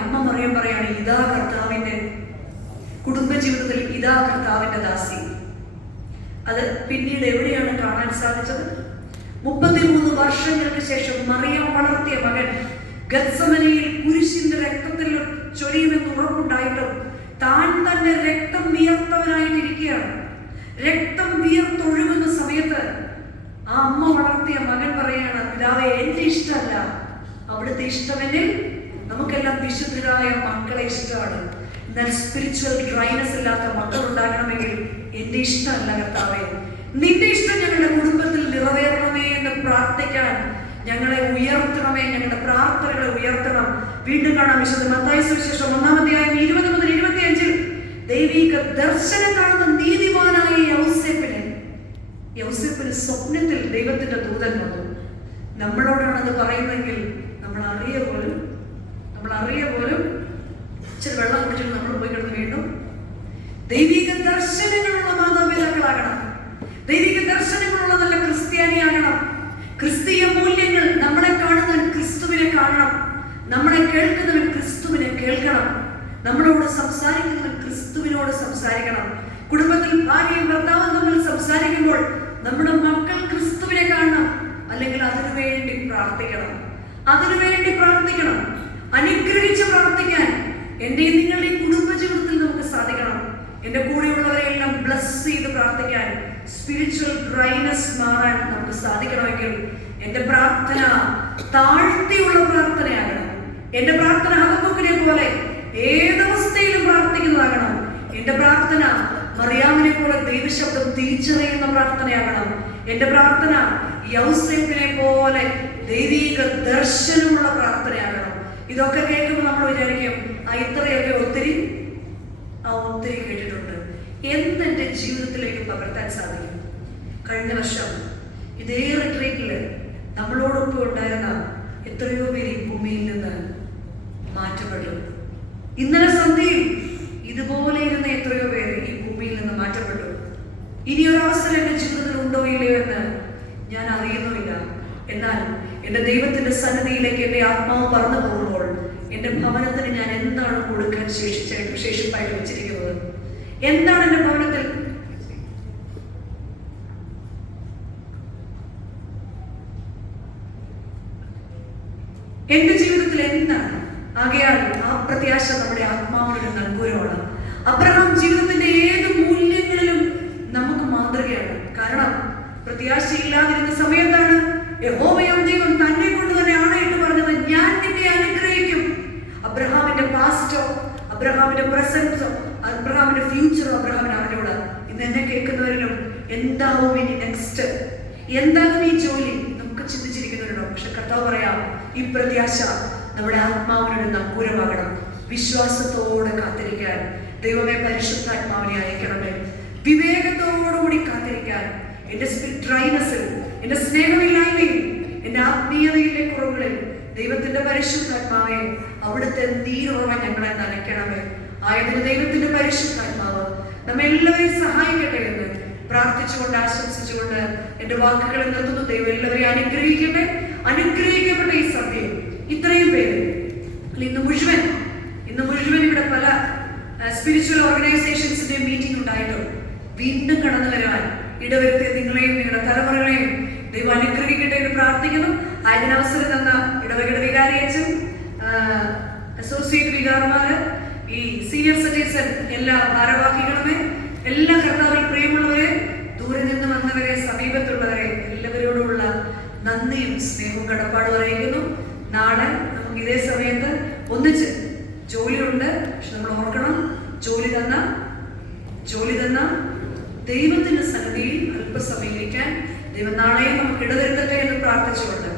അമ്മ മറിയം പറയാണ്, ഇതാ കർത്താവിന്റെ കുടുംബജീവിതത്തിൽ, ഇതാ കർത്താവിന്റെ ദാസി. അത് പിന്നീട് എവിടെയാണ് കാണാൻ സാധിച്ചത്? 33 വർഷങ്ങൾക്ക് ശേഷം മറിയാം വളർത്തിയ മകൻ ഗത്സമനയിൽ കുരിശിന്റെ രക്തത്തിൽ ചൊരിയുമെന്ന് ഉറപ്പുണ്ടായിട്ടും താൻ തന്നെ രക്തം വിയർത്തവനായിട്ടിരിക്കുകയാണ്. രക്തം വിയർത്തൊഴുകുന്ന സമയത്ത് ആ അമ്മ വളർത്തിയ മകൻ പറയാണ്, പിതാവേ, എന്റെ ഇഷ്ടമല്ല, അവിടുത്തെ ഇഷ്ടമെന്നിൽ. നമുക്കെല്ലാം വിശുദ്ധരായ മക്കളെ ഇഷ്ടമാണ്. എന്നാൽ സ്പിരിച്വൽ ഡ്രൈനസ് ഇല്ലാത്ത മക്കൾ ഉണ്ടാകണമെങ്കിൽ എന്റെ ഇഷ്ടമല്ല കർത്താവേ, നിന്റെ ഇഷ്ടം ഞങ്ങളുടെ കുടുംബത്തിൽ നിറവേറണമേ എന്ന് പ്രാർത്ഥിക്കാൻ ഞങ്ങളെ ഉയർത്തണമേ, ഞങ്ങളുടെ പ്രാർത്ഥനകളെ ഉയർത്തണം. വീണ്ടും കാണാം വിശുദ്ധ മത്തായി സുവിശേഷം 1-ാം അധ്യായം 20 മുതൽ 25 ദൈവിക ദർശനം കാണുന്ന നീതിമാനായ യൗസേപ്പിന് സ്വപ്നത്തിൽ ദൈവത്തിന്റെ ദൂതൻ വന്നു. നമ്മളോടാണത് പറയുന്നതെങ്കിൽ നമ്മൾ അറിയ പോലും ഇച്ചിരി വെള്ളം കുടിച്ചിട്ട് നമ്മൾ പോയി കിടന്ന് വീണ്ടും. ദൈവിക ദർശനങ്ങളുള്ള മാതാപിതാക്കളാകണം. ദൈവിക ദർശനങ്ങളുള്ള നല്ല ക്രിസ്ത്യാനിയാകണം. ക്രിസ്തീയ മൂല്യങ്ങൾ, നമ്മളെ കാണുന്നവൻ ക്രിസ്തുവിനെ കാണണം, നമ്മളെ കേൾക്കുന്നവൻ ക്രിസ്തുവിനെ കേൾക്കണം, നമ്മളോട് സംസാരിക്കുന്നവൻ ക്രിസ്തുവിനോട് സംസാരിക്കണം. കുടുംബത്തിൽ ഭാര്യയും ഭർത്താവും തമ്മിൽ സംസാരിക്കുമ്പോൾ നമ്മുടെ മക്കൾ ക്രിസ്തുവിനെ കാണണം. അല്ലെങ്കിൽ അതിനുവേണ്ടി പ്രാർത്ഥിക്കണം. അനുഗ്രഹിച്ച് പ്രാർത്ഥിക്കാൻ എന്റെയും നിങ്ങളുടെയും കുടുംബജീവിതത്തിൽ നമുക്ക് സാധിക്കണം. എന്റെ കൂടെയുള്ളവരെല്ലാം ബ്ലസ് ചെയ്ത് പ്രാർത്ഥിക്കാൻ, സ്പിരിച്വൽ ഡ്രൈനസ് മാറാൻ നമുക്ക് സാധിക്കണമെങ്കിൽ എന്റെ പ്രാർത്ഥന താഴ്ത്തിയുള്ള പ്രാർത്ഥനയാകണം. എന്റെ പ്രാർത്ഥന ഹബക്കൂക്കിനെ പോലെ ഏതവസ്ഥയിലും പ്രാർത്ഥിക്കുന്നതാകണം. എന്റെ പ്രാർത്ഥന മറിയാമിനെ പോലെ ദൈവശബ്ദം തിരിച്ചറിയുന്ന പ്രാർത്ഥനയാകണം. എന്റെ പ്രാർത്ഥന യൗസേപ്പിനെ പോലെ ദൈവിക ദർശനമുള്ള പ്രാർത്ഥനയാകണം. ഇതൊക്കെ കേൾക്കുമ്പോൾ നമ്മൾ വിചാരിക്കും, ഇത്രയൊക്കെ ഒത്തിരി കേട്ടിട്ടുണ്ട്, എന്നെന്റെ ജീവിതത്തിലേക്ക് പകർത്താൻ സാധിക്കും. കഴിഞ്ഞ വർഷം ഇതേ റിട്രീറ്റില് നമ്മളോടൊപ്പം ഉണ്ടായിരുന്ന എത്രയോ പേര് ഈ ഭൂമിയിൽ നിന്ന് മാറ്റപ്പെട്ടു. ഇന്നലെ സന്ധ്യയിൽ ഇതുപോലെ ഇരുന്ന എത്രയോ പേര് ഈ ഭൂമിയിൽ നിന്ന് മാറ്റപ്പെട്ടു. ഇനിയൊരവസരം എന്റെ ജീവിതത്തിൽ ഉണ്ടോ ഇല്ലയോ എന്ന് ഞാൻ അറിയുന്നുമില്ല. എന്നാൽ എന്റെ ദൈവത്തിന്റെ സന്നിധിയിലേക്ക് എന്റെ ആത്മാവ് പറന്നു പോകുമ്പോൾ എന്റെ ഭവനത്തിന് ഞാൻ എന്താണ് കൊടുക്കാൻ ശേഷിപ്പായിട്ട് വെച്ചിരിക്കുന്നത്? എന്താണ് എന്റെ ഭവനത്തിൽ? എന്റെ ജീവിതത്തിൽ എന്താണ്? ആകയാൽ ആ പ്രത്യാശ നമ്മുടെ ആത്മാവിനൊരു നങ്കൂരമാണ്. അബ്രഹാം ജീവിതത്തിന്റെ ഏത് മൂല്യങ്ങളിലും നമുക്ക് മാതൃകയാണ്. കാരണം പ്രത്യാശയില്ലാതിരുന്ന സമയത്താണ് യഹോവയാം ദൈവം തന്നെ കൊണ്ട് തന്നെ ആണയിട്ട് പറഞ്ഞത്, ഞാൻ നിന്നെ അനുഗ്രഹിക്കും. അബ്രഹാമിന്റെ പാസ്റ്റോ, അബ്രഹാമിന്റെ പ്രസന്റോ, അബ്രഹാമിന്റെ ഫ്യൂച്ചറോ അബ്രഹാമിന് അറിഞ്ഞൂടാ. ഇന്ന് എന്നെ കേൾക്കുന്നവരിലും എന്താവും ഇനി നെക്സ്റ്റ്, എന്താകും ഈ ജോലി, നമുക്ക് ചിന്തിച്ചിരിക്കുന്നവരുണ്ടോ? പക്ഷെ കർത്താവ് പറയാം, ഈ പ്രത്യാശ നമ്മുടെ ആത്മാവിനൊരു നങ്കൂരമാകണം. വിശ്വാസത്തോടെ കാത്തിരിക്കാൻ ദൈവമേ പരിശുദ്ധാത്മാവിനെ അയക്കണമേ. വിവേകത്തോടുകൂടി കാത്തിരിക്കാൻ എന്റെ സ്പിരിറ്റ് ഡ്രൈനസിൽ, എന്റെ സ്നേഹമില്ലായ്മയിൽ, എന്റെ ആത്മീയതയിലെ കുറവുകളിൽ ദൈവത്തിന്റെ പരിശുദ്ധാത്മാവെ അവിടുത്തെ നീരുറവ ഞങ്ങളെ നനയ്ക്കണമേ. ആയതിന് ദൈവത്തിന്റെ പരിശുദ്ധാത്മാവ് നമ്മെ എല്ലാവരെയും സഹായിക്കട്ടെ എന്ന് പ്രാർത്ഥിച്ചുകൊണ്ട് ആശംസിച്ചുകൊണ്ട് എന്റെ വാക്കുകളെ നിർത്തുന്നു. ദൈവം എല്ലാവരെയും അനുഗ്രഹിക്കട്ടെ. അനുഗ്രഹിക്കപ്പെട്ട ഈ സഭയിൽ ഇത്രയും പേര് ഇന്ന് മുഴുവൻ ഇവിടെ പല സ്പിരിച്വൽ ഓർഗനൈസേഷൻസിന്റെ മീറ്റിംഗ് ഉണ്ടായിട്ടും വീണ്ടും കടന്നു വരാൻ ഇടവരുത്തിയ നിങ്ങളെയും നിങ്ങളുടെ തലമുറകളെയും ദൈവം അനുഗ്രഹിക്കട്ടെ എന്ന് പ്രാർത്ഥിക്കുന്നു. അതിനവസരം തന്ന ഇടവകയുടെ വികാരിയച്ഛൻ, അസോസിയേറ്റ് വികാരമാര്, ഈ സീനിയർ സിറ്റിസൺ എല്ലാ ഭാരവാഹികളുമേ, എല്ലാ കർത്താവിൽ പ്രിയമുള്ളവരെ, ദൂരെ നിന്ന് വന്നവരെ, സമീപത്തുള്ളവരെ എല്ലാവരോടുമുള്ള നന്ദിയും സ്നേഹവും കടപ്പാടും അറിയിക്കുന്നു. നാളെ നമുക്ക് ഇതേ സമയത്ത് ഒന്നിച്ച് ജോലിയുണ്ട്. പക്ഷെ നമ്മൾ ഓർക്കണം, ജോലി തന്ന ദൈവത്തിന്റെ സന്നിധിയിൽ അല്പസമയം ദൈവം നാളെയും നമുക്ക് ഇടവരുത്തട്ടെ എന്ന് പ്രാർത്ഥിച്ചുകൊണ്ട്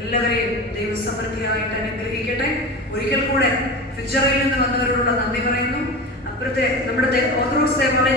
എല്ലാവരെയും ദൈവ സമൃദ്ധിയായിട്ട് അനുഗ്രഹിക്കട്ടെ. ഒരിക്കൽ കൂടെ ഫിജറയിൽ നിന്ന് വന്നവരോടുള്ള നന്ദി പറയുന്നു. അപ്പുറത്തെ നമ്മുടെ ഓർത്തഡോക്സ് ദേവാലയം